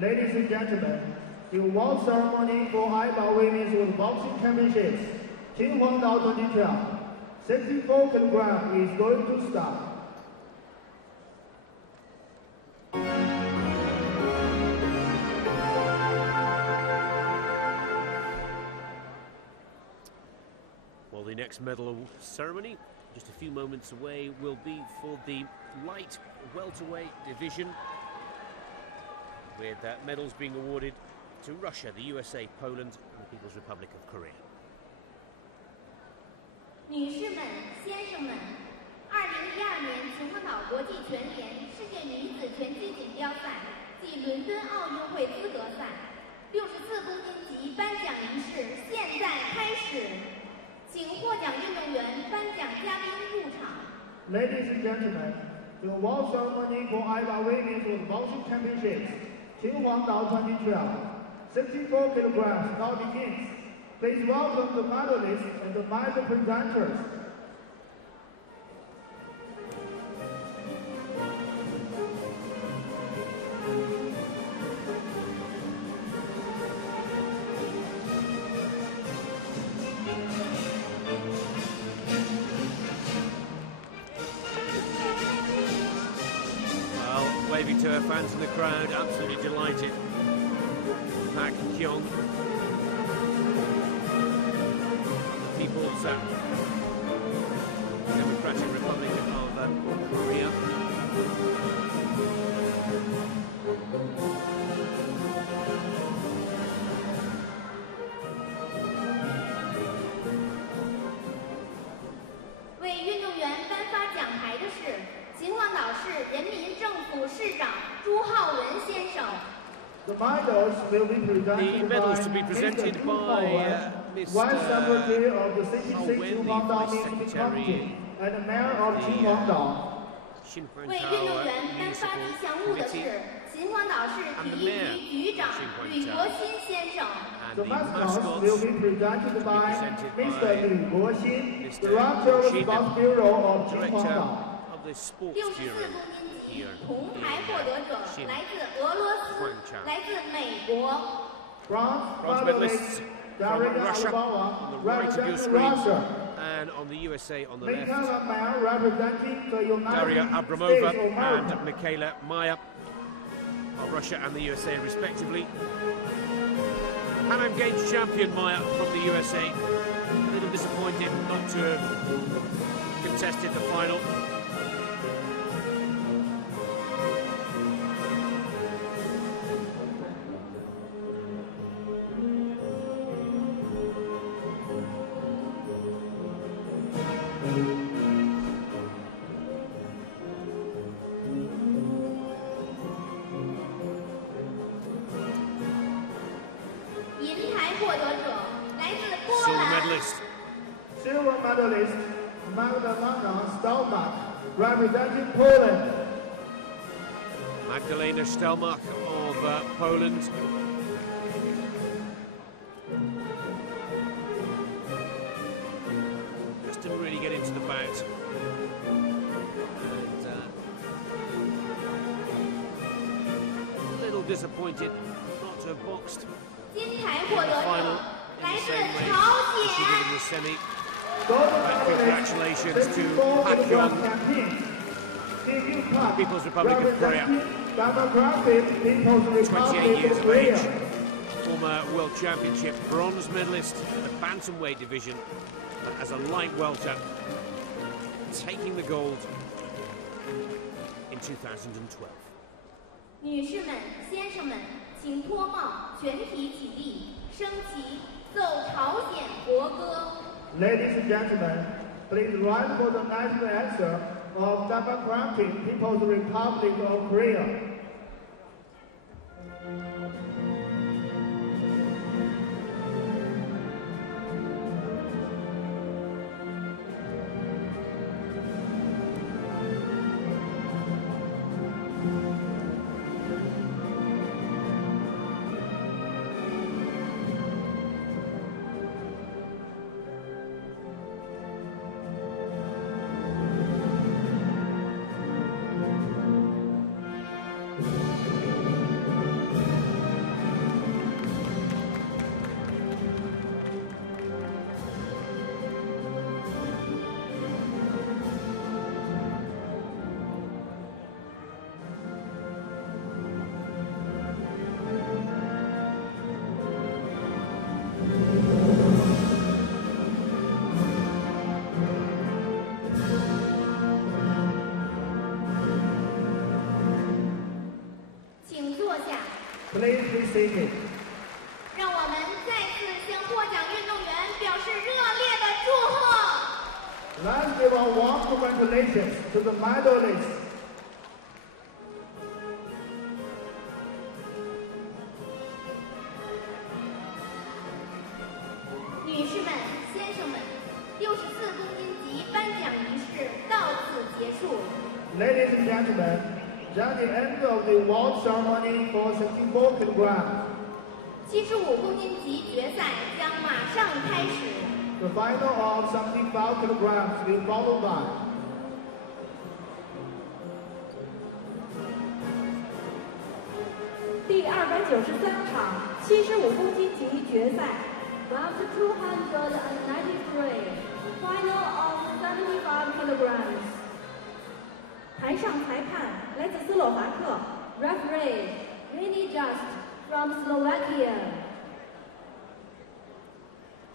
Ladies and gentlemen, the award ceremony for AIBA Women's World Boxing Championships, Qinhuangdao 2012, 64 kg is going to start. Well, the next medal ceremony, just a few moments away, will be for the light welterweight division, with medals being awarded to Russia, the USA, Poland, and the People's Republic of Korea. 女士们、先生们，2012年秦皇岛国际拳联世界女子拳击锦标赛暨伦敦奥运会资格赛64公斤级颁奖仪式现在开始，请获奖运动员、颁奖嘉宾入场。 Ladies and gentlemen, the award ceremony for AIBA Women's World Boxing Championships, Qinhuangdao 2012, 64 kg now begins. Please welcome the medalists and the medal presenters. Well, waving to her fans in the crowd, absolutely delighted. Pak Kyung, People's Democratic Republic of Korea. The medals will be presented by presented by Mr. Vice Secretary of the CPC Wen, the Qinhuangdao Vice Municipal Secretary Committee and the Mayor of Qinhuangdao. 为运动员颁发吉祥物的是秦皇岛市体育局局长吕国新先生。 The mascots will be presented by Mr. Lu Guoxin, Director of the Sports Bureau of Qinhuangdao. 64公斤级铜牌获得者来自俄罗斯，来自美国。 Bronze medalists from Russia on the right of your screen, and on the USA on the left, Daria Abramova and Michaela Maya of Russia and the USA respectively. Pan Am Games champion Maya from the USA, a little disappointed not to have contested the final. Silver medalist Magdalena Stelmach, representing Poland. Magdalena Stelmach of Poland. Just didn't really get into the bout. And a little disappointed not to have boxed the final in the same way as she did in the semi. Congratulations to Pak Kyung, People's Republic of Korea, 28 years of age, former World Championship bronze medalist in the bantamweight division, but as a light welter, taking the gold in 2012. 女士们、先生们，请脱帽，全体起立，升旗，奏朝鲜国歌。 Ladies and gentlemen, please rise for the national anthem of Democratic People's Republic of Korea. 请坐下。 Please be seated. 让我们再次向获奖运动员表示热烈的祝贺。 Let's give a warm congratulations to the medalists. 女士们、先生们，64公斤级颁奖仪式到此结束。 Ladies and gentlemen, that's the end of the award ceremony for 64 kilograms. 75公斤级决赛将马上开始。 The final of 75 kilograms will follow by. 第293场75公斤级决赛 ，Round 293 Final of 75 kilograms。台上裁判来自斯洛伐克 ，Referee Rini Just from Slovakia。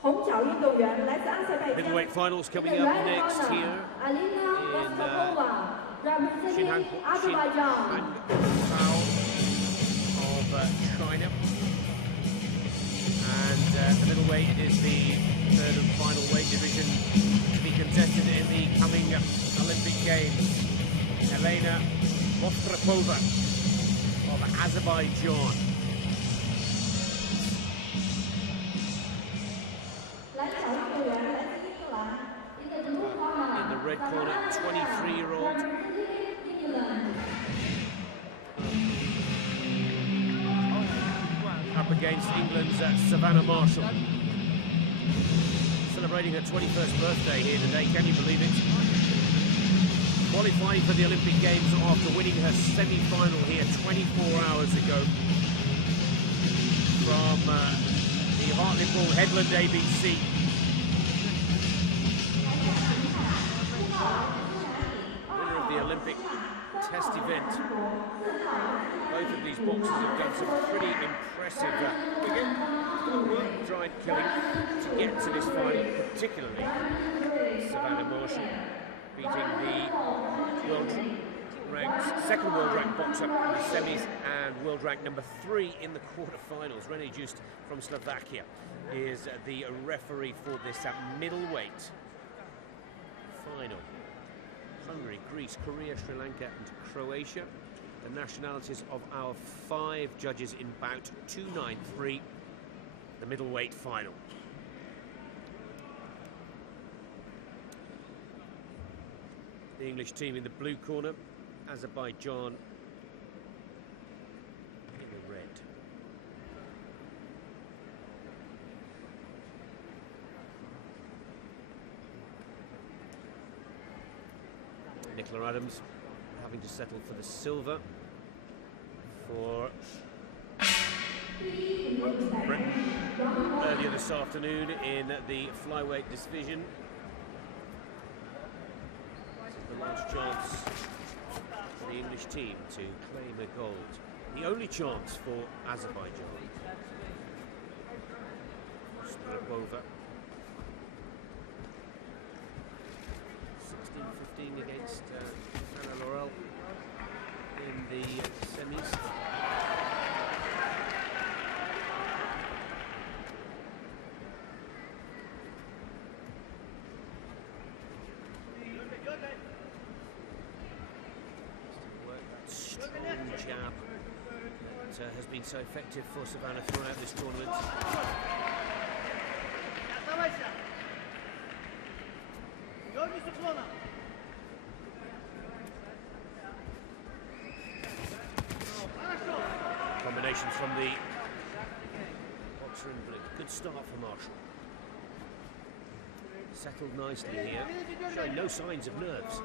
红角运动员来自阿塞拜疆 Middleweight finals coming up next here Alina in Vostokova, representing Azerbaijan. Of China. And the middleweight is the third and final weight division to be contested in the coming Olympic Games. Elena Vostokova of Azerbaijan. In the red corner, 23-year-old up against England's Savannah Marshall. Celebrating her 21st birthday here today, can you believe it? Qualifying for the Olympic Games after winning her semi-final here 24 hours ago from the Hartlepool Headland ABC. Winner of the Olympic test event. Both of these boxers have done some pretty impressive work tried killing to get to this final, particularly Savannah Marshall beating the second world ranked boxer in the semis and world ranked number 3 in the quarterfinals. Rene Just from Slovakia is the referee for this middleweight final. Hungary, Greece, Korea, Sri Lanka and Croatia. The nationalities of our 5 judges in bout 293, the middleweight final. The English team in the blue corner, Azerbaijan in the red. Nicola Adams having to settle for the silver for Britain earlier this afternoon in the flyweight division. The last chance for the English team to claim a gold. The only chance for Azerbaijan. Strapova. 16-15 against Anna Laurel in the semis. Strong jab that has been so effective for Savannah throughout this tournament. Combinations from the boxer in blue. Good start for Marshall. Settled nicely here, showing no signs of nerves.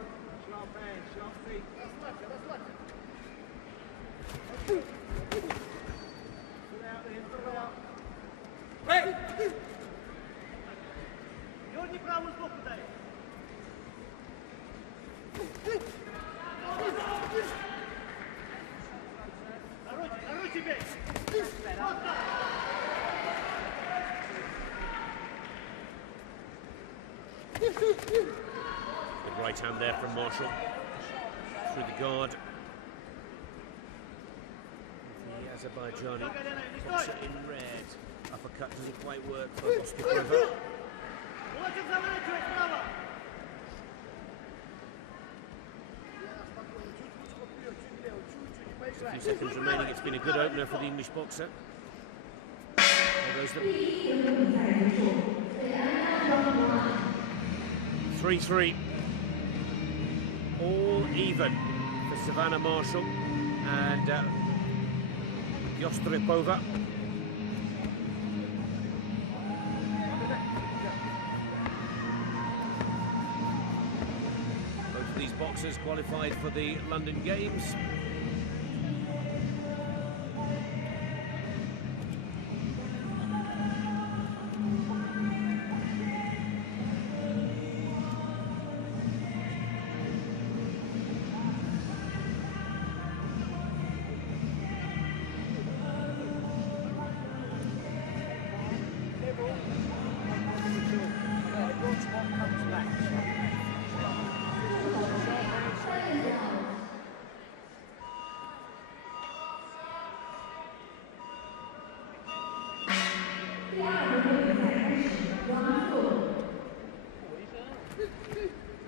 Good right hand there from Marshall through the guard. The Azerbaijani boxer in red. Uppercut doesn't quite work for Vostrikova. A few seconds remaining. It's been a good opener for the English boxer. There goes the 3-3. All even for Savannah Marshall and Vostrikova. Both of these boxers qualified for the London Games.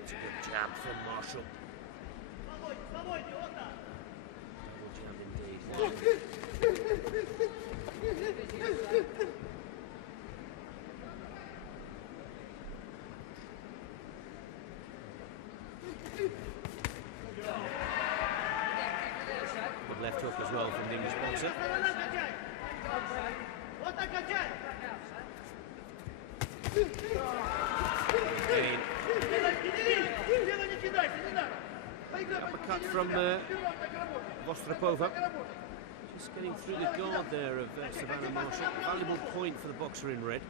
It's a good jab from Marshall. Double jab indeed. Good left hook as well from the English boxer. Again. Uppercut from Vostrikova. Just getting through the guard there of Savannah Marshall. A valuable point for the boxer in red.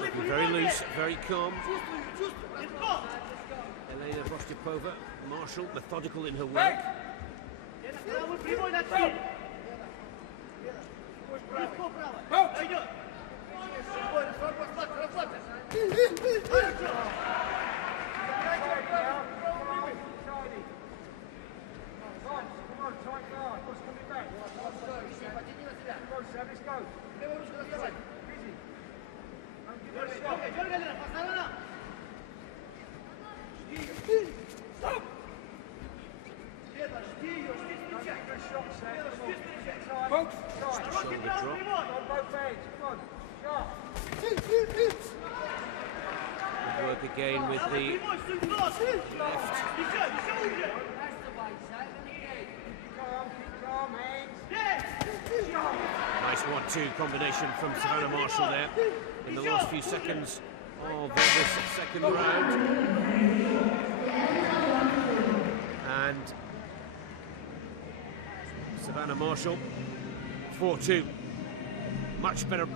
Looking very loose, very calm. Elena Vostrikova, Marshall, methodical in her work. Shoulder drop. Good work again with the left. Nice 1-2 combination from Savannah Marshall there in the last few seconds of this second round. And Savannah Marshall 4-2. Much better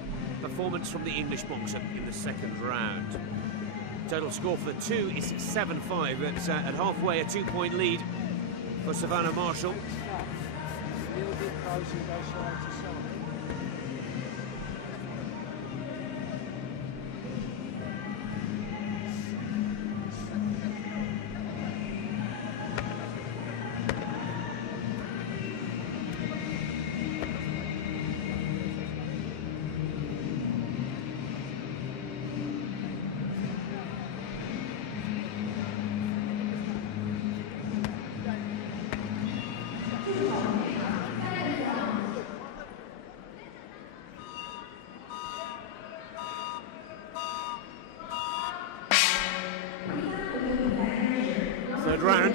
performance from the English boxer in the second round. Total score for the two is 7-5. It's at halfway a 2-point lead for Savannah Marshall. A little bit closer, go side to side. Third round.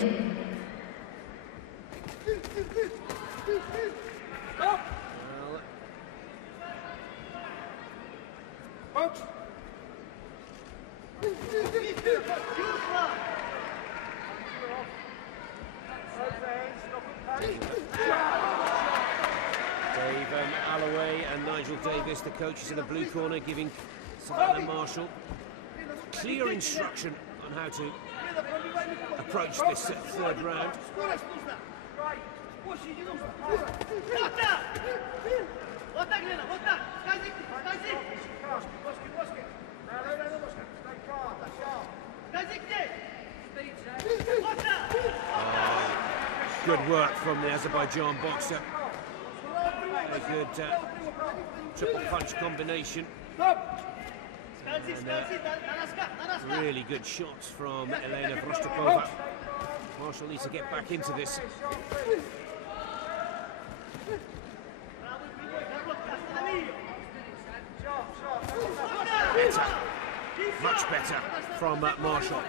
Dave Alloway and Nigel Davis, the coaches in the blue corner, giving Savannah Marshall clear instruction on how to approach this third round. Good work from the Azerbaijan boxer. A good triple punch combination. And, really good shots from Elena Vostokova. Marshall needs to get back into this. Better, much better from Marshall.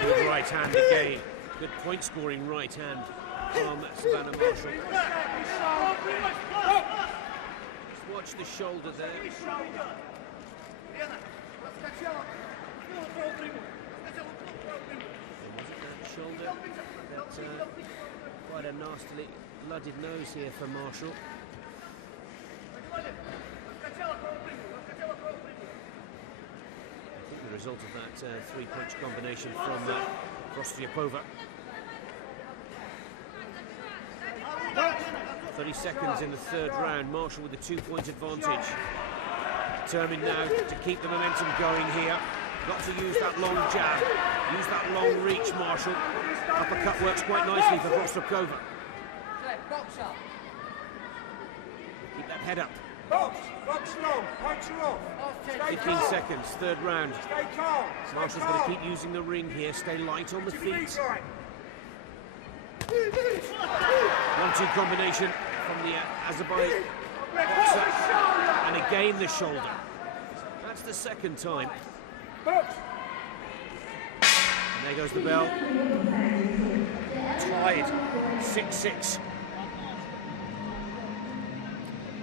Good right hand again. Good point scoring right hand from Savannah Marshall. Just watch the shoulder there. Shoulder. That's quite a nastily blooded nose here for Marshall. I think the result of that three-punch combination from Vostokova. 30 seconds in the third round. Marshall with a 2-point advantage. Determined now to keep the momentum going here. Got to use that long jab, use that long reach, Marshall. Uppercut works quite nicely for Vostokova. Keep that head up. Box long, punch her off. 15 seconds, third round. Stay calm. Marshall's going to keep using the ring here, stay light on the feet. 1-2 combination from the Azerbaijan boxer. And again the shoulder. That's the second time. And there goes the bell. Tied, 6-6.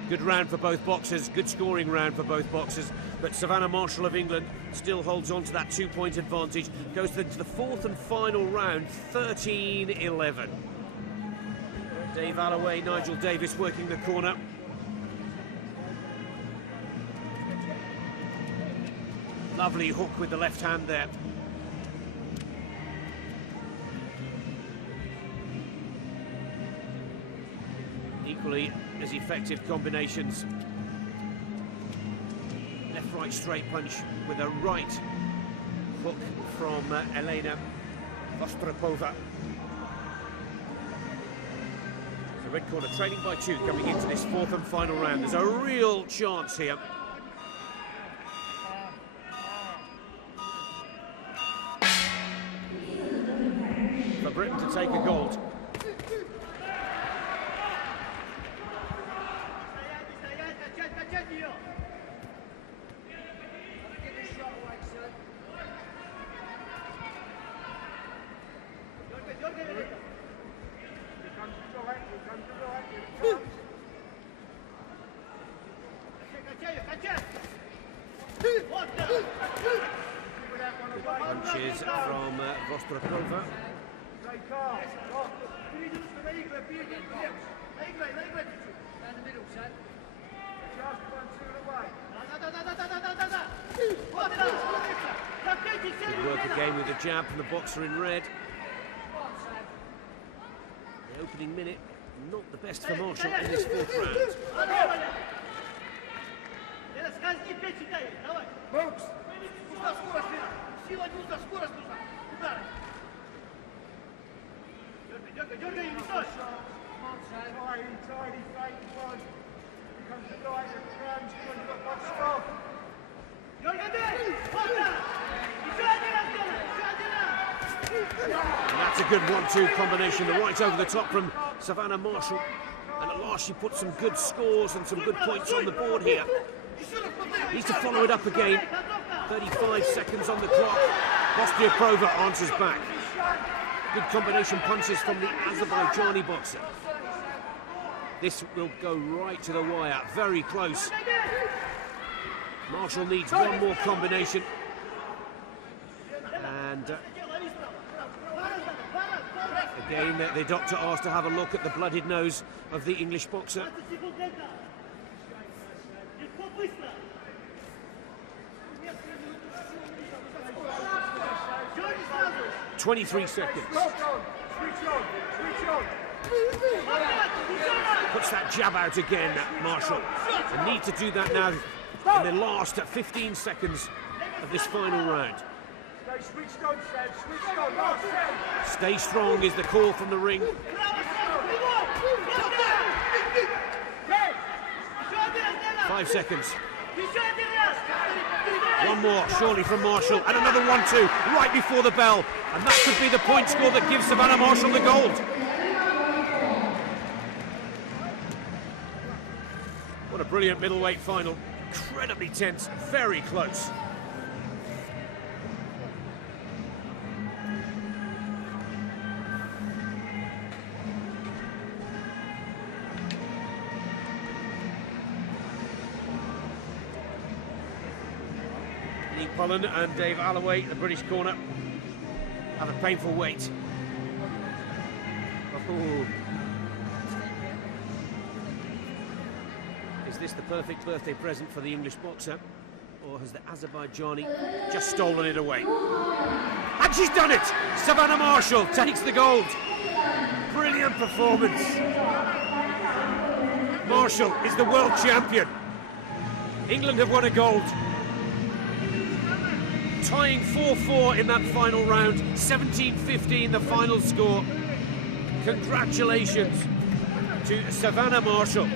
Good round for both boxers, good scoring round for both boxers, but Savannah Marshall of England still holds on to that 2-point advantage, goes into the fourth and final round, 13-11. Dave Alloway, Nigel Davis working the corner. Lovely hook with the left hand there. Equally as effective combinations. Left-right straight punch with a right hook from Elena Vostokova. The red corner trailing by 2 coming into this fourth and final round. There's a real chance here. For Britain to take a gold. Punches from Vostropova. Good work again with the jab from the boxer in red. The opening minute, not the best for Marshall in this fourth round. And that's a good 1-2 combination, the right over the top from Savannah Marshall. And at last she put some good scores and some good points on the board here. Needs to follow it up again. 35 seconds on the clock. Vostropova answers back. Good combination punches from the Azerbaijani boxer. This will go right to the wire, very close. Marshall needs one more combination. And again, the doctor asked to have a look at the bloodied nose of the English boxer. 23 seconds. Puts that jab out again, Marshall. And need to do that now in the last 15 seconds of this final round. Stay strong is the call from the ring. 5 seconds. One more, surely, from Marshall, and another 1-2 right before the bell. And that could be the point score that gives Savannah Marshall the gold. What a brilliant middleweight final. Incredibly tense, very close. Cullen and Dave Alloway, the British corner, have a painful wait. Oh. Is this the perfect birthday present for the English boxer, or has the Azerbaijani just stolen it away? And she's done it! Savannah Marshall takes the gold. Brilliant performance. Marshall is the world champion. England have won a gold. Tying 4-4 in that final round, 17-15 the final score. Congratulations to Savannah Marshall.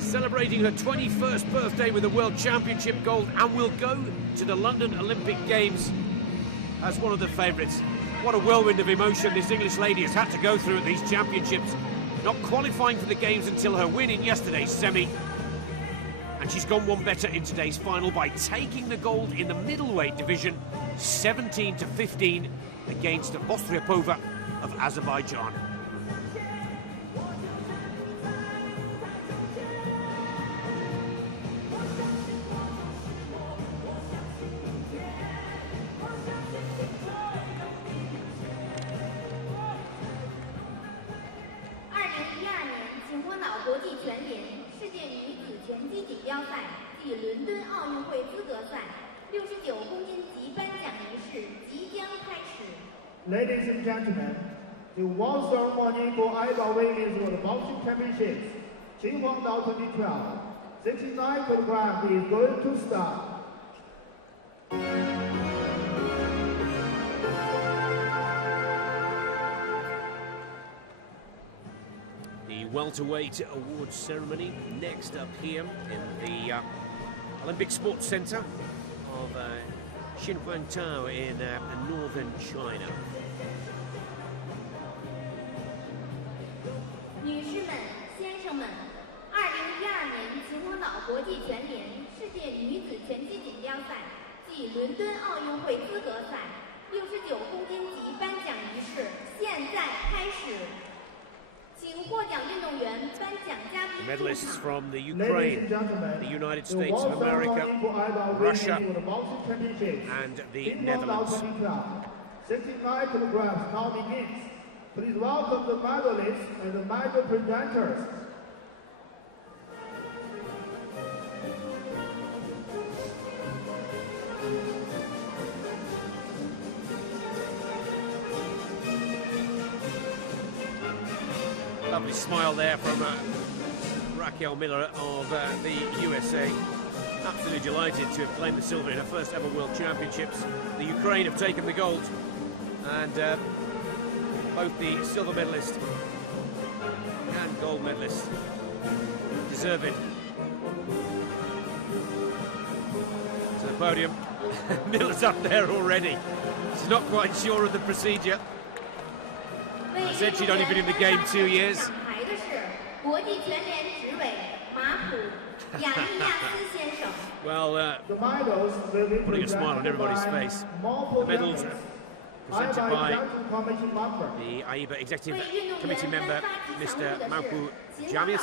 Celebrating her 21st birthday with a World Championship gold, and will go to the London Olympic Games as one of the favourites. What a whirlwind of emotion this English lady has had to go through at these championships. Not qualifying for the Games until her win in yesterday's semi. And she's gone one better in today's final by taking the gold in the middleweight division, 17-15 against Vostropova of Azerbaijan. Ladies and gentlemen, the one ceremony for AIBA Women's World Boxing Championships, Qinhuangdao 2012, 69 kg is going to start. The welterweight awards ceremony next up here in the Olympic Sports Centre of Xinhuangdao in northern China. 女士们、先生们，2012年秦皇岛国际拳联世界女子拳击锦标赛暨伦敦奥运会资格赛69公斤级颁奖仪式现在开始。请获奖运动员颁奖嘉宾出 Medalists 场。 from the Ladies Ukraine, and gentlemen, the United the States of World America, Ceremony for AIBA Russia, Women's for the Boxing Championships. and the Team Netherlands. 2012. 69 kilograms now begins. Please welcome the medalists and the medal presenters. Lovely smile there from Raquel Miller of the USA. Absolutely delighted to have claimed the silver in her first ever World Championships. The Ukraine have taken the gold, and both the silver medalist and gold medalist deserve it. To the podium. Miller's up there already. She's not quite sure of the procedure. I said she'd only been in the game 2 years. 奖牌的是国际拳联执委马普亚利亚斯先生。 Well, The medals will be putting a smile on presented everybody's by face. multiple The medals judges. presented AIBA by Executive Committee member. the AIBA Executive 为运动 Committee 员 member, 颁发吉祥 Mr. 物的 Maupu 是秦皇岛 Jamis, 市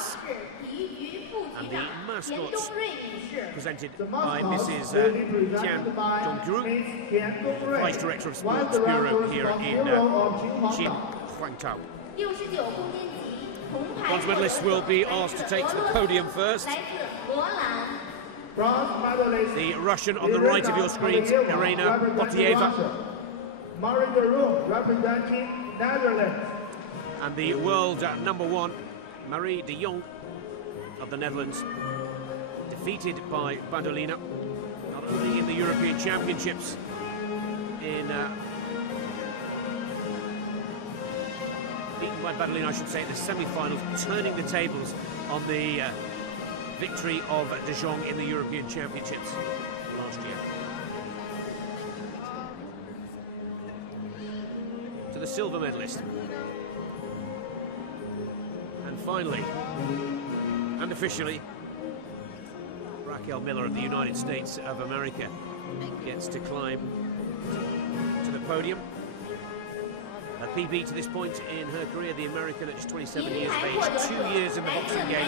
体育局副 and 局 the 长 mascots 田东瑞女士。 presented The by mascots Mrs. will be Tian presented by Dongru, Ms. Tian Dongru, Vice Director of Vice Sports Bureau Director of here Sports in Bureau of Xin Qinhuangdao. Huangtao. 69公斤级铜牌 Bronze medalists will be asked to take to the podium first. 来自荷兰。 Bronze medalist The Russian on the right of your screens, Irina Potieva, Marie de Roon representing Netherlands. and the world number one, Marie de Jong of the Netherlands, defeated by Bandolina, not only in the European Championships, beaten by Bandolina, I should say, in the semi-finals, turning the tables on the victory of De Jong in the European Championships last year. To the silver medalist. And finally, and officially, Raquel Miller of the United States of America gets to climb to the podium. A PB to this point in her career, the American at just 27 years of age, 2 years in the boxing game,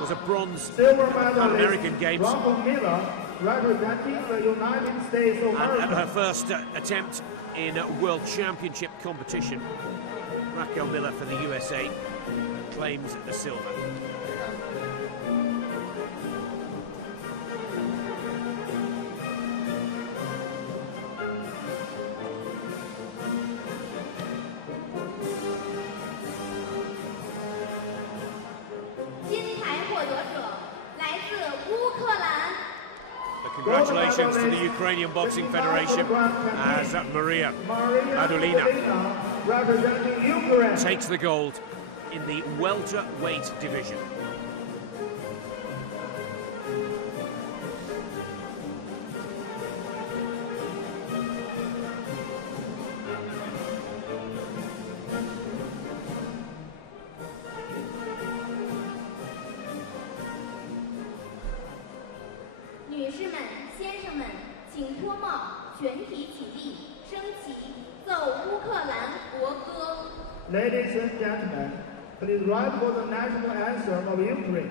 was a bronze Silver at medalist American Games, Raquel Miller representing the United States of and at her America. first attempt in a World Championship competition, Raquel Miller for the USA claims the silver. 金牌获得者来自乌克兰。 But congratulations to the Ukrainian Boxing Federation as Maria Bandolina representing Ukraine. takes the gold in the welterweight division. “女士们、先生们，请脱帽，全体起立，升旗，奏乌克兰国歌。” Ladies and gentlemen, please rise for the national anthem of Ukraine.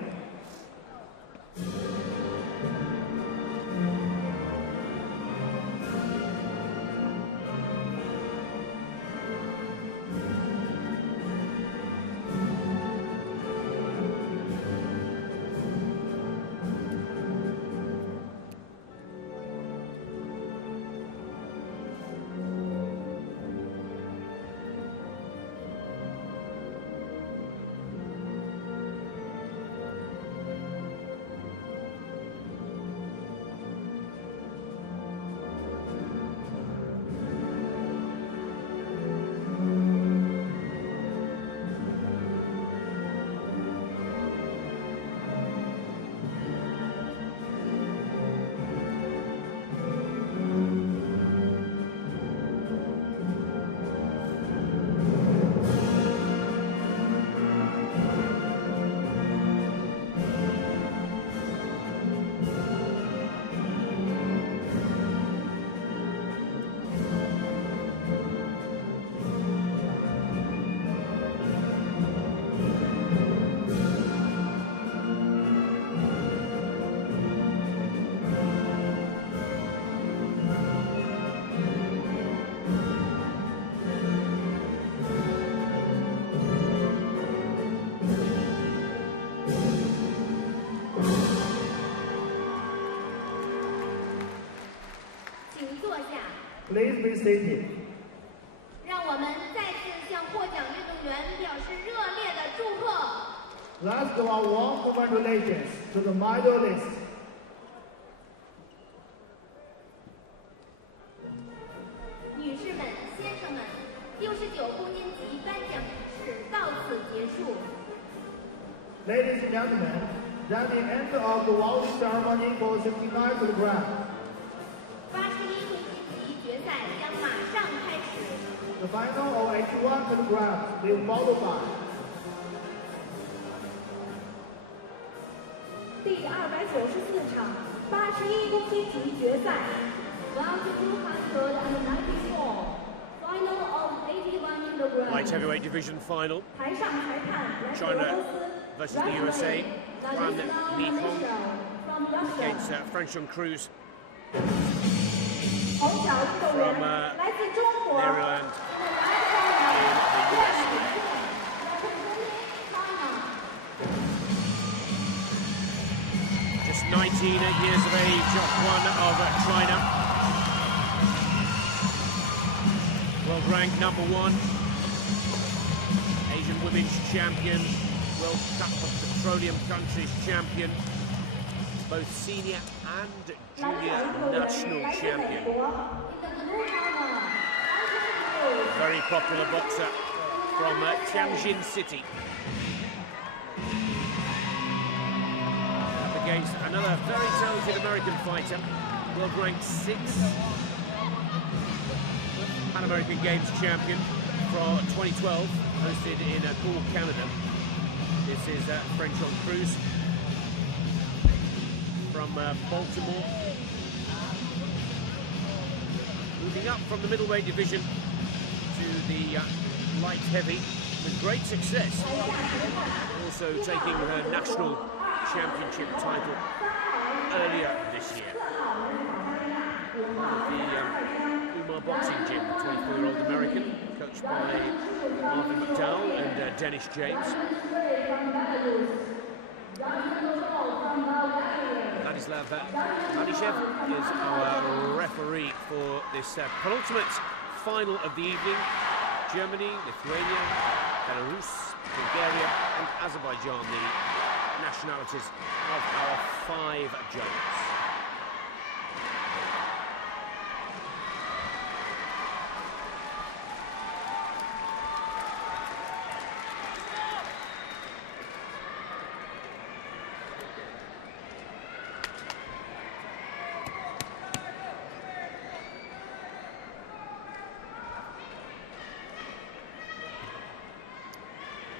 Please be seated. 让我们再次向获奖运动员表示热烈的祝贺。Let's give our warm congratulations to the medalists. 女士们、先生们，69公斤级颁奖仪式到此结束。Ladies and gentlemen, then the end of the awarding ceremony for 69 kilograms. 81公斤级决赛将马上开始。The final of 81 kilograms will follow by. 第294场81公斤级决赛 ，Round 294, final of 81 kilograms. Light heavyweight division final. 台上裁判来自俄 China 罗斯 versus the USA. Juan Nihon from Russia. against Franchon Cruz 红角运动员 from 来自中国 Maryland. Just 19 years of age, one of China. World ranked #1. Asian Women's Champion. World Cup of Petroleum Countries Champion. Both senior and junior national champion. Very popular boxer from Tianjin City. Up against another very talented American fighter, world ranked 6th, Pan American Games champion from 2012, hosted in Gaul, Canada. This is Franchon Cruz from Baltimore. Moving up from the middleweight division to the light heavy with great success. Also taking her national championship title earlier this year. The Umar Boxing Gym, 24-year-old American, coached by Marvin McDowell and Dennis James. Vladislav Ladishev is our referee for this penultimate final of the evening. Germany, Lithuania, Belarus, Bulgaria and Azerbaijan, the nationalities of our 5 judges.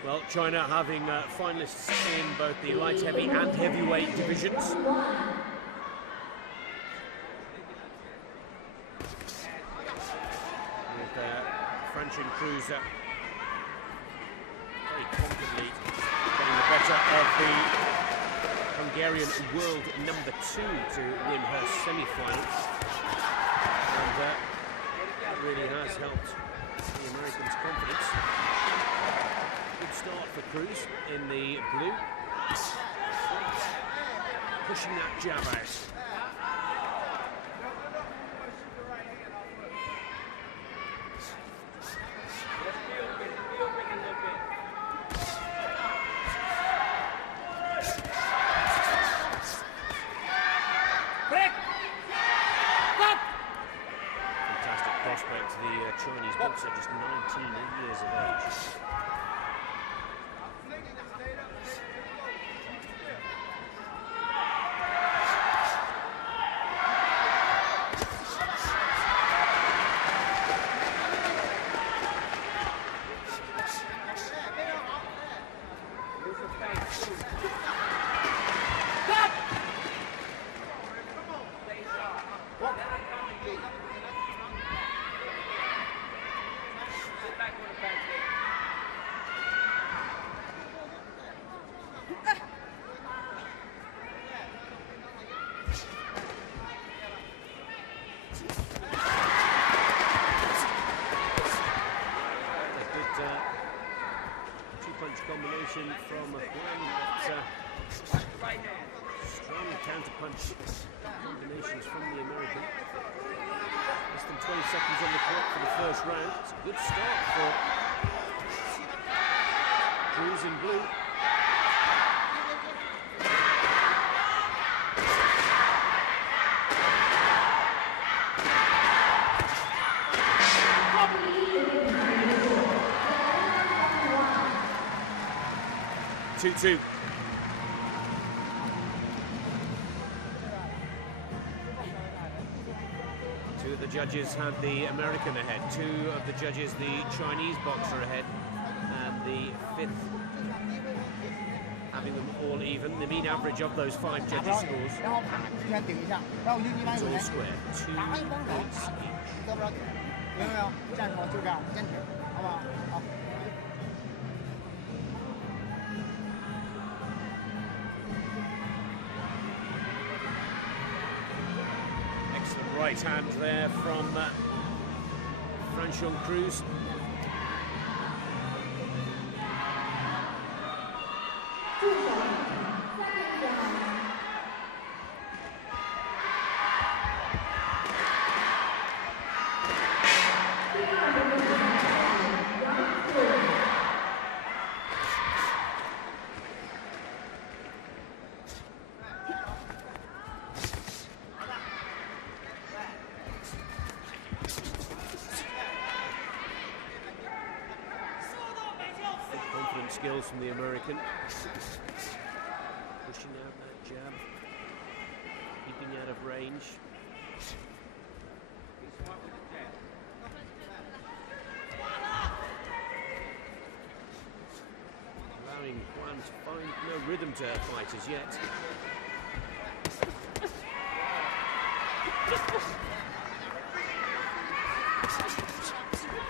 Well, China having finalists in both the light heavy and heavyweight divisions. With Franchon Cruz very confidently getting the better of the Hungarian world #2 to win her semi-final. And that really has helped the Americans' confidence. Good start for Cruz in the blue. Pushing that jab out. Fantastic prospect, the Chinese boxer, just 19 years of age. Two-punch combination from Juan, but strong counter-punch combinations from the American. Less than 20 seconds on the clock for the first round. It's a good start for Cruz in blue. Two. Two of the judges had the American ahead. Two of the judges the Chinese boxer ahead. And the fifth having them all even. The mean average of those 5 judges' scores. It's all square. 2 points each. Right hand there from Franchon Cruz. Skills from the American. Pushing out that jab. Keeping out of range. Allowing Juan to find no rhythm to fight as yet.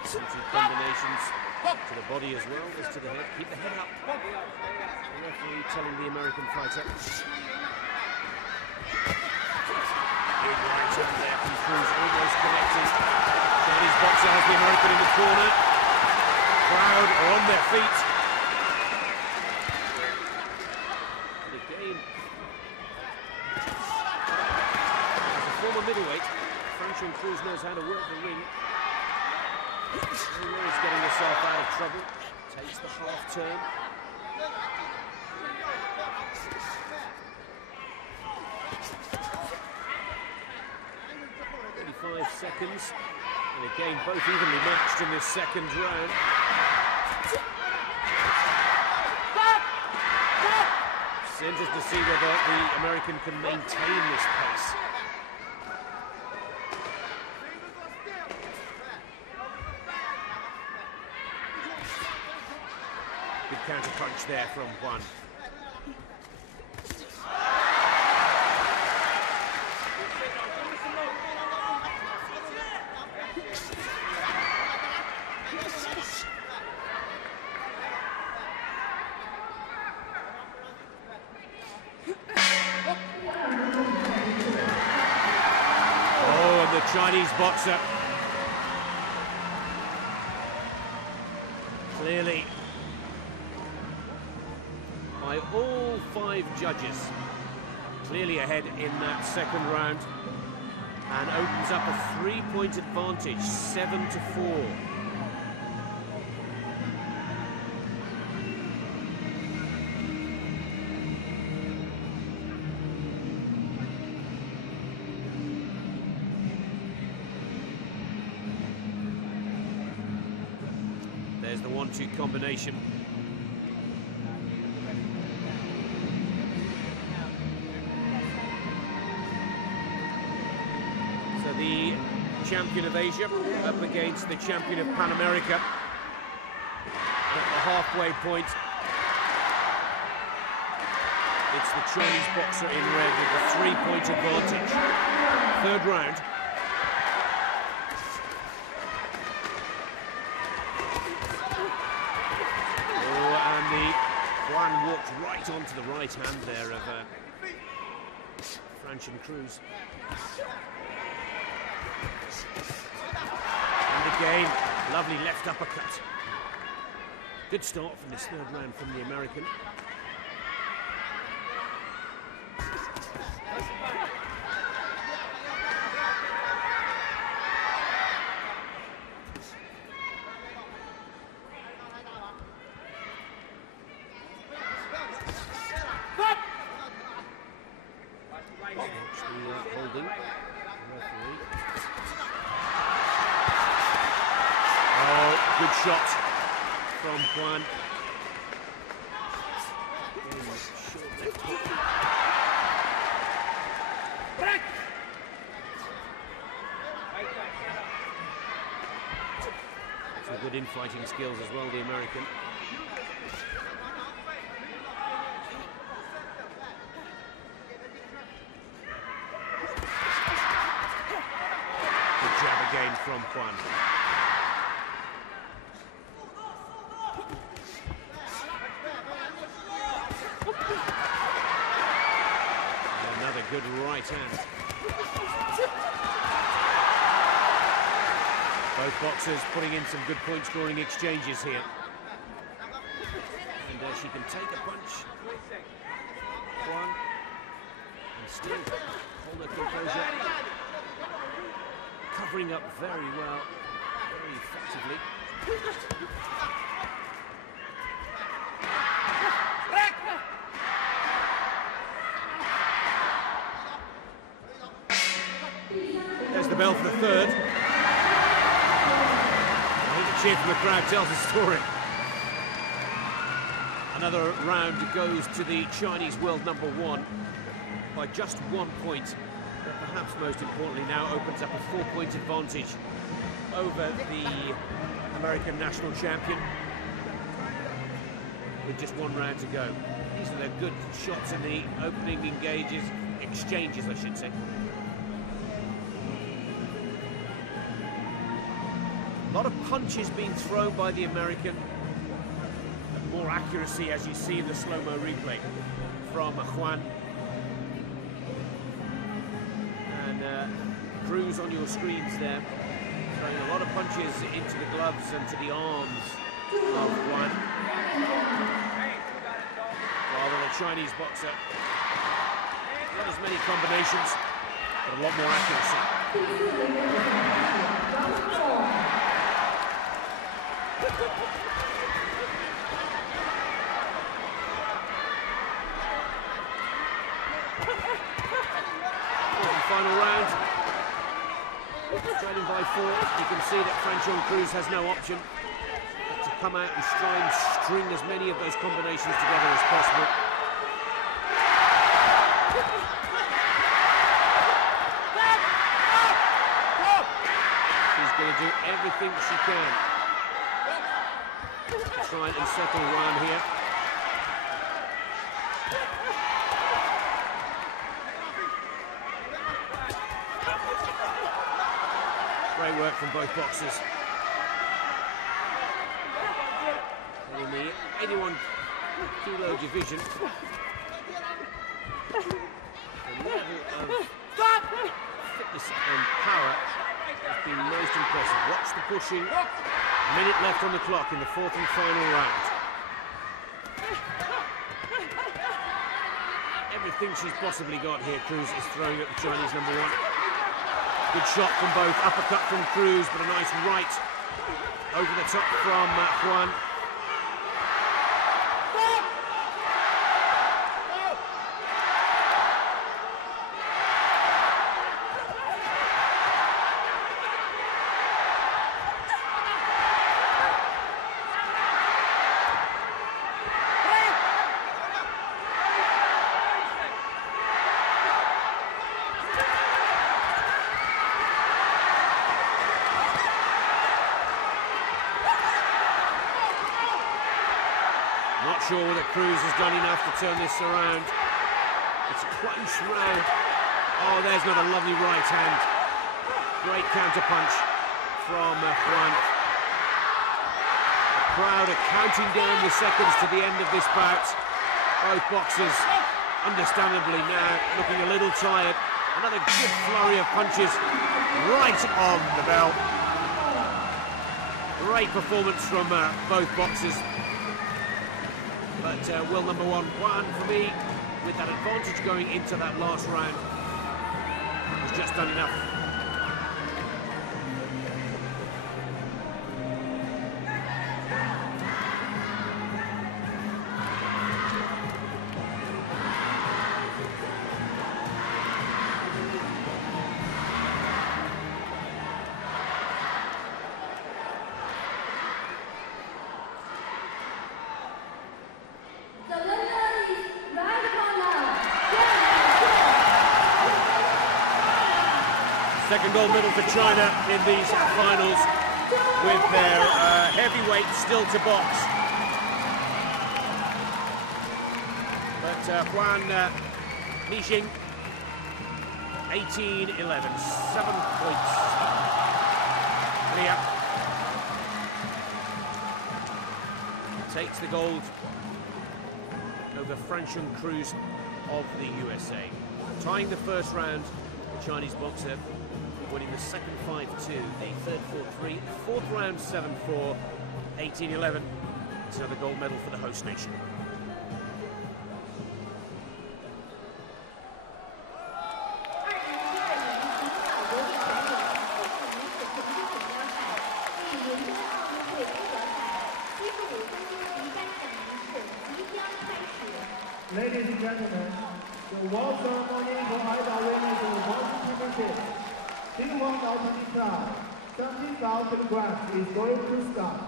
Some two combinations. To the body as well as to the head. Keep the head up. The referee telling the American fighter. Big right up there from Cruz, almost connected. Chinese boxer has the American in the corner. Crowd are on their feet. And again, as a former middleweight, Franchon Cruz knows how to work the ring. He's getting himself out of trouble. Takes the half turn. 35 seconds. And again, both evenly matched in this second round. It's interesting to see whether the American can maintain this pace. Good counter punch there from Juan. Oh, and the Chinese boxer clearly, by all 5 judges, clearly ahead in that second round, and opens up a 3-point advantage, 7-4. There's the 1-2 combination. The champion of Asia up against the champion of Pan America at the halfway point. It's the Chinese boxer in red with the 3-point advantage. Third round. Oh, and the Juan walked right onto the right hand there of Franchon Cruz. And again, lovely left uppercut. Good start from this third round from the American. Watch the holding. The referee. Oh, good shot from Juan. Short left hook. Some good infighting skills as well, the American. Good jab again from Juan. And another good right hand. Both boxers putting in some good point-scoring exchanges here. And she can take a punch. Juan. And still hold her composure. Covering up very well, very effectively. There's the bell for the third. The cheer from the crowd tells the story. Another round goes to the Chinese world number one by just 1 point. But perhaps most importantly now opens up a 4-point advantage over the American national champion with just 1 round to go. These are the good shots in the opening exchanges, I should say. A lot of punches being thrown by the American. More accuracy, as you see in the slow-mo replay from Juan. And Cruz on your screens there, throwing a lot of punches into the gloves and to the arms of Juan. While the Chinese boxer, not as many combinations, but a lot more accuracy. Final round. Trailing by 4. You can see that Franchon Cruz has no option but to come out and try and string as many of those combinations together as possible. She's going to do everything she can to try and settle Juan here. Great work from both boxers. And in the 81-kilo division, the level of fitness and power has been most impressive. Watch the pushing. A minute left on the clock in the 4th and final round. Everything she's possibly got here, Cruz is throwing at the Chinese number one. Good shot from both, uppercut from Cruz, but a nice right over the top from Juan. Not sure whether Cruz has done enough to turn this around. It's a close round. Oh, there's another lovely right hand. Great counter punch from Juan. The crowd are counting down the seconds to the end of this bout. Both boxers, understandably now, looking a little tired. Another good flurry of punches right on the bell. Great performance from both boxers. But world number one, Juan, for me, with that advantage going into that last round, has just done enough. Second gold medal for China in these finals, with their heavyweight still to box. But Huan Mijing, 18-11, 7 points. Here takes the gold over Franchon Cruz of the USA. Tying the first round, the Chinese boxer winning the second 5-2, the third 4-3, fourth round 7-4, 18-11. It's another gold medal for the host nation. Ladies and gentlemen, the award ceremony for AIBA winners of the Boxing Championship, 1,000 17,000 kilograms is going to start.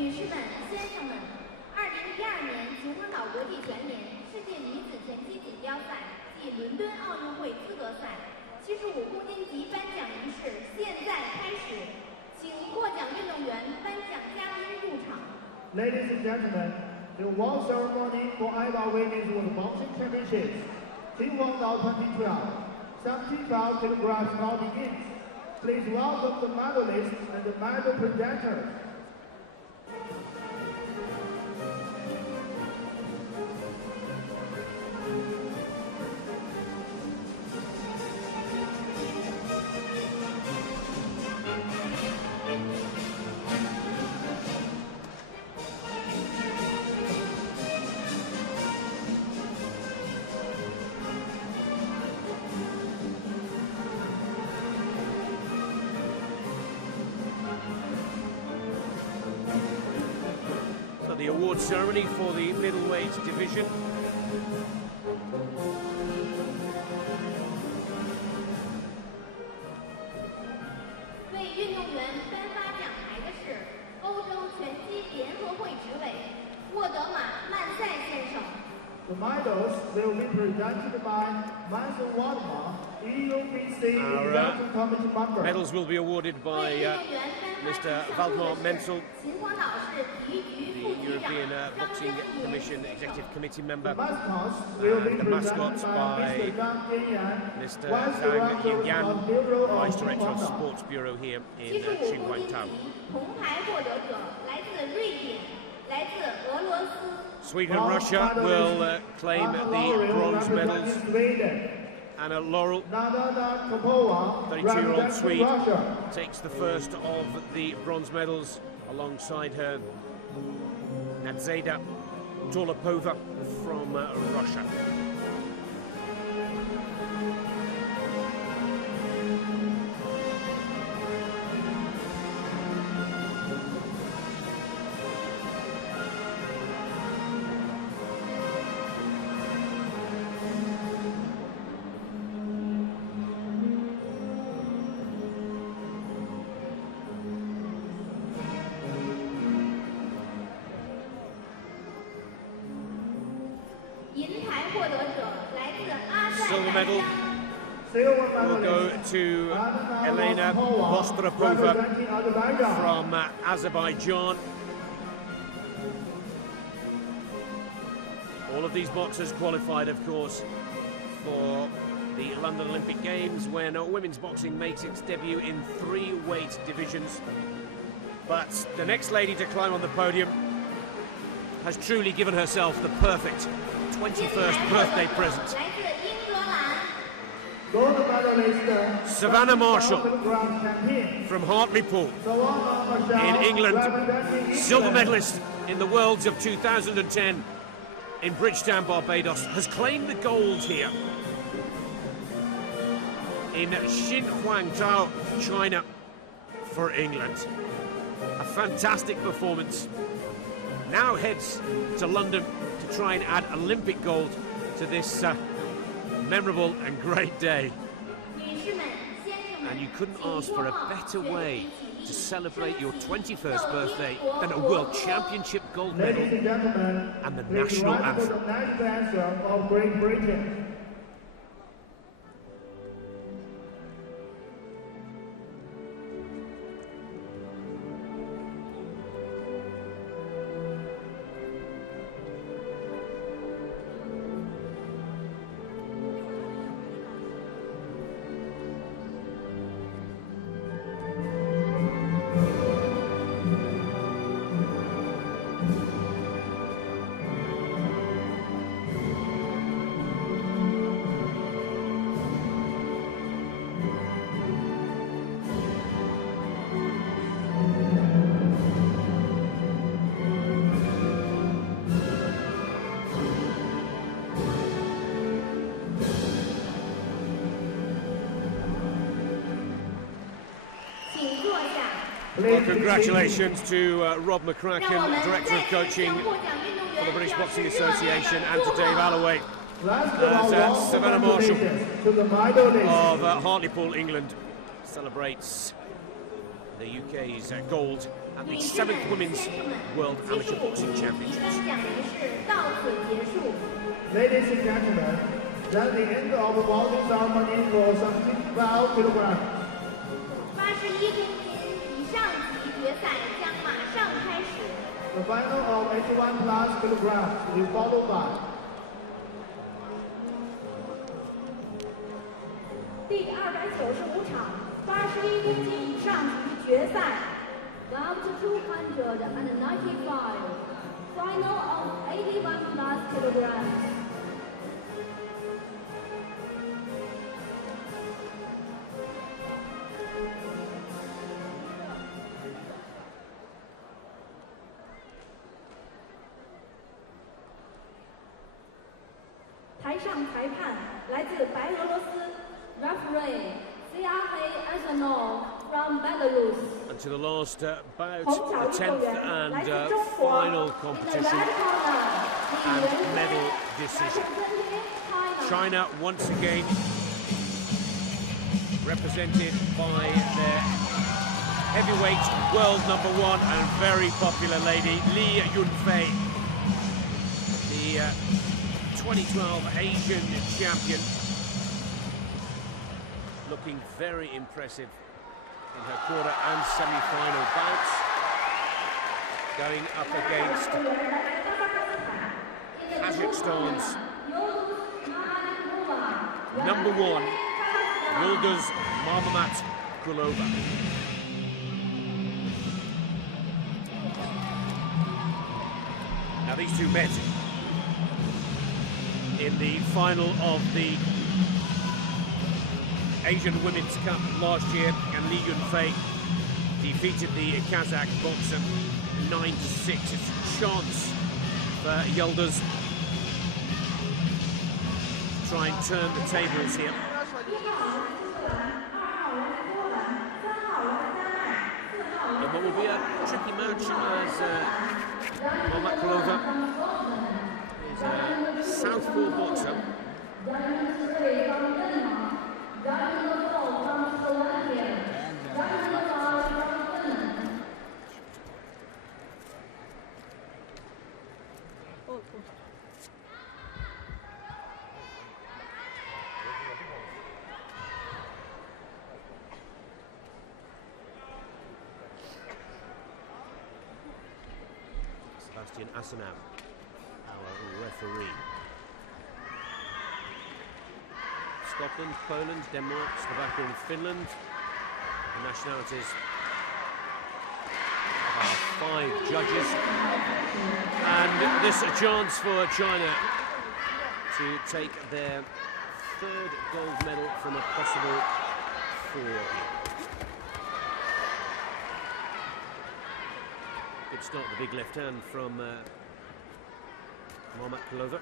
女士们、先生们，2012年秦皇岛国际拳联世界女子拳击锦标赛暨伦敦奥运会资格赛75公斤级颁奖仪式现在开始，请获奖运动员、颁奖嘉宾入场。 Ladies and gentlemen, the award ceremony for AIBA winners of the Boxing Championships, Team 2012, 17,000 kilograms now begins. Please welcome the medalists and the medal presenters. The award ceremony for the middleweight division. The medals will be presented by Manson Wadma, EUPC International Committee member. Medals will be awarded by Mr. Valdemar Menzel, the European Boxing Commission Executive Committee member. The mascots by Mr. Zhang Yingyan, Vice Director of Sports Bureau here in Xinhuangtao. Sweden and Russia will claim the bronze medals. Anna Laurel, 32-year-old Swede, takes the first of the bronze medals alongside her Nadzeda Tolopova from Russia. Silver medal will go to Elena Vostropova from Azerbaijan. All of these boxers qualified, of course, for the London Olympic Games, when women's boxing makes its debut in 3 weight divisions. But the next lady to climb on the podium has truly given herself the perfect 21st birthday present. Savannah Marshall from Hartlepool in England, silver medalist in the Worlds of 2010 in Bridgetown, Barbados, has claimed the gold here in Xinhuangtao, China, for England. A fantastic performance. Now heads to London to try and add Olympic gold to this memorable and great day. And you couldn't ask for a better way to celebrate your 21st birthday than a World Championship gold medal Ladies and gentlemen, and the please national rise for anthem. the national anthem of Great Britain. Well, congratulations to Rob McCracken, Director of Coaching for the British Boxing Association, and to Dave Alloway as Savannah Marshall of Hartlepool, England, celebrates the UK's gold at the 7th Women's World Amateur Boxing Championships. Ladies and gentlemen, that's the end of the vaulting ceremony for 75 kilograms. 81公斤以上级决赛将马上开始。 The final of 81 plus kilograms will be followed by 第295场81公斤以上级决赛 Round 295 Final of 81 plus kilograms. Referee Sergei Azanov from Belarus. And to the last bout, the 10th and final competition and medal decision. China once again represented by their heavyweight world #1 and very popular lady, Li Yunfei, the 2012 Asian champion, looking very impressive in her quarter and semi-final bouts, going up against Kazakhstan's #1, Yıldız Mammatkulova. Now these two met in the final of the Asian Women's Cup last year, and Li Yunfei defeated the Kazakh boxer 9-6. It's a chance for Yıldız to try and turn the tables here. In what will be a tricky match, as Mammatkulova is a southpaw boxer. Sebastian Asenau, our referee. Scotland, Poland, Denmark, Slovakia and Finland, the nationalities of our 5 judges. And this a chance for China to take their 3rd gold medal from a possible 4 here. Good start, the big left hand from Mammatkulova.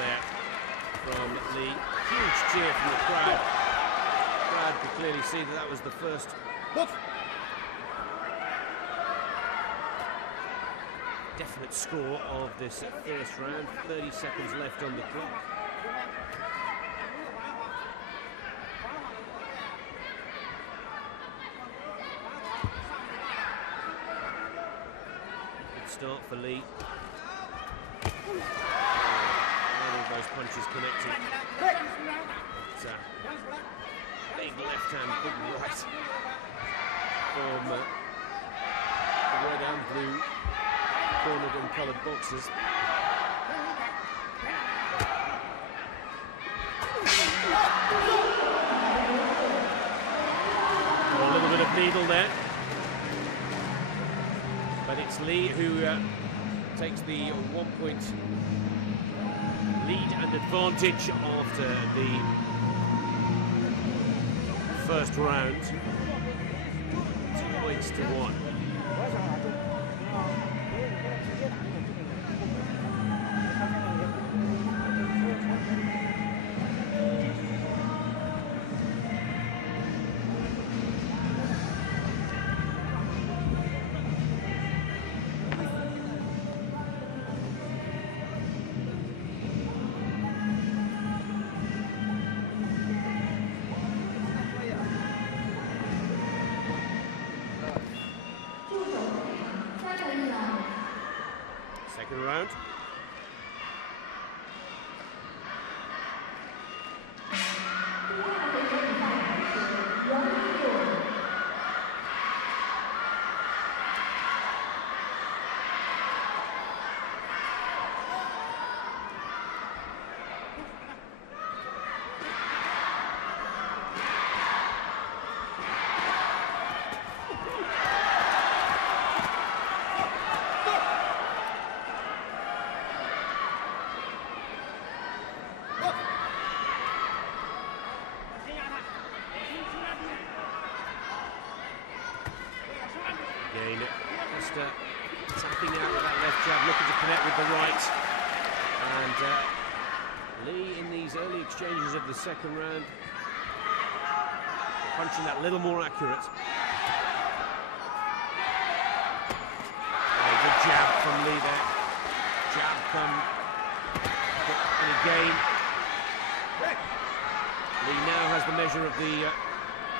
there from Lee. Huge cheer from the crowd. The crowd could clearly see that was the first. Definite score of this first round. 30 seconds left on the clock. Good start for Lee. All those punches connected. Big left hand, big right from the red and blue cornered and coloured boxes. A little bit of needle there, but it's Lee who takes the 1-point lead and advantage after the first round. 2 points to 1. Second round. Again, just tapping out with that left jab, looking to connect with the right. And Lee, in these early exchanges of the second round, punching that little more accurate. Good jab from Lee there. Jab come. And again, Lee now has the measure of the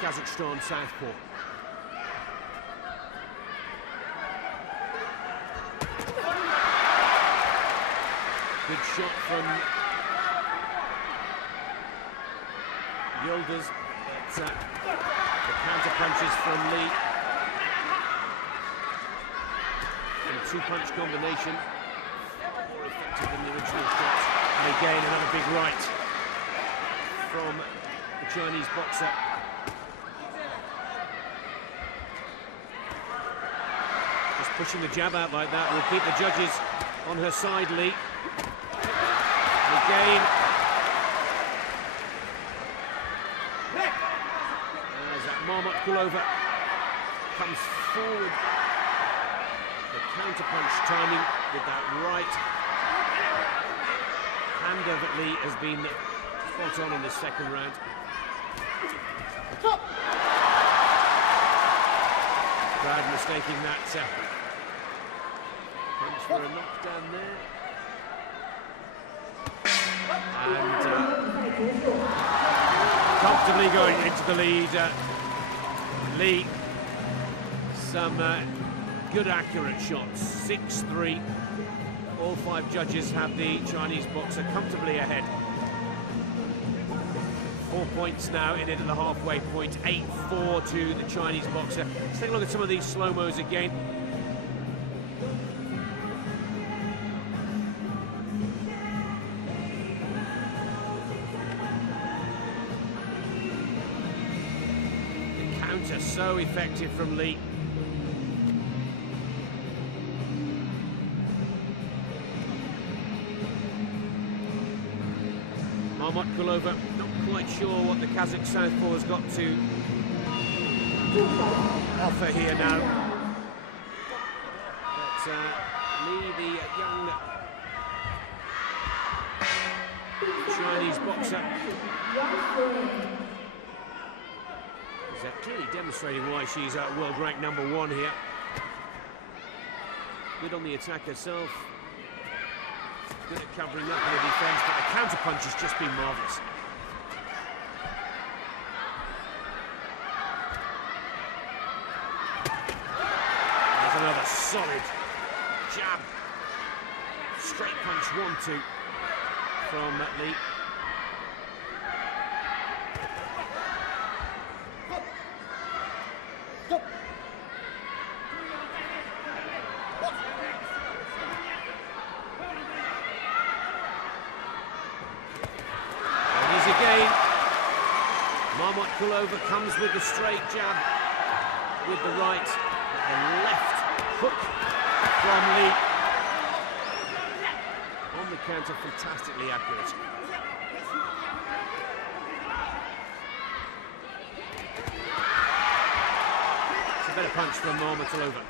Kazakhstan southpaw. Good shot from Yildiz, but the counter punches from Lee. In a two-punch combination, more effective than the original shots. And again, another big right from the Chinese boxer. Just pushing the jab out like that will keep the judges on her side, Lee. Again, as that Marmot Kulova comes forward, the counter-punch timing with that right hand of Lee has been spot on in this second round. Crowd mistaking that punch for a knockdown there. And comfortably going into the lead. Lee, some good accurate shots, 6-3. All 5 judges have the Chinese boxer comfortably ahead. 4 points now in it at the halfway point, 8-4 to the Chinese boxer. Let's take a look at some of these slow-mos again. So effective from Lee. Marmot Kulova, not quite sure what the Kazakh southpaw has got to offer here now. But Lee, the young Chinese boxer. Is clearly demonstrating why she's world ranked #1 here. Good on the attack herself. Good at covering up in the defence, but the counter-punch has just been marvellous. There's another solid jab. Straight punch, 1-2 from Lee. Kulova comes with the straight jab, with the right, the left hook from Lee. On the counter, fantastically accurate. It's a better punch from Kulova.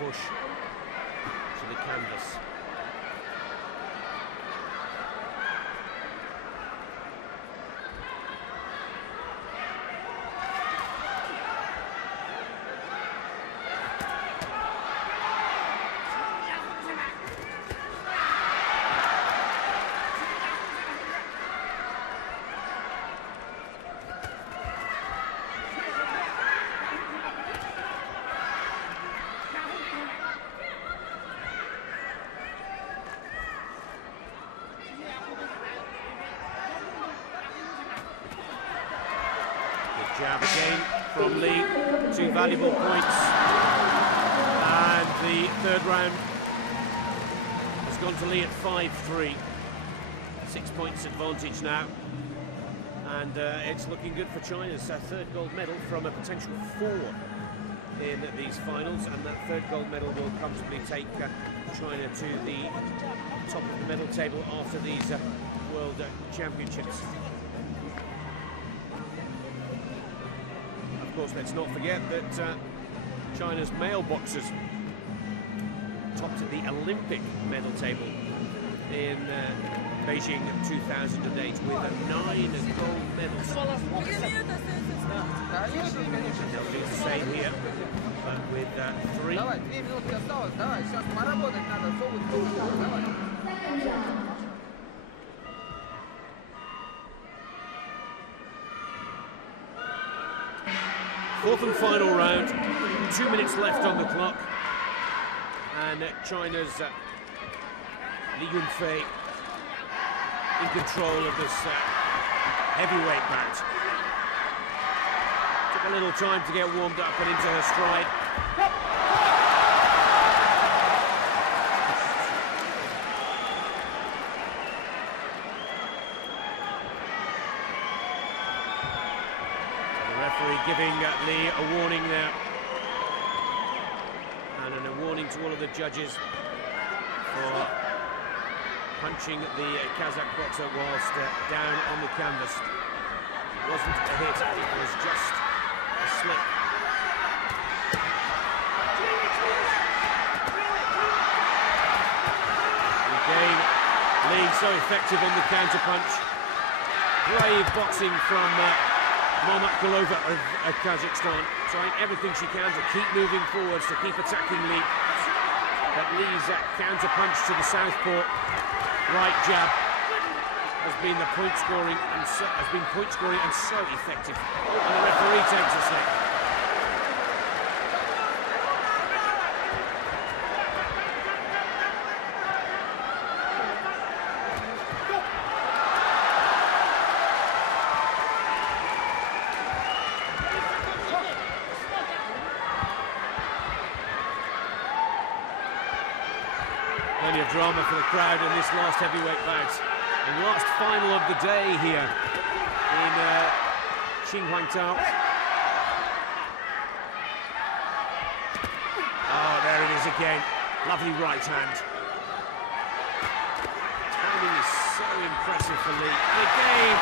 Push to the canvas. Jab again from Lee, 2 valuable points, and the third round has gone to Lee at 5-3, 6 points advantage now, and it's looking good for China's third gold medal from a potential 4 in these finals, and that third gold medal will comfortably take China to the top of the medal table after these World Championships. Of course, let's not forget that China's male boxers topped at the Olympic medal table in Beijing 2008 with 9 gold medals. They'll do the same here, but with 3. Fourth and final round, 2 minutes left on the clock, and China's Li Yunfei in control of this heavyweight bout. Took a little time to get warmed up and into her stride. Giving Lee a warning there, and a warning to all of the judges for punching the Kazakh boxer whilst down on the canvas. It wasn't a hit, it was just a slip. Again, Lee so effective on the counter punch. Brave boxing from Kulova of Kazakhstan, trying everything she can to keep moving forwards, to keep attacking Lee. But Lee's counter punch to the southpaw, right jab, has been the point scoring and so effective. And the referee takes a slip. Plenty of drama for the crowd in this last heavyweight bout. And last final of the day here. in Xinhuangtao. Oh, there it is again. Lovely right hand. Timing is so impressive for Lee. And again,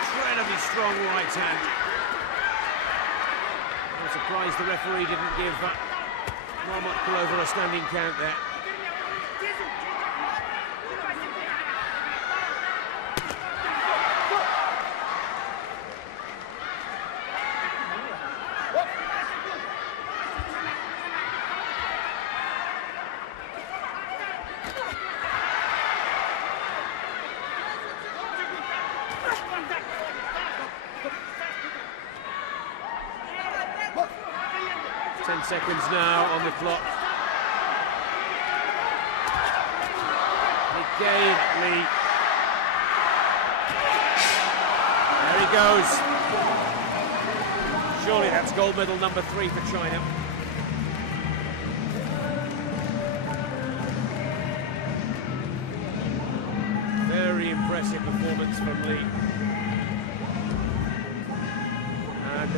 incredibly strong right hand. I'm surprised the referee didn't give Mohamed Kulova a standing count there. Seconds now on the clock. Again, Lee. There he goes. Surely that's gold medal number 3 for China. Very impressive performance from Lee. And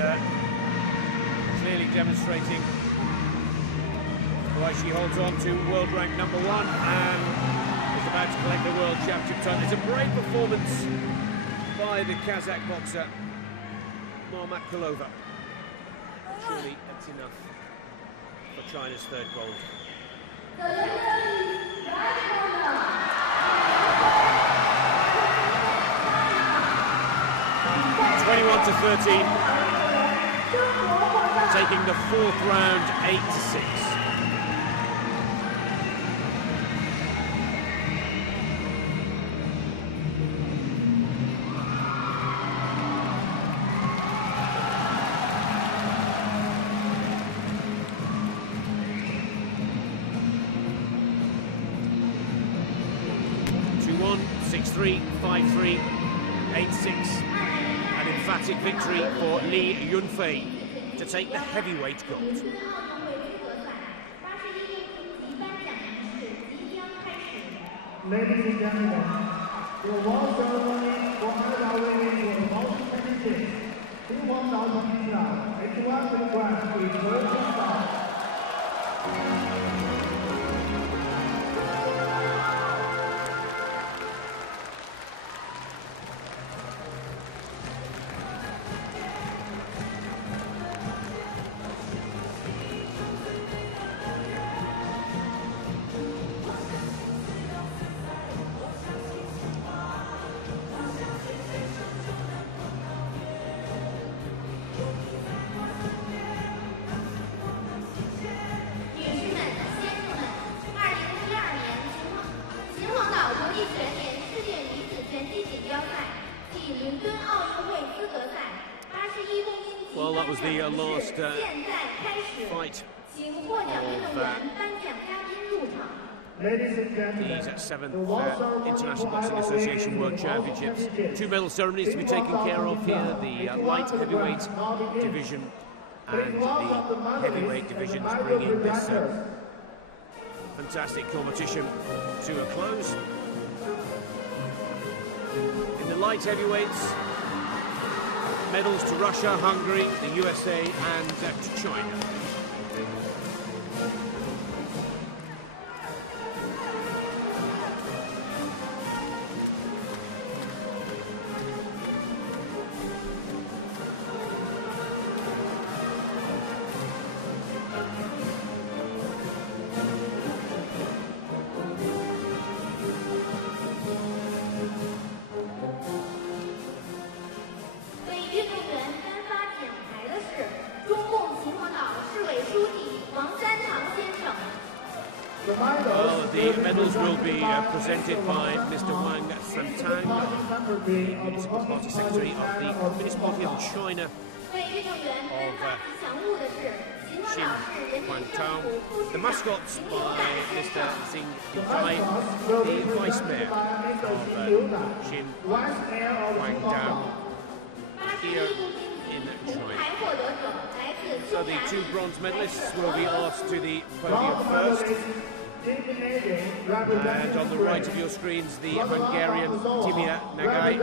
clearly demonstrating why she holds on to world rank number 1 and is about to collect the world championship title. It's a brave performance by the Kazakh boxer Mohamed Kulova. Surely that's enough for China's 3rd gold. 21-13. Taking the 4th round, 8-6. (2-1, 6-3, 5-3, 8-6). An emphatic victory for Li Yunfei to take the heavyweight gold. Ladies and gentlemen, the award ceremony for AIBA Women's World Championship 21,000 kg, 81 kilograms is going to start. Well, that was the last fight of these 7th International Boxing Association World Championships. 2 medal ceremonies to be taken care of here, the light heavyweight division and the heavyweight divisions bringing this fantastic competition to a close. In the light heavyweights, medals to Russia, Hungary, the USA and to China. Well, the medals will be presented by Mr. Wang Santang, the Municipal Party Secretary of the Communist Party of China of Xinhuangtao. The mascots by Mr. Xing Yuntai, the Vice Mayor of Xinhuangtao here in China. So the 2 bronze medalists will be asked to the podium first. And on the right of your screens, the Hungarian Timea Nagai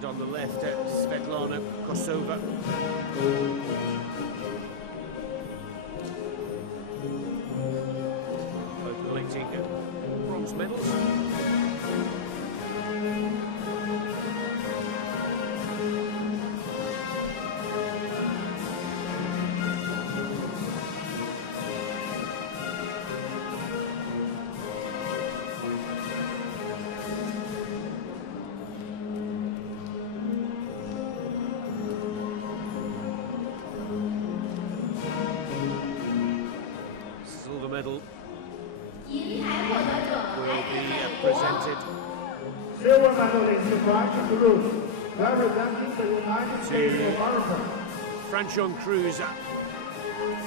And on the left, Svetlana Kosova. Both collecting bronze medals. Silver medal 银牌获得者 will 来自 be 美国。 presented Silver medalist Brian Cruz, representing the United States of America. Franchon Cruz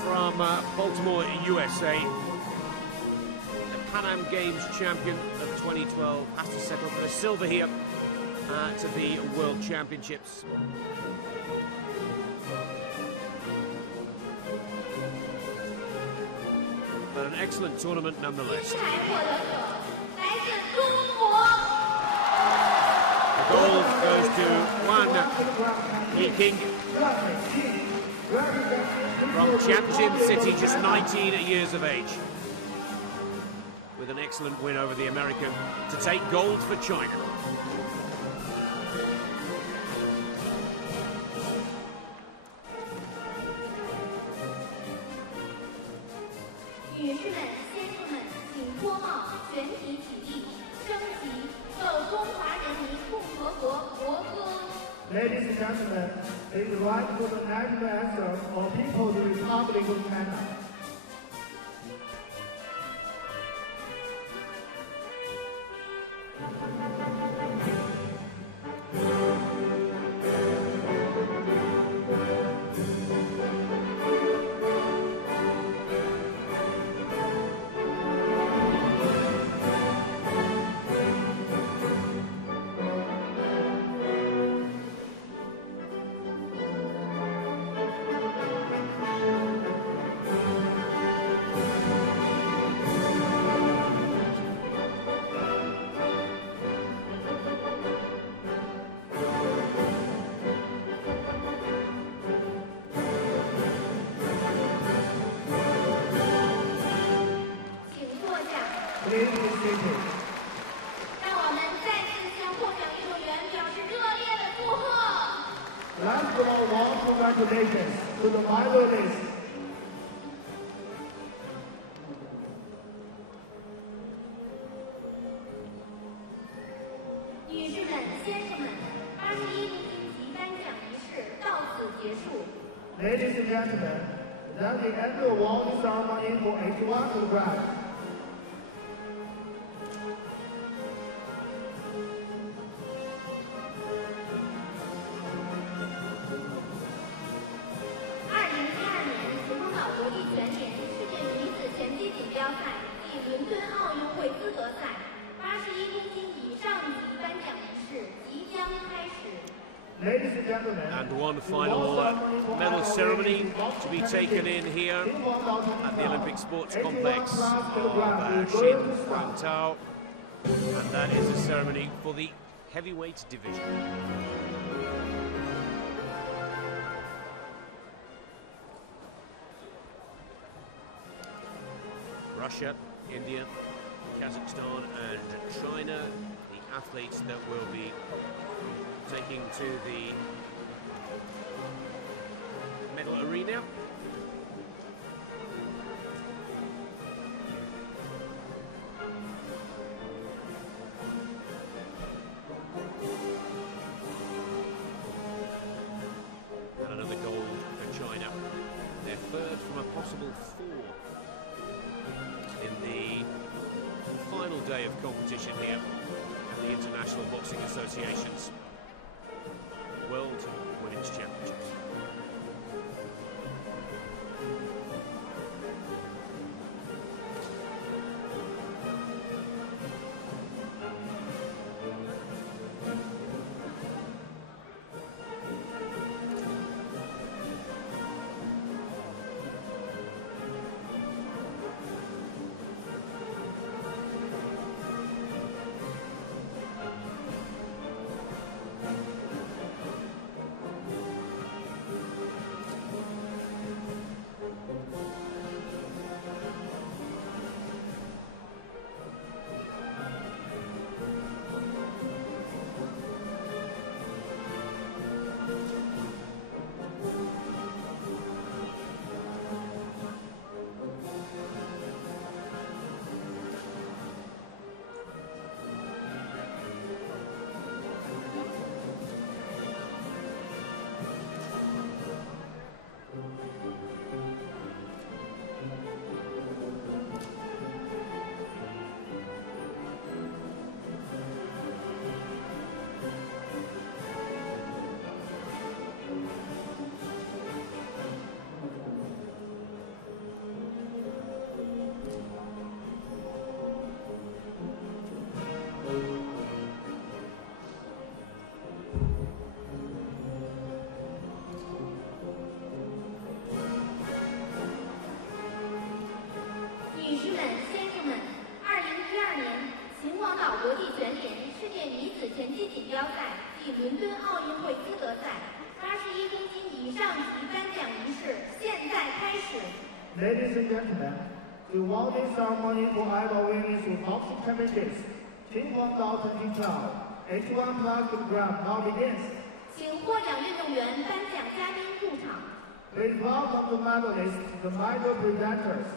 from Baltimore, USA. The Pan Am Games champion of 2012 has to settle for a silver here at the World Championships. But an excellent tournament nonetheless. 银牌获得者来自中国。 The gold goes to Juan Yiking from Tianjin City, just 19 years of age, with an excellent win over the American to take gold for China. 女士们、先生们，请脱帽，全体起立，升旗，奏中华人民共和国国歌。 Ladies and gentlemen, please rise for the national anthem of People's Republic of China. 请坐下。 Please be seated. 让我们再次向获奖运动员表示热烈的祝贺。 Let's give a warm congratulations to the medalists. 女士们、先生们，81公斤级颁奖仪式到此结束。 Ladies and gentlemen, that's the end of the award ceremony for 81 kilograms. 2012年普通岛国际拳联世界女子拳击锦标赛暨伦敦奥运会资格赛81公斤以上级颁奖仪式即将开始。 Ladies and gentlemen, And one final medal ceremony to be taken in here at the Olympic Sports Complex of Xinhuangtao. And that is a ceremony for the heavyweight division. Russia, India, Kazakhstan and China, the athletes that will be taking to the medal arena. And another gold for China. Their third from a possible 4 in the final day of competition here at the International Boxing Association's World Women's Championships. 暨伦敦奥运会资格赛，81公斤以上级颁奖仪式现在开始。 Ladies and gentlemen, the awarding ceremony for AIBA Women's Boxing Championships, 秦皇岛2012, H1 Plus program now begins. 请获奖运动员、颁奖嘉宾入场。 Please welcome the medalists, the medal presenters.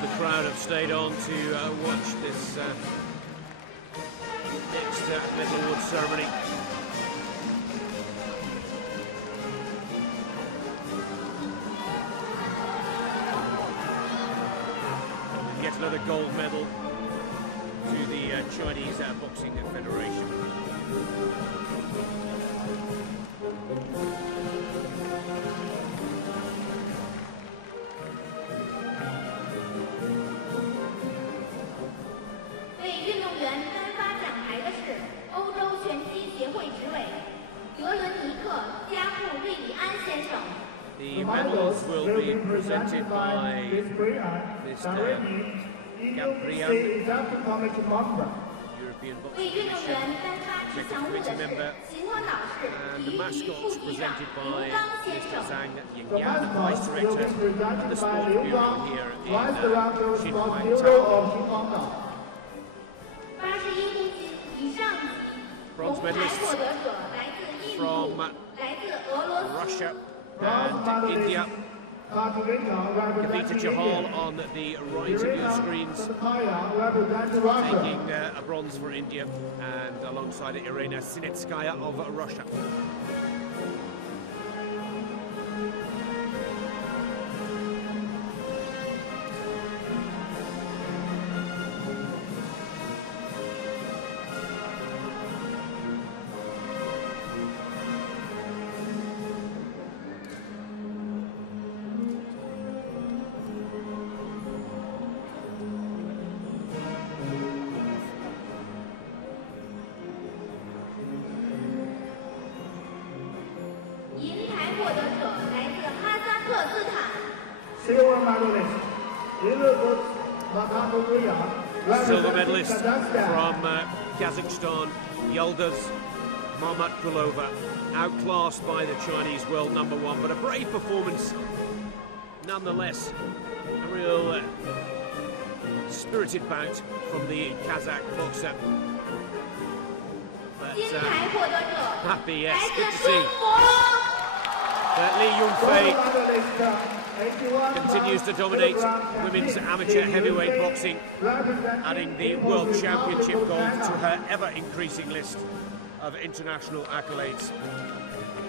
The crowd have stayed on to watch this next medal award ceremony. With yet another gold medal to the Chinese Boxing Federation. The medals will be presented by Mr. Gabriel, European Boxing Commission Executive Committee member, and the mascots presented by Mr. Zhang Yingyan, Vice Director of the Sport Bureau here in Xinhuangtao. Bronze medalists from Russia and India. Kavita Chahal on the right of your screens, taking a bronze for India, and alongside it, Irina Sinetskaya of Russia. Silver medalist, Silver medalist from Kazakhstan, Yildiz Mammadkulova, outclassed by the Chinese world number one, but a brave performance nonetheless. A real spirited bout from the Kazakh boxer. But happy, yes, good to see that Li Yunfei continues to dominate women's amateur heavyweight boxing, adding the World Championship gold to her ever-increasing list of international accolades,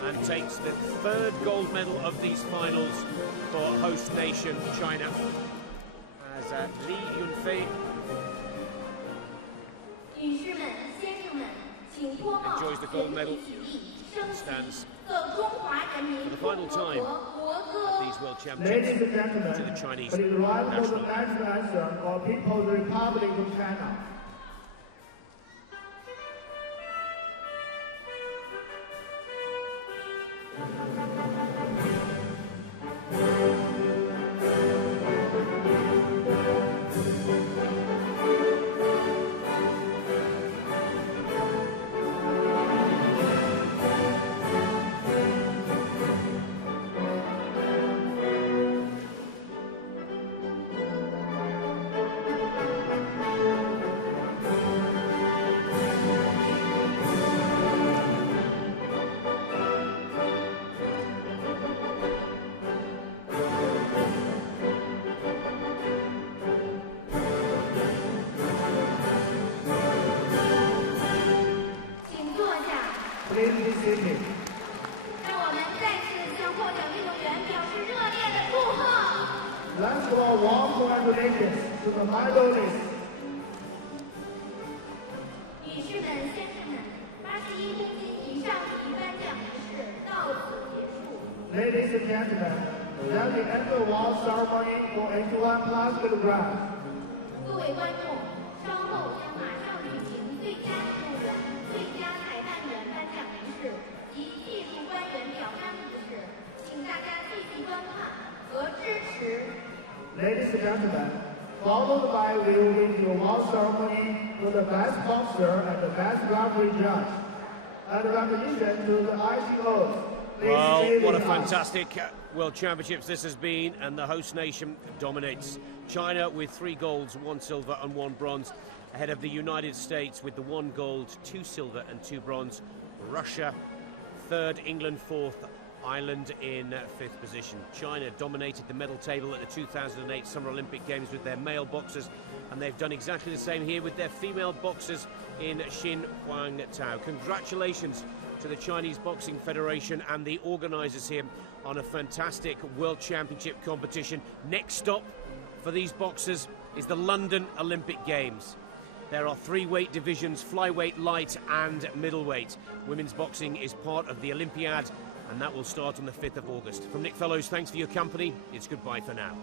and takes the third gold medal of these finals for host nation China, as Li Yunfei enjoys the gold medal and stands for the final time at these World Championships to the Chinese national anthem. For People's Republic of China. Let's go warm congratulations to the medalists. 女士们、先生们，81公斤以上级颁奖仪式到此结束。 Ladies and gentlemen, that's the end of the award ceremony for H1 Plus kilograms. 各位观众，稍后将马上举行最佳运动员、最佳裁判员颁奖仪式及技术官员表彰 and gentlemen, followed by we will give you award ceremony to the best boxer and the best referee judge. And recognition to the ICOs. Well, what a fantastic World Championships this has been, and the host nation dominates. China with 3 golds, 1 silver and 1 bronze, ahead of the United States with the 1 gold, 2 silver and 2 bronze. Russia 3rd, England 4th, Ireland in 5th position. China dominated the medal table at the 2008 Summer Olympic Games with their male boxers, and they've done exactly the same here with their female boxers in Xinhuangtao. Congratulations to the Chinese Boxing Federation and the organisers here on a fantastic World Championship competition. Next stop for these boxers is the London Olympic Games. There are 3 weight divisions: flyweight, light and middleweight. Women's boxing is part of the Olympiad, and that will start on the 5th of August. From Nick Fellows, thanks for your company. It's goodbye for now.